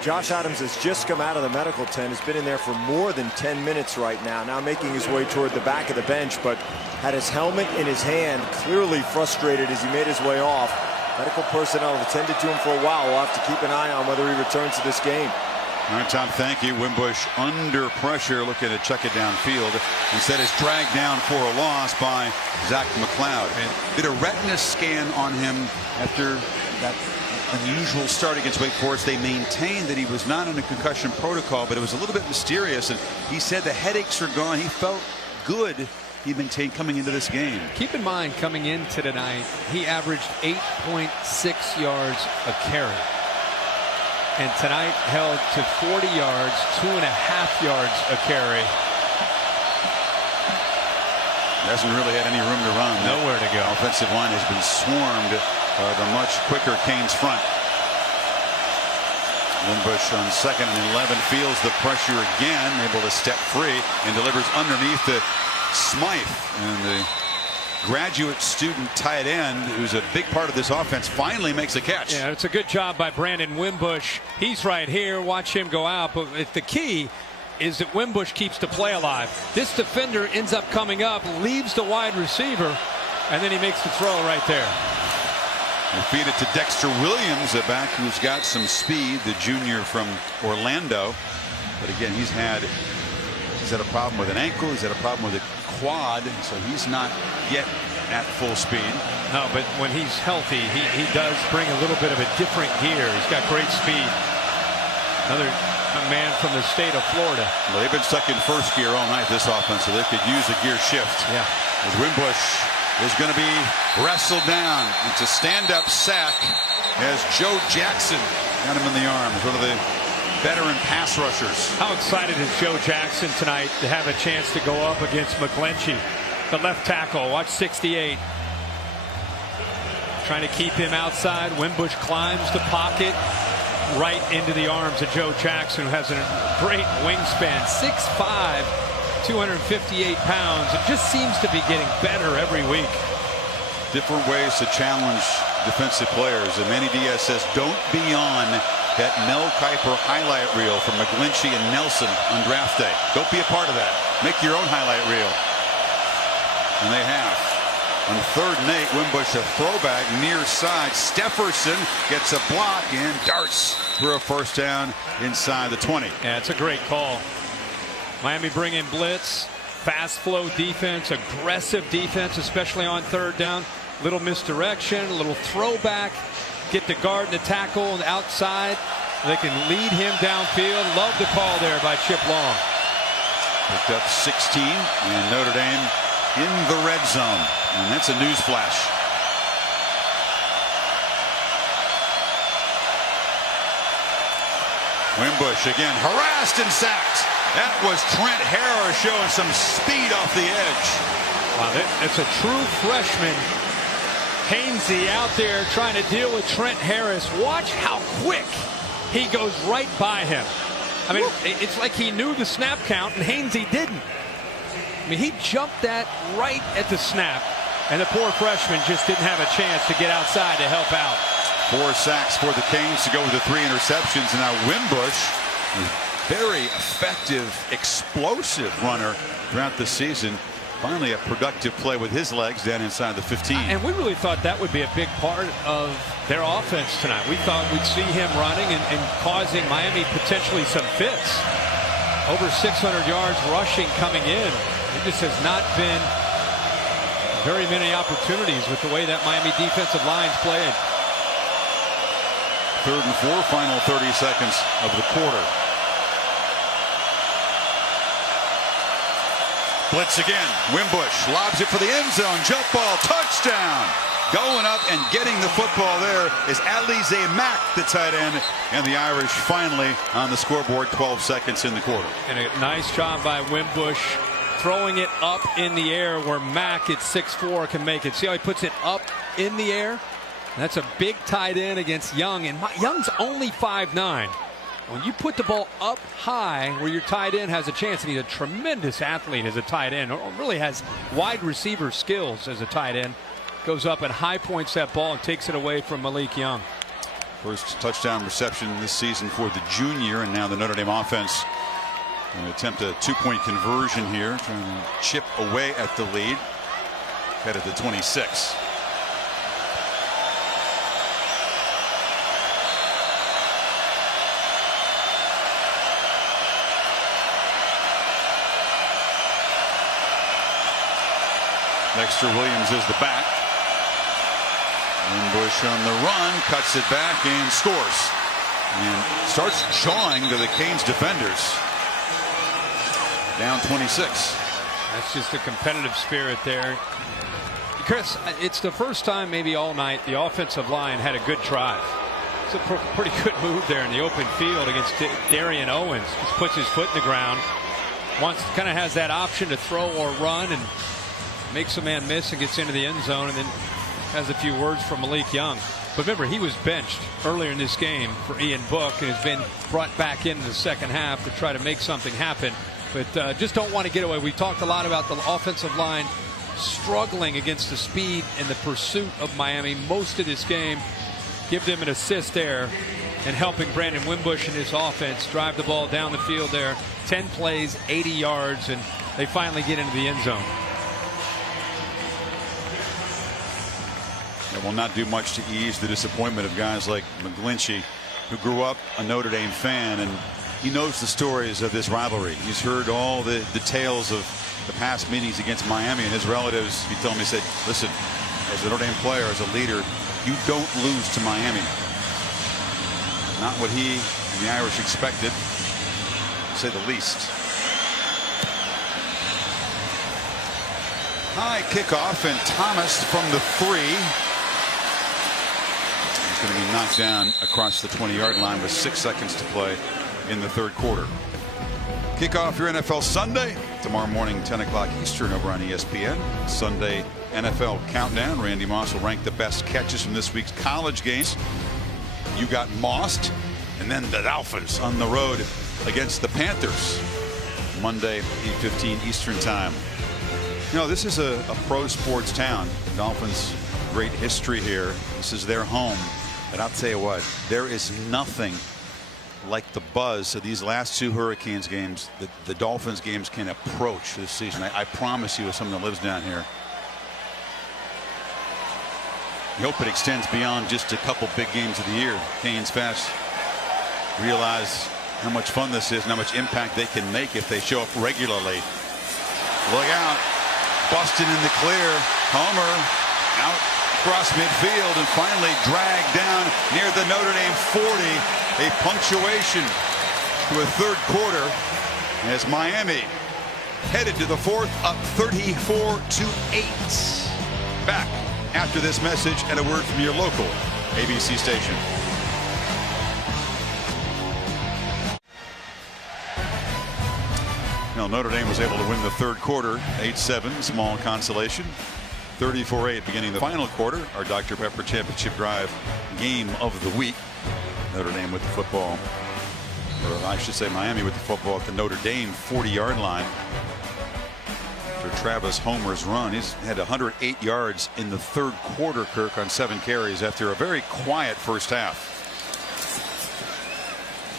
Josh Adams has just come out of the medical tent. Has been in there for more than 10 minutes right now. Now making his way toward the back of the bench, but had his helmet in his hand, clearly frustrated as he made his way off. Medical personnel have attended to him for a while. We'll have to keep an eye on whether he returns to this game. All right, Tom, thank you. Wimbush under pressure, looking to chuck it downfield. Instead, is dragged down for a loss by Zach McLeod. And did a retina scan on him after that unusual start against Wake Forest. They maintained that he was not in a concussion protocol, but it was a little bit mysterious. And he said the headaches are gone. He felt good. He maintained coming into this game. Keep in mind, coming into tonight, he averaged 8.6 yards a carry. And tonight held to 40 yards, 2.5 yards a carry. Hasn't really had any room to run. Nowhere to go. Offensive line has been swarmed by the much quicker Canes front. Wimbush on 2nd and 11 feels the pressure again, able to step free and delivers underneath to Smythe. And the graduate student tight end, who's a big part of this offense, finally makes a catch. Yeah, it's a good job by Brandon Wimbush. He's right here. Watch him go out. But the key is that Wimbush keeps the play alive. This defender ends up coming up, leaves the wide receiver, and then he makes the throw right there. They feed it to Dexter Williams, a back who's got some speed, the junior from Orlando. But again, he's had a problem with an ankle. He's had a problem with a quad, so he's not yet at full speed. No, but when he's healthy, he does bring a little bit of a different gear. He's got great speed. Another man from the state of Florida. Well, they've been stuck in first gear all night, this offense, so they could use a gear shift. Yeah. As Wimbush is going to be wrestled down. It's a stand-up sack as Joe Jackson got him in the arms. One of the veteran pass rushers. How excited is Joe Jackson tonight to have a chance to go up against McGlinchey, the left tackle. Watch 68. Trying to keep him outside. Wimbush climbs the pocket right into the arms of Joe Jackson, who has a great wingspan. 6'5", 258 pounds. It just seems to be getting better every week. Different ways to challenge defensive players. And Manny Diaz says, don't be on that Mel Kiper highlight reel from McGlinchey and Nelson on draft day. Don't be a part of that. Make your own highlight reel. And they have. On 3rd and 8, Wimbush a throwback near side. Stefferson gets a block and darts through a first down inside the 20. Yeah, it's a great call. Miami bring in blitz, fast flow defense, aggressive defense, especially on 3rd down. Little misdirection, a little throwback. Get the guard and the tackle on the outside. They can lead him downfield. Love the call there by Chip Long. Picked up 16, and Notre Dame in the red zone. And that's a news flash. Wimbush again harassed and sacked. That was Trent Harris showing some speed off the edge. Wow, it's a true freshman. Hainsey out there trying to deal with Trent Harris. Watch how quick he goes right by him. I mean, it's like he knew the snap count and Hainsey didn't. I mean, he jumped that right at the snap, and the poor freshman just didn't have a chance to get outside to help out. 4 sacks for the Canes to go with the 3 interceptions. And now Wimbush, very effective, explosive runner throughout the season. Finally a productive play with his legs down inside the 15. And we really thought that would be a big part of their offense tonight. We thought we'd see him running and causing Miami potentially some fits. Over 600 yards rushing coming in. There just has not been very many opportunities with the way that Miami defensive line's played. 3rd and 4, final 30 seconds of the quarter. Blitz again. Wimbush lobs it for the end zone. Jump ball. Touchdown. Going up and getting the football there is Alize Mack, the tight end. And the Irish finally on the scoreboard. 12 seconds in the quarter. And a nice job by Wimbush throwing it up in the air where Mack at 6'4" can make it. See how he puts it up in the air? That's a big tight end against Young. And Young's only 5'9". When you put the ball up high where your tight end has a chance, and he's a tremendous athlete as a tight end, or really has wide receiver skills as a tight end, goes up and high points that ball and takes it away from Malik Young. First touchdown reception this season for the junior, and now the Notre Dame offense going to attempt a 2-point conversion here, trying to chip away at the lead. Head at the 26. Dexter Williams is the back. Wimbush on the run, cuts it back and scores. And starts jawing to the Canes defenders. Down 26. That's just a competitive spirit there. Chris, it's the first time maybe all night the offensive line had a good drive. It's a pretty good move there in the open field against Darian Owens. Just puts his foot in the ground. Kind of has that option to throw or run and makes a man miss and gets into the end zone, and then has a few words from Malik Young. But remember, he was benched earlier in this game for Ian Book and has been brought back in the second half to try to make something happen. But just don't want to get away. We talked a lot about the offensive line struggling against the speed and the pursuit of Miami most of this game. Give them an assist there and helping Brandon Wimbush and his offense drive the ball down the field there. 10 plays, 80 yards, and they finally get into the end zone. It will not do much to ease the disappointment of guys like McGlinchey, who grew up a Notre Dame fan, and he knows the stories of this rivalry. He's heard all the tales of the past meetings against Miami, and his relatives, he told me, said, listen, as a Notre Dame player, as a leader, you don't lose to Miami. Not what he and the Irish expected, to say the least. High kickoff, and Thomas from the 3. Going to be knocked down across the 20-yard line with 6 seconds to play in the third quarter. Kick off your NFL Sunday tomorrow morning, 10 o'clock Eastern over on ESPN. Sunday NFL Countdown. Randy Moss will rank the best catches from this week's college games. You got mossed, and then the Dolphins on the road against the Panthers. Monday, 8:15 Eastern time. You know, this is a pro sports town. The Dolphins, great history here. This is their home. And I'll tell you what, there is nothing like the buzz of these last 2 Hurricanes games that the Dolphins games can approach this season. I promise you, as someone that lives down here. You hope it extends beyond just a couple big games of the year. Canes fast realize how much fun this is and how much impact they can make if they show up regularly. Look out. Busted in the clear. Homer out across midfield and finally dragged down near the Notre Dame 40. A punctuation to a third quarter as Miami headed to the fourth, up 34-8. Back after this message and a word from your local ABC station. Well, Notre Dame was able to win the third quarter, 8-7, small consolation. 34-8 beginning the final quarter. Our Dr. Pepper Championship Drive game of the week. Notre Dame with the football, or I should say Miami with the football at the Notre Dame 40-yard line. After Travis Homer's run, he's had 108 yards in the third quarter, Kirk, on 7 carries after a very quiet first half.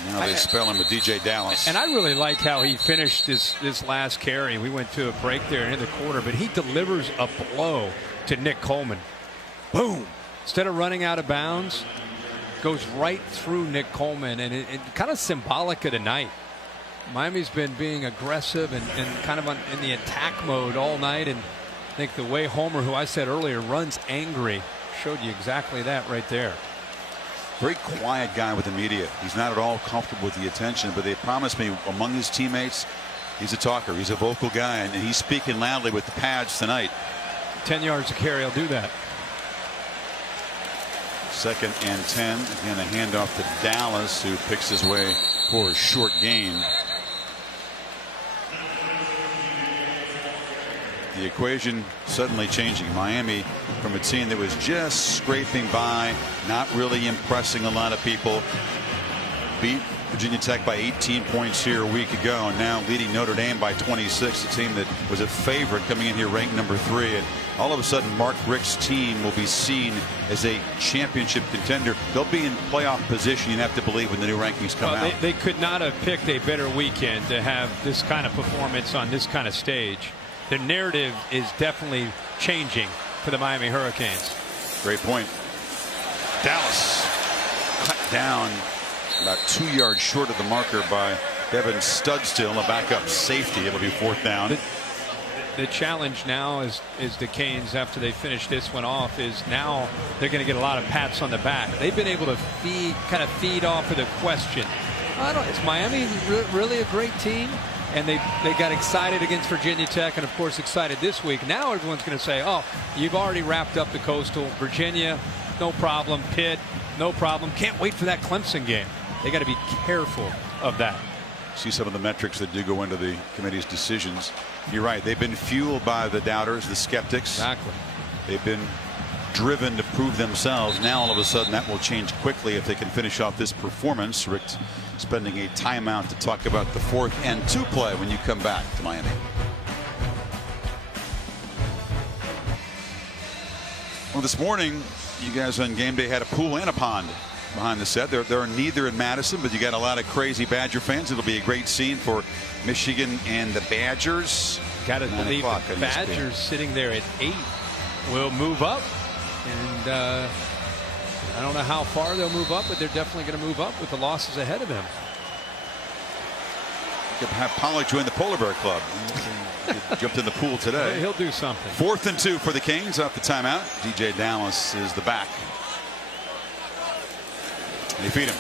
Now they spell him with DJ Dallas. And I really like how he finished this last carry. We went to a break there in the quarter, but he delivers a blow to Nick Coleman. Boom. Instead of running out of bounds, goes right through Nick Coleman, and it kind of symbolic of tonight. Miami's been being aggressive and kind of in the attack mode all night, and I think the way Homer, who I said earlier, runs angry, showed you exactly that right there. Very quiet guy with the media. He's not at all comfortable with the attention, but they promised me among his teammates, he's a talker. He's a vocal guy, and he's speaking loudly with the pads tonight. 10 yards a carry, I'll do that. 2nd and 10. Again, a handoff to Dallas, who picks his way for a short gain. The equation suddenly changing. Miami, from a team that was just scraping by, not really impressing a lot of people, beat Virginia Tech by 18 points here a week ago, and now leading Notre Dame by 26, a team that was a favorite coming in here ranked number 3. And all of a sudden, Mark Richt's team will be seen as a championship contender. They'll be in playoff position, you'd have to believe, when the new rankings come out. They could not have picked a better weekend to have this kind of performance on this kind of stage. The narrative is definitely changing for the Miami Hurricanes. Great point. Dallas cut down about 2 yards short of the marker by Devin Studstill, a backup safety. It'll be 4th down. The challenge now is the Canes, after they finish this one off, is now they're going to get a lot of pats on the back. They've been able to kind of feed off of the question. Is Miami really a great team? And they got excited against Virginia Tech, and of course excited this week. Now everyone's going to say, oh, you've already wrapped up the Coastal. Virginia, no problem. Pitt, no problem. Can't wait for that Clemson game. They got to be careful of that. See some of the metrics that do go into the committee's decisions. You're right. They've been fueled by the doubters, the skeptics. Exactly. They've been driven to prove themselves. Now all of a sudden that will change quickly if they can finish off this performance. Richt spending a timeout to talk about the 4th and 2 play when you come back to Miami. Well, this morning you guys on game day had a pool and a pond behind the set. There are neither in Madison, but you got a lot of crazy Badger fans. It'll be a great scene for Michigan and the Badgers. Got to believe the Badgers sitting there at 8 will move up, and I don't know how far they'll move up, but they're definitely going to move up with the losses ahead of them. You could have Pollock join the Polar Bear Club. He jumped in the pool today. He'll do something. 4th and 2 for the Canes off the timeout. DJ Dallas is the back. They feed him.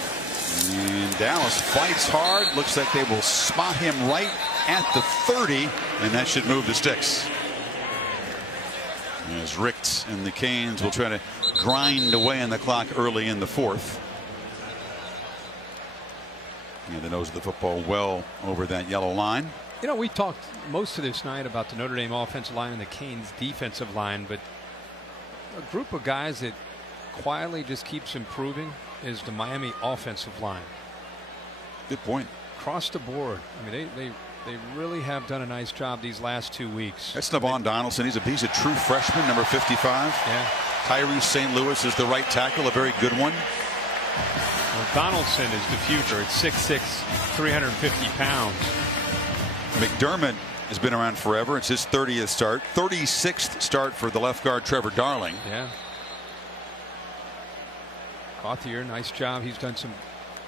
And Dallas fights hard. Looks like they will spot him right at the 30, and that should move the sticks. As Richt and the Canes will try to grind away on the clock early in the 4th. And the nose of the football well over that yellow line. You know, we talked most of this night about the Notre Dame offensive line and the Canes defensive line, but a group of guys that quietly just keeps improving is the Miami offensive line. Good point. Across the board. I mean, they really have done a nice job these last 2 weeks. That's Navon Donaldson. He's a true freshman, number 55. Yeah. Tyrese St. Louis is the right tackle, a very good one. Well, Donaldson is the future at 6'6", 350 pounds. McDermott has been around forever. It's his 30th start, 36th start for the left guard Trevor Darling. Yeah. Gauthier, nice job. He's done some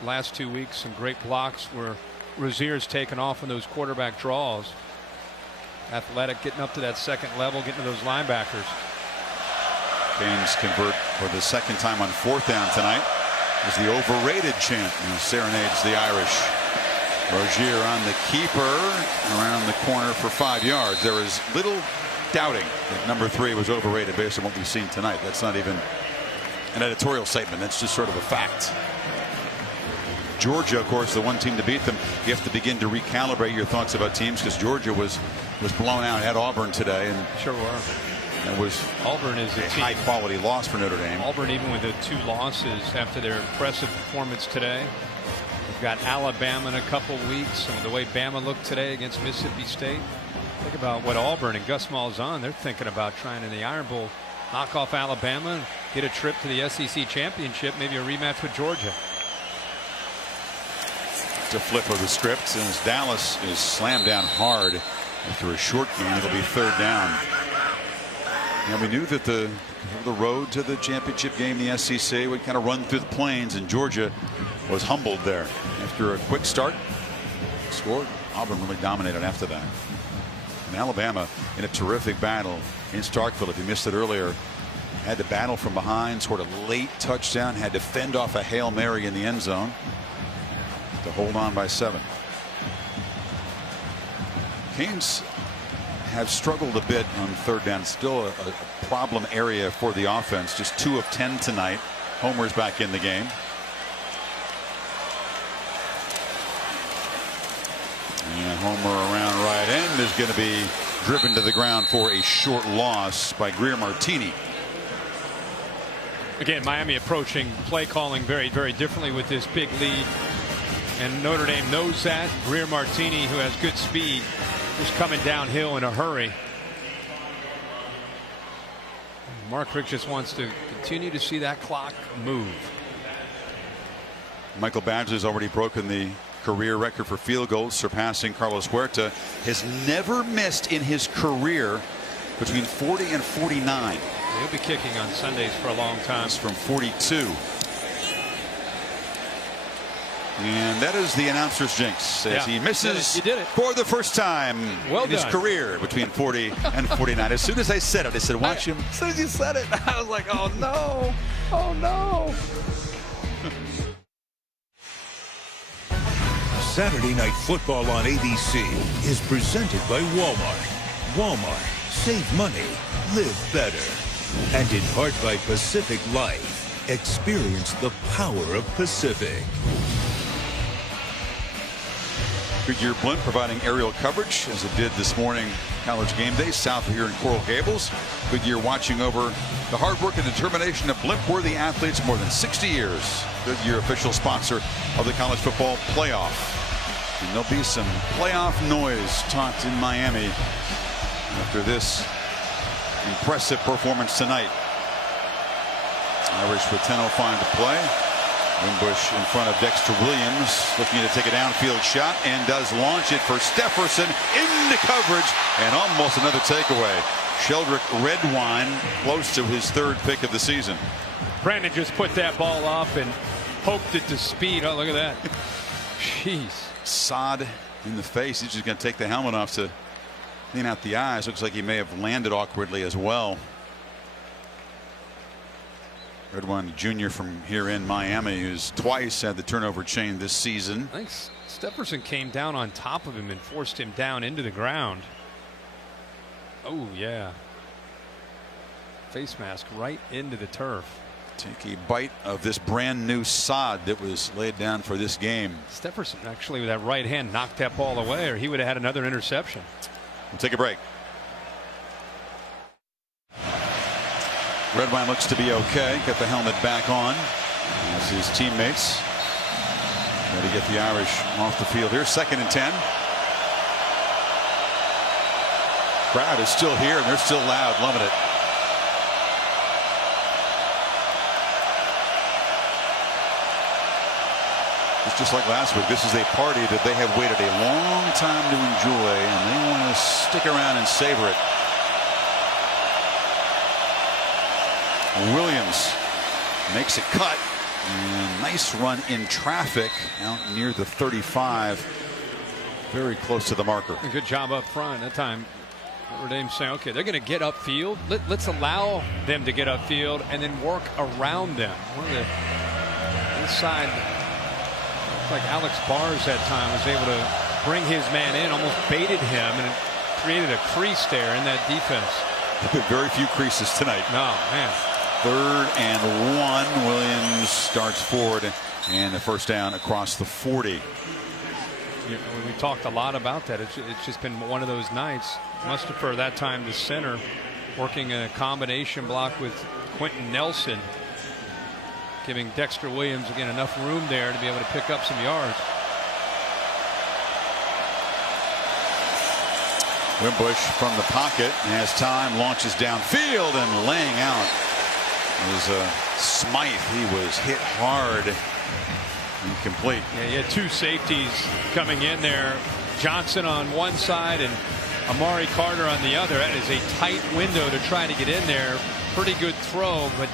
last 2 weeks, some great blocks where Rozier's taken off on those quarterback draws. Athletic, getting up to that second level, getting to those linebackers. Canes convert for the second time on 4th down tonight as the overrated chant serenades the Irish. Rozier on the keeper around the corner for 5 yards. There is little doubting that number 3 was overrated based on what we've seen tonight. That's not even an editorial statement. That's just sort of a fact. Georgia, of course, the one team to beat them. You have to begin to recalibrate your thoughts about teams because Georgia was blown out at Auburn today, and sure were. It was Auburn is a high quality loss for Notre Dame. Auburn, even with the 2 losses after their impressive performance today. We've got Alabama in a couple weeks, and the way Bama looked today against Mississippi State. Think about what Auburn and Gus Malzahn, they're thinking about trying in the Iron Bowl, knock off Alabama and get a trip to the SEC championship, maybe a rematch with Georgia. To flip of the script, as Dallas is slammed down hard after a short game. It'll be 3rd down. And we knew that the road to the championship game, the SEC, would kind of run through the plains, and Georgia was humbled there after a quick start. Scored. Auburn really dominated after that. And Alabama in a terrific battle in Starkville. If you missed it earlier, had to battle from behind, scored a late touchdown, had to fend off a Hail Mary in the end zone to hold on by 7. Canes have struggled a bit on 3rd down. Still a problem area for the offense. Just 2 of 10 tonight. Homer's back in the game. And Homer around right end is going to be driven to the ground for a short loss by Greer Martini. Again, Miami approaching play calling very, very differently with this big lead. And Notre Dame knows that. Greer Martini, who has good speed, is coming downhill in a hurry. Mark Richt just wants to continue to see that clock move. Michael Badgley has already broken the career record for field goals, surpassing Carlos Huerta. Has never missed in his career between 40 and 49. He'll be kicking on Sundays for a long time. It's from 42. And that is the announcer's jinx as he misses for the first time in his career between 40 and 49. As soon as I said it, I said, watch him. As soon as you said it, I was like, oh no, oh no. Saturday Night Football on ABC is presented by Walmart. Walmart, save money, live better. And in part by Pacific Life. Experience the power of Pacific. Goodyear Blimp providing aerial coverage as it did this morning. College game day south of here in Coral Gables. Goodyear watching over the hard work and determination of blimp-worthy athletes more than 60 years. Goodyear official sponsor of the college football playoff. And there'll be some playoff noise talked in Miami after this impressive performance tonight. Irish with 10:05 to play. Wimbush in front of Dexter Williams, looking to take a downfield shot, and does launch it for Stefferson into coverage, and almost another takeaway. Sheldrick Redwine close to his 3rd pick of the season. Brandon just put that ball up and hoped it to speed. Oh, look at that. Jeez. Sod in the face. He's just going to take the helmet off to clean out the eyes. Looks like he may have landed awkwardly as well. Redwine Jr. from here in Miami, who's twice had the turnover chain this season. I think Stefferson came down on top of him and forced him down into the ground. Oh, yeah. Face mask right into the turf. Take a bite of this brand new sod that was laid down for this game. Stefferson actually with that right hand knocked that ball away, or he would have had another interception. We'll take a break. Redwine looks to be okay. Got the helmet back on as his teammates ready to get the Irish off the field here. 2nd and 10. Crowd is still here and they're still loud, loving it. It's just like last week. This is a party that they have waited a long time to enjoy, and they want to stick around and savor it. Williams makes a cut And nice run in traffic out near the 35. Very close to the marker. A good job up front. That time Notre Dame saying, okay, they're going to get upfield. Let's allow them to get upfield and then work around them. One of the inside, like Alex Bars that time was able to bring his man in, almost baited him, and it created a crease there in that defense. Very few creases tonight. No, man. 3rd and 1. Williams starts forward and the first down across the 40. We talked a lot about that. It's just been one of those nights. Mustapher that time the center, working a combination block with Quentin Nelson, giving Dexter Williams again enough room there to be able to pick up some yards. Wimbush from the pocket has time, launches downfield, and laying out was Smythe. He was hit hard. Incomplete. Yeah, he had 2 safeties coming in there. Johnson on one side and Amari Carter on the other. That is a tight window to try to get in there. Pretty good throw, but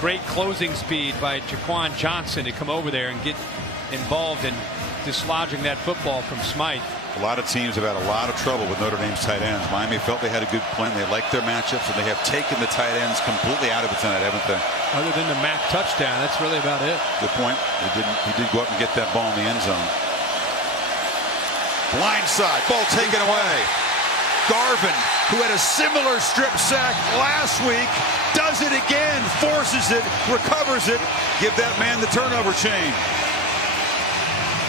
great closing speed by Jaquan Johnson to come over there and get involved in dislodging that football from Smythe. A lot of teams have had a lot of trouble with Notre Dame's tight ends. Miami felt they had a good plan. They liked their matchups, and they have taken the tight ends completely out of it tonight, haven't they? Other than the Mack touchdown, that's really about it. Good point. He did go up and get that ball in the end zone. Blind side, ball taken away. Garvin, who had a similar strip sack last week, does it again, forces it, recovers it. Give that man the turnover chain.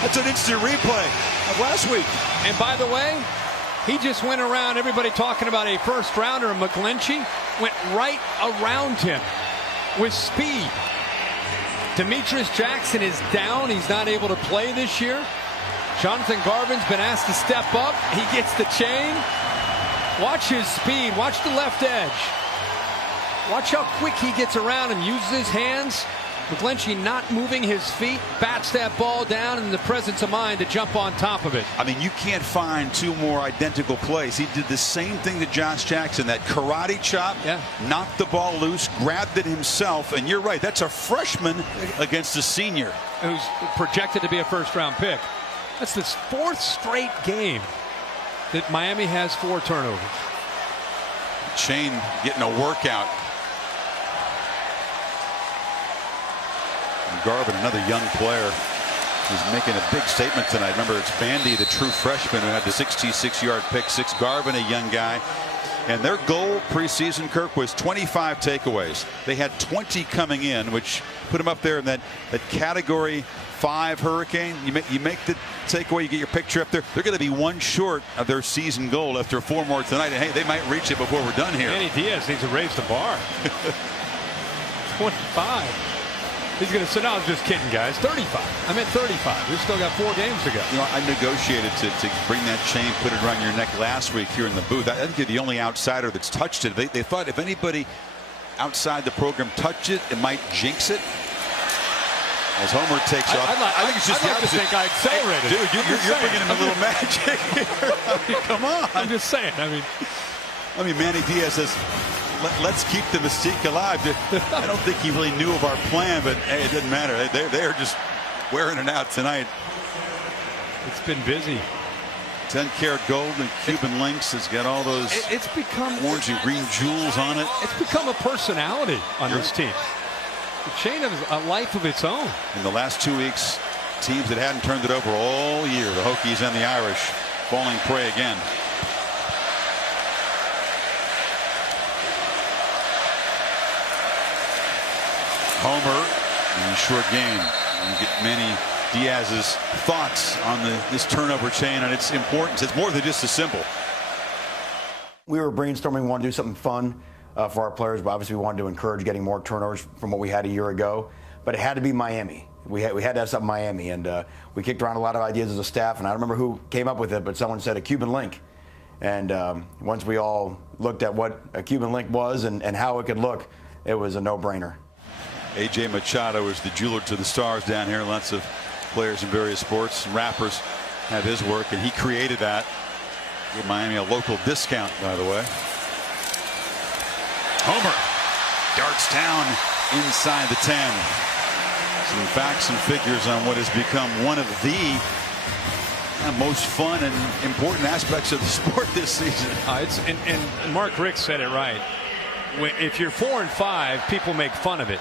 That's an instant replay of last week. And by the way, he just went around everybody talking about a first rounder. McGlinchey went right around him with speed. Demetrius Jackson is down. He's not able to play this year. Jonathan Garvin's been asked to step up. He gets the chain. Watch his speed. Watch the left edge. Watch how quick he gets around and uses his hands. McGlinchey not moving his feet, bats that ball down in the presence of mind to jump on top of it. I mean, you can't find 2 more identical plays. He did the same thing to Josh Jackson. That karate chop, knocked the ball loose, grabbed it himself, and you're right, that's a freshman against a senior. Who's projected to be a first-round pick. That's this 4th straight game that Miami has 4 turnovers. Chain getting a workout. Garvin, another young player, who's making a big statement tonight. Remember, it's Bandy, the true freshman, who had the 66-yard pick six. Garvin, a young guy. And their goal preseason, Kirk, was 25 takeaways. They had 20 coming in, which put them up there in that Category 5 Hurricane. You make the takeaway, you get your picture up there. They're going to be 1 short of their season goal after 4 more tonight. And hey, they might reach it before we're done here. Manny Diaz needs to raise the bar. 25. He's going to say, no, I was just kidding, guys. 35. I meant 35. We've still got 4 games to go. You know, I negotiated to bring that chain, put it around your neck last week here in the booth. I think you're the only outsider that's touched it. They thought if anybody outside the program touched it, it might jinx it. As Homer takes off. I think it's just I'd like to think I accelerated. Hey, dude, you're bringing him a little magic here. I mean, come on. I'm just saying. I mean, Manny Diaz says, let's keep the mystique alive. I don't think he really knew of our plan, but hey, it doesn't matter. They're just wearing it out tonight. It's been busy. 10-karat gold and Cuban links has got all those it's become orange and green jewels on it. It's become a personality on this team. The chain has a life of its own. In the last 2 weeks, teams that hadn't turned it over all year, the Hokies and the Irish, falling prey again. Homer in a short game. You get Manny Diaz's thoughts on this turnover chain and its importance. It's more than just a symbol. We were brainstorming, we wanted to do something fun for our players, but obviously we wanted to encourage getting more turnovers from what we had a year ago. But it had to be Miami. We had to have something Miami, and we kicked around a lot of ideas as a staff, and I don't remember who came up with it, but someone said a Cuban link. And once we all looked at what a Cuban link was and how it could look, it was a no-brainer. A.J. Machado is the jeweler to the stars down here. Lots of players in various sports and rappers have his work, and he created that. Give Miami a local discount, by the way. Homer darts down inside the 10. Some facts and figures on what has become one of the most fun and important aspects of the sport this season. And Mark Richt said it right. If you're 4-5, people make fun of it.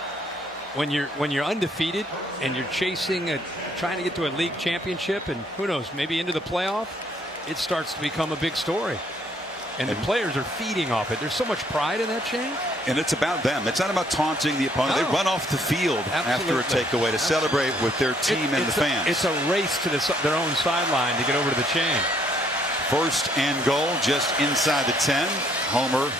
When you're undefeated and you're chasing trying to get to a league championship and who knows, maybe into the playoff, it starts to become a big story. And the players are feeding off it. There's so much pride in that change. And it's about them. It's not about taunting the opponent. No. They run off the field after a takeaway to celebrate with their team and the fans. It's a race to their own sideline to get over to the chain. First and goal just inside the 10. Homer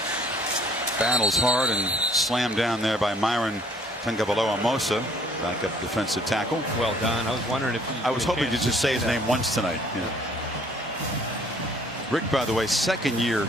battles hard and slammed down there by Myron Tungavaloa-Mosa, backup defensive tackle. Well done. I was wondering if I was hoping to just say his name once tonight. Yeah. Rick, by the way, second year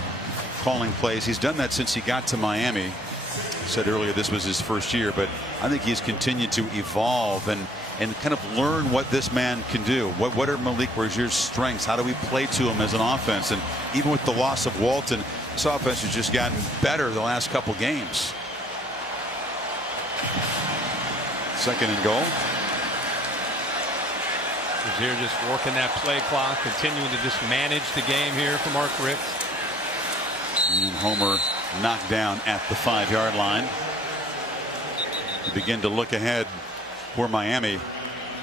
calling plays. He's done that since he got to Miami. He said earlier this was his first year, but I think he's continued to evolve and kind of learn what this man can do. What are Malik Rogier's strengths? How do we play to him as an offense? And even with the loss of Walton, this offense has just gotten better the last couple games. Second and goal. Rozier just working that play clock, continuing to just manage the game here for Mark Richt. And Homer knocked down at the 5-yard line. To begin to look ahead for Miami.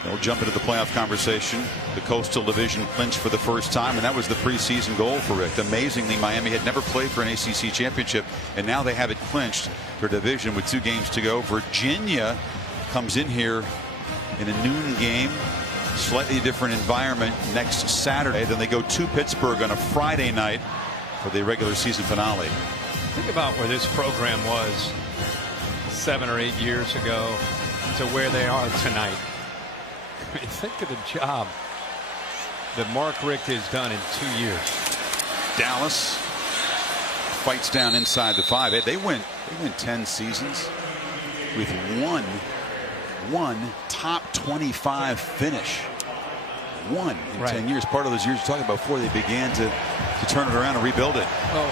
They'll jump into the playoff conversation. The Coastal Division clinched for the first time, and that was the preseason goal for Richt. Amazingly, Miami had never played for an ACC championship, and now they have it clinched for division with 2 games to go. Virginia comes in here in a noon game. Slightly different environment next Saturday. Then they go to Pittsburgh on a Friday night for the regular season finale. Think about where this program was 7 or 8 years ago to where they are tonight. I mean, think of the job that Mark Richt has done in 2 years. Dallas fights down inside the 5. They win 10 seasons with one top 25 finish. One in 10 years. Part of those years you're talking about before they began to turn it around and rebuild it. Well,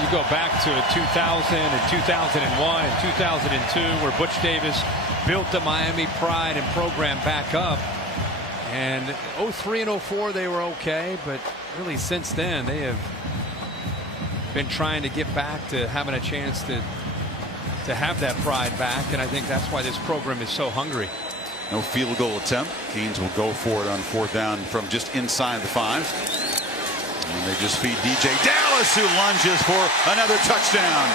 you go back to 2000 and 2001 and 2002 where Butch Davis built the Miami Pride and program back up. And 03 and 04 they were okay, but really since then they have been trying to get back to having a chance to have that pride back, and I think that's why this program is so hungry. No field goal attempt. Canes will go for it on 4th down from just inside the 5. And they just feed DJ Dallas, who lunges for another touchdown.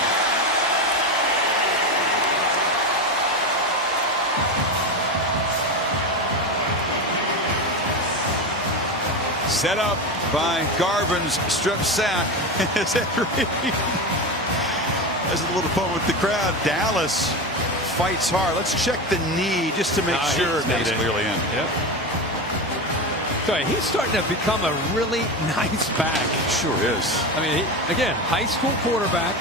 Set up by Garvin's strip sack. Has a little fun with the crowd. Dallas fights hard. Let's check the knee just to make sure that's clearly in. Yep. So he's starting to become a really nice back. Sure is. I mean, again, high school quarterback,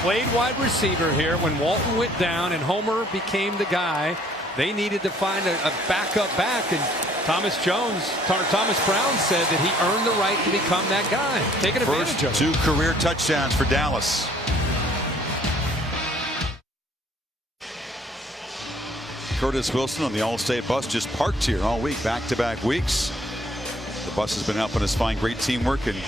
played wide receiver here when Walton went down and Homer became the guy. They needed to find a backup back, and Thomas Brown said that he earned the right to become that guy. Taking advantage of it. 2 career touchdowns for Dallas. Curtis Wilson on the All-State bus just parked here all week, back-to-back weeks. The bus has been helping us find great teamwork and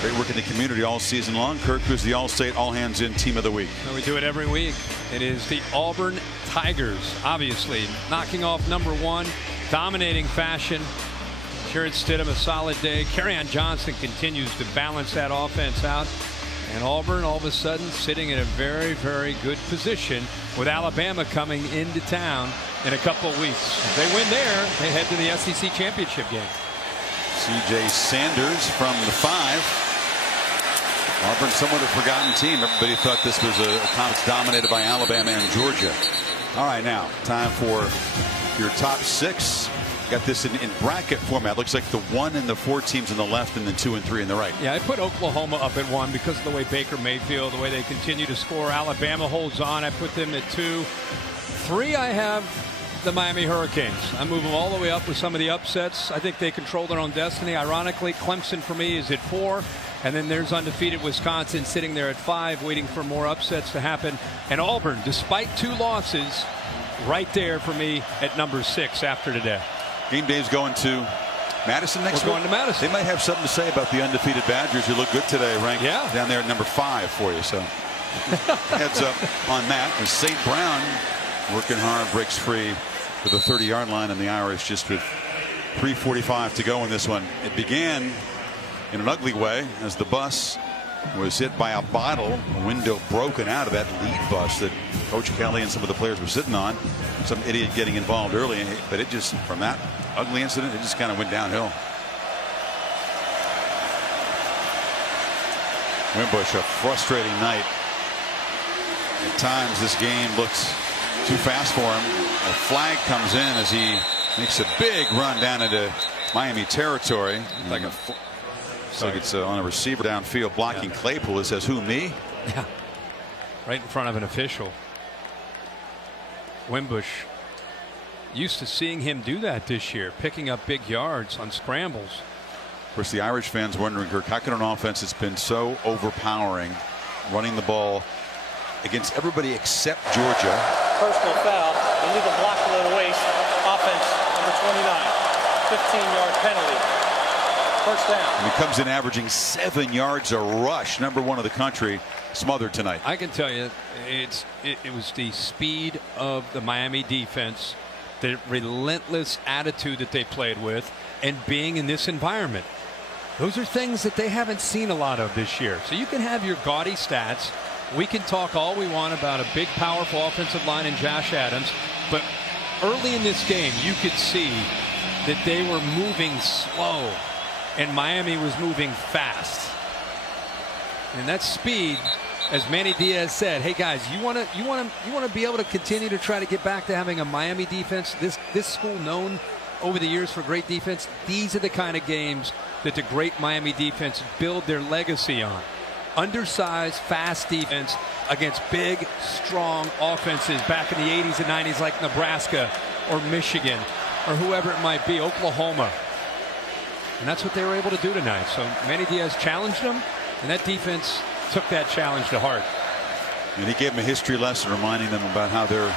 great work in the community all season long. Kirk, who's the All-State All-Hands-In Team of the Week. And we do it every week. It is the Auburn Tigers, obviously knocking off #1, dominating fashion. Jarrett Stidham a solid day. Kerryon Johnson continues to balance that offense out. And Auburn all of a sudden sitting in a very, very good position with Alabama coming into town in a couple of weeks. If they win there, they head to the SEC championship game. C.J. Sanders from the 5. Auburn, somewhat a forgotten team. Everybody thought this was a conference dominated by Alabama and Georgia. All right, now time for your top 6. Got this in bracket format. Looks like the 1 and the 4 teams on the left and the 2 and 3 on the right. Yeah, I put Oklahoma up at 1 because of the way Baker Mayfield, the way they continue to score. Alabama holds on. I put them at 2. 3, I have the Miami Hurricanes. I move them all the way up with some of the upsets. I think they control their own destiny. Ironically, Clemson for me is at 4. And then there's undefeated Wisconsin sitting there at 5, waiting for more upsets to happen. And Auburn, despite 2 losses, right there for me at number 6 after today. Game day's going to Madison next week. We're going to Madison. They might have something to say about the undefeated Badgers who look good today, ranked down there at number 5 for you. So heads up on that. As St. Brown working hard, breaks free to the 30-yard line, and the Irish just with 3:45 to go in this one. It began in an ugly way as the bus was hit by a bottle, a window broken out of that lead bus that Coach Kelly and some of the players were sitting on. Some idiot getting involved early, but it just, from that ugly incident, it just kind of went downhill. Wimbush, a frustrating night. At times this game looks too fast for him. A flag comes in as he makes a big run down into Miami territory. Like a so it's on a receiver downfield blocking Claypool. It says, "Who, me?" Yeah, right in front of an official. Wimbush, used to seeing him do that this year, picking up big yards on scrambles. Of course, the Irish fans wondering, Kirk, how can an offense that's been so overpowering, running the ball against everybody except Georgia? Personal foul, illegal block below the waist, offense number 29, 15-yard penalty. First down. And he comes in averaging 7 yards a rush, number 1 of the country, smothered tonight. I can tell you, it was the speed of the Miami defense, the relentless attitude that they played with, and being in this environment. Those are things that they haven't seen a lot of this year. So you can have your gaudy stats. We can talk all we want about a big, powerful offensive line in Josh Adams, but early in this game, you could see that they were moving slow, and Miami was moving fast. And that speed, as Manny Diaz said, hey guys, you want to be able to continue to try to get back to having a Miami defense, this school known over the years for great defense. These are the kind of games that the great Miami defense build their legacy on. Undersized, fast defense against big, strong offenses back in the 80s and 90s like Nebraska or Michigan or whoever it might be, Oklahoma. And that's what they were able to do tonight. So Manny Diaz challenged them, and that defense took that challenge to heart. And he gave them a history lesson, reminding them about how their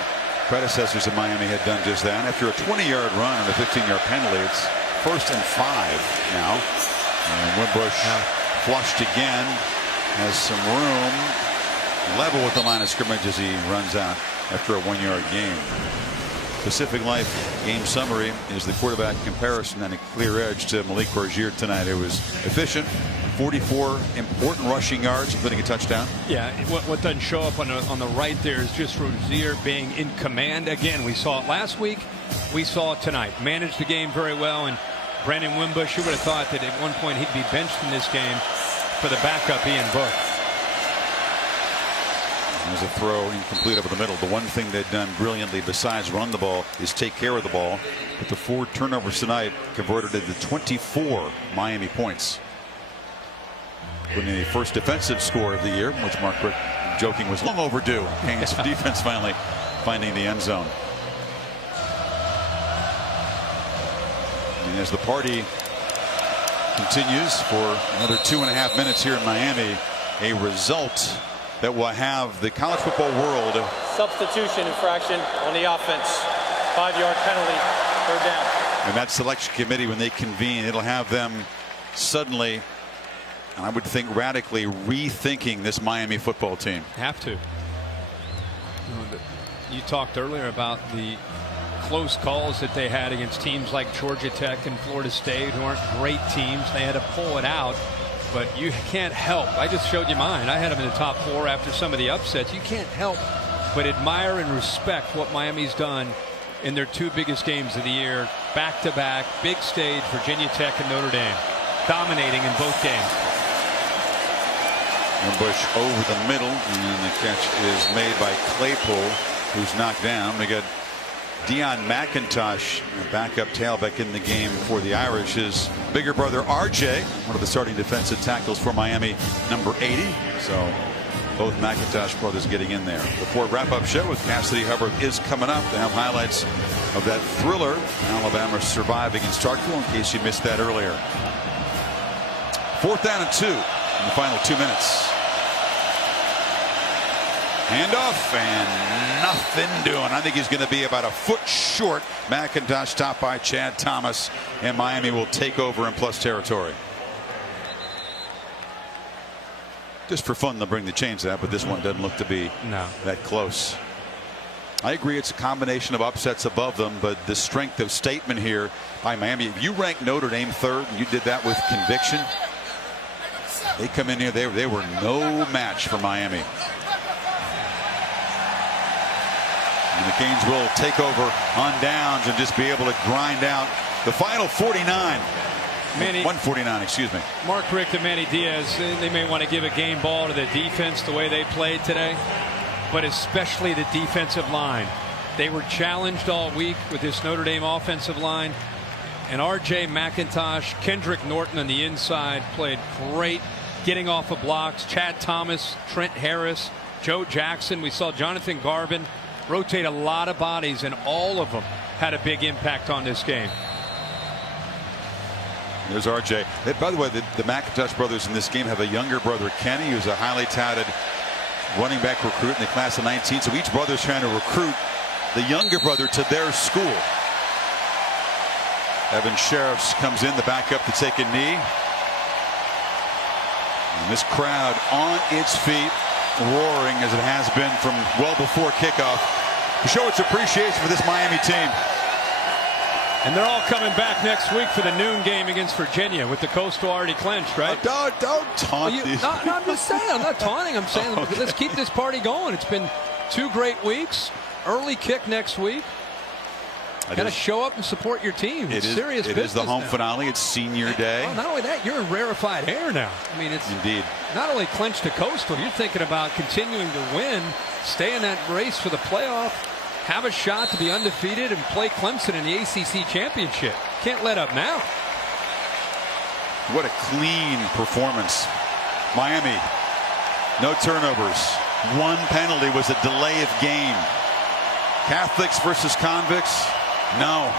predecessors in Miami had done just that. After a 20-yard run and a 15-yard penalty, it's 1st and 5 now. And Wimbush flushed again, has some room, level with the line of scrimmage as he runs out after a 1-yard gain. Pacific Life game summary is the quarterback comparison and a clear edge to Malik Rozier tonight. It was efficient, 44 important rushing yards, including a touchdown. Yeah, what doesn't show up on the right there is just Rozier being in command. Again, we saw it last week, we saw it tonight. Managed the game very well, and Brandon Wimbush, you would have thought that at one point he'd be benched in this game for the backup Ian Book. There's a throw incomplete over the middle. The one thing they've done brilliantly besides run the ball is take care of the ball. But the 4 turnovers tonight converted into 24 Miami points. Winning the first defensive score of the year, which Mark Brick joking was long overdue. Kansas defense finally finding the end zone. And as the party continues for another 2.5 minutes here in Miami, a result that will have the college football world. Substitution infraction on the offense. 5-yard penalty, 3rd down. And that selection committee, when they convene, it'll have them suddenly, and I would think radically, rethinking this Miami football team. Have to. You talked earlier about the close calls that they had against teams like Georgia Tech and Florida State, who aren't great teams. They had to pull it out. But you can't help. I just showed you mine. I had them in the top 4 after some of the upsets. You can't help but admire and respect what Miami's done in their 2 biggest games of the year, back-to-back, big stage, Virginia Tech and Notre Dame, dominating in both games. Wimbush over the middle, and the catch is made by Claypool, who's knocked down. We got Deion McIntosh, backup tailback in the game for the Irish. His bigger brother RJ, one of the starting defensive tackles for Miami, number 80. So both McIntosh brothers getting in there. The Ford wrap-up show with Cassidy Hubbard is coming up. They have highlights of that thriller, Alabama surviving in Starkville, in case you missed that earlier. 4th down and 2 in the final 2 minutes. Handoff and nothing doing. I think he's going to be about a foot short. McIntosh stopped by Chad Thomas, and Miami will take over in plus territory. Just for fun, they'll bring the chains out, but this one doesn't look to be that close. I agree it's a combination of upsets above them, but the strength of statement here by Miami. If you rank Notre Dame third and you did that with conviction, they come in here, they were no match for Miami. And the Canes will take over on downs and just be able to grind out the final 49. 149, excuse me. Mark Richt and Manny Diaz, they may want to give a game ball to the defense the way they played today, but especially the defensive line. They were challenged all week with this Notre Dame offensive line, and R.J. McIntosh, Kendrick Norton on the inside played great, getting off of blocks. Chad Thomas, Trent Harris, Joe Jackson. We saw Jonathan Garvin rotate a lot of bodies, and all of them had a big impact on this game. There's RJ. By the way, the McIntosh brothers in this game have a younger brother, Kenny, who's a highly touted running back recruit in the class of 19. So each brother's trying to recruit the younger brother to their school. Evan Sheriffs comes in, the backup to take a knee. And this crowd on its feet, roaring as it has been from well before kickoff, to show its appreciation for this Miami team. And they're all coming back next week for the noon game against Virginia with the Coastal already clinched, right? Don't taunt these. No, I'm just saying. I'm not taunting. I'm saying let's keep this party going. It's been 2 great weeks. Early kick next week. Got to show up and support your team. It's serious business. It is the home finale. It's senior day. Well, not only that, you're in rarefied air now. I mean, it's indeed not only clinched to Coastal. You're thinking about continuing to win, stay in that race for the playoff, have a shot to be undefeated, and play Clemson in the ACC championship. Can't let up now. What a clean performance. Miami, no turnovers. 1 penalty was a delay of game. Catholics versus convicts. No.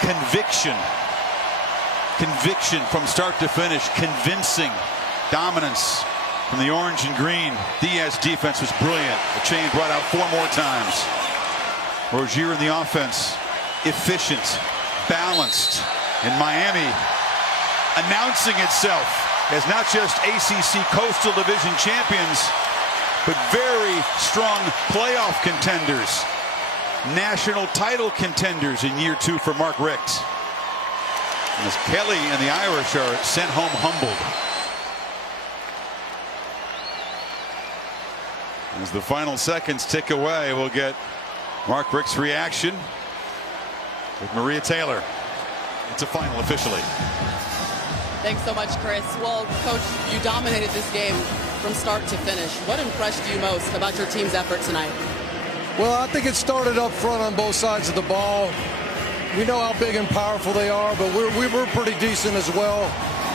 Conviction. Conviction from start to finish. Convincing dominance from the orange and green. Diaz defense was brilliant. The chain brought out 4 more times. Rozier in the offense. Efficient. Balanced. And Miami announcing itself as not just ACC Coastal Division champions, but very strong playoff contenders. National title contenders in year 2 for Mark Richt. As Kelly and the Irish are sent home humbled. As the final seconds tick away, we'll get Mark Richt's reaction with Maria Taylor. It's a final officially. Thanks so much, Chris. Well, Coach, you dominated this game from start to finish. What impressed you most about your team's effort tonight? Well, I think it started up front on both sides of the ball. We know how big and powerful they are, but we were pretty decent as well.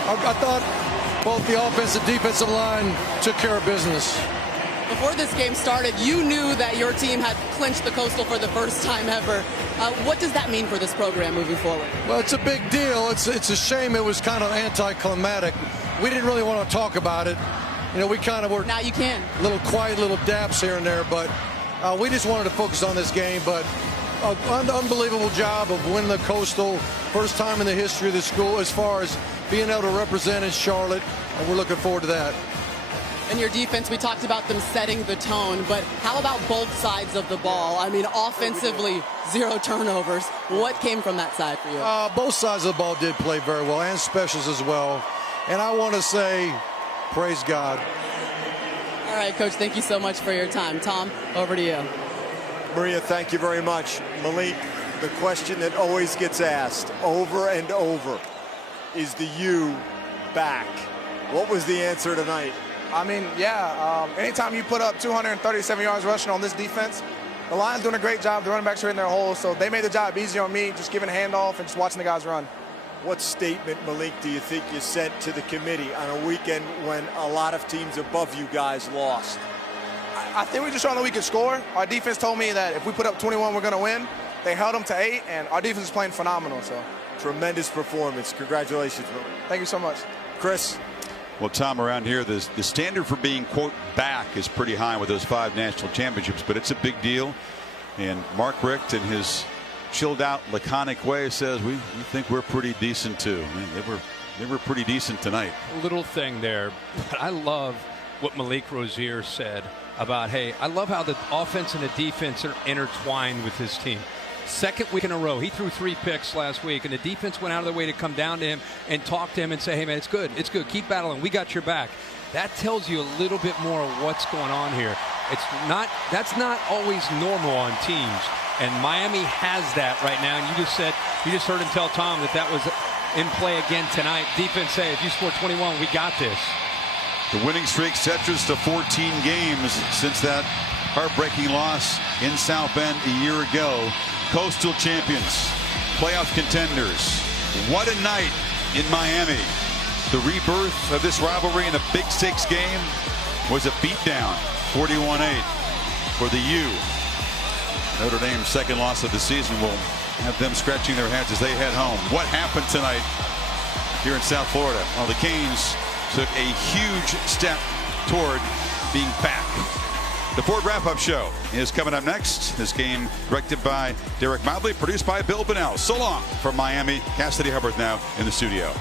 I thought both the offensive and defensive line took care of business. Before this game started, you knew that your team had clinched the Coastal for the first time ever. What does that mean for this program moving forward? Well, it's a big deal. It's a shame it was kind of anticlimactic. We didn't really want to talk about it. You know, we kind of were. Now you can. Little quiet little daps here and there, but we just wanted to focus on this game. But an unbelievable job of winning the Coastal. First time in the history of the school as far as being able to represent in Charlotte, and we're looking forward to that. In your defense, we talked about them setting the tone, but how about both sides of the ball? I mean, offensively, 0 turnovers. What came from that side for you? Both sides of the ball did play very well, and specials as well. And I want to say, praise God. All right, Coach, thank you so much for your time. Tom, over to you. Maria, thank you very much. Malik, the question that always gets asked over and over, is the U back? What was the answer tonight? I mean, yeah, anytime you put up 237 yards rushing on this defense, the line's doing a great job. The running backs are in their holes, so they made the job easier on me, just giving a handoff and just watching the guys run. What statement, Malik, do you think you sent to the committee on a weekend when a lot of teams above you guys lost? I think we just showed that we could score. Our defense told me that if we put up 21, we're going to win. They held them to 8, and our defense is playing phenomenal. So, tremendous performance. Congratulations, Malik. Thank you so much. Chris? Well, Tom, around here, the standard for being, quote, back is pretty high with those 5 national championships, but it's a big deal. And Mark Richt, in his chilled out, laconic way, says we think we're pretty decent too. I mean, they were pretty decent tonight. Little thing there, but I love what Malik Rozier said about, hey, I love how the offense and the defense are intertwined with his team. Second week in a row, he threw 3 picks last week, and the defense went out of their way to come down to him and talk to him and say, hey, man, it's good, keep battling, we got your back. That tells you a little bit more of what's going on here. That's not always normal on teams, and Miami has that right now. And you just heard him tell Tom that was in play again tonight. Defense say, if you score 21, we got this. The winning streak stretches to 14 games since that heartbreaking loss in South Bend a year ago. Coastal champions, playoff contenders. What a night in Miami. The rebirth of this rivalry in a big stakes game was a beatdown, 41-8 for the U. Notre Dame's second loss of the season will have them scratching their heads as they head home. What happened tonight here in South Florida? Well, the Canes took a huge step toward being back. The Ford Wrap-Up Show is coming up next. This game directed by Derek Motley, produced by Bill Bonnell. So long from Miami. Cassidy Hubbard now in the studio.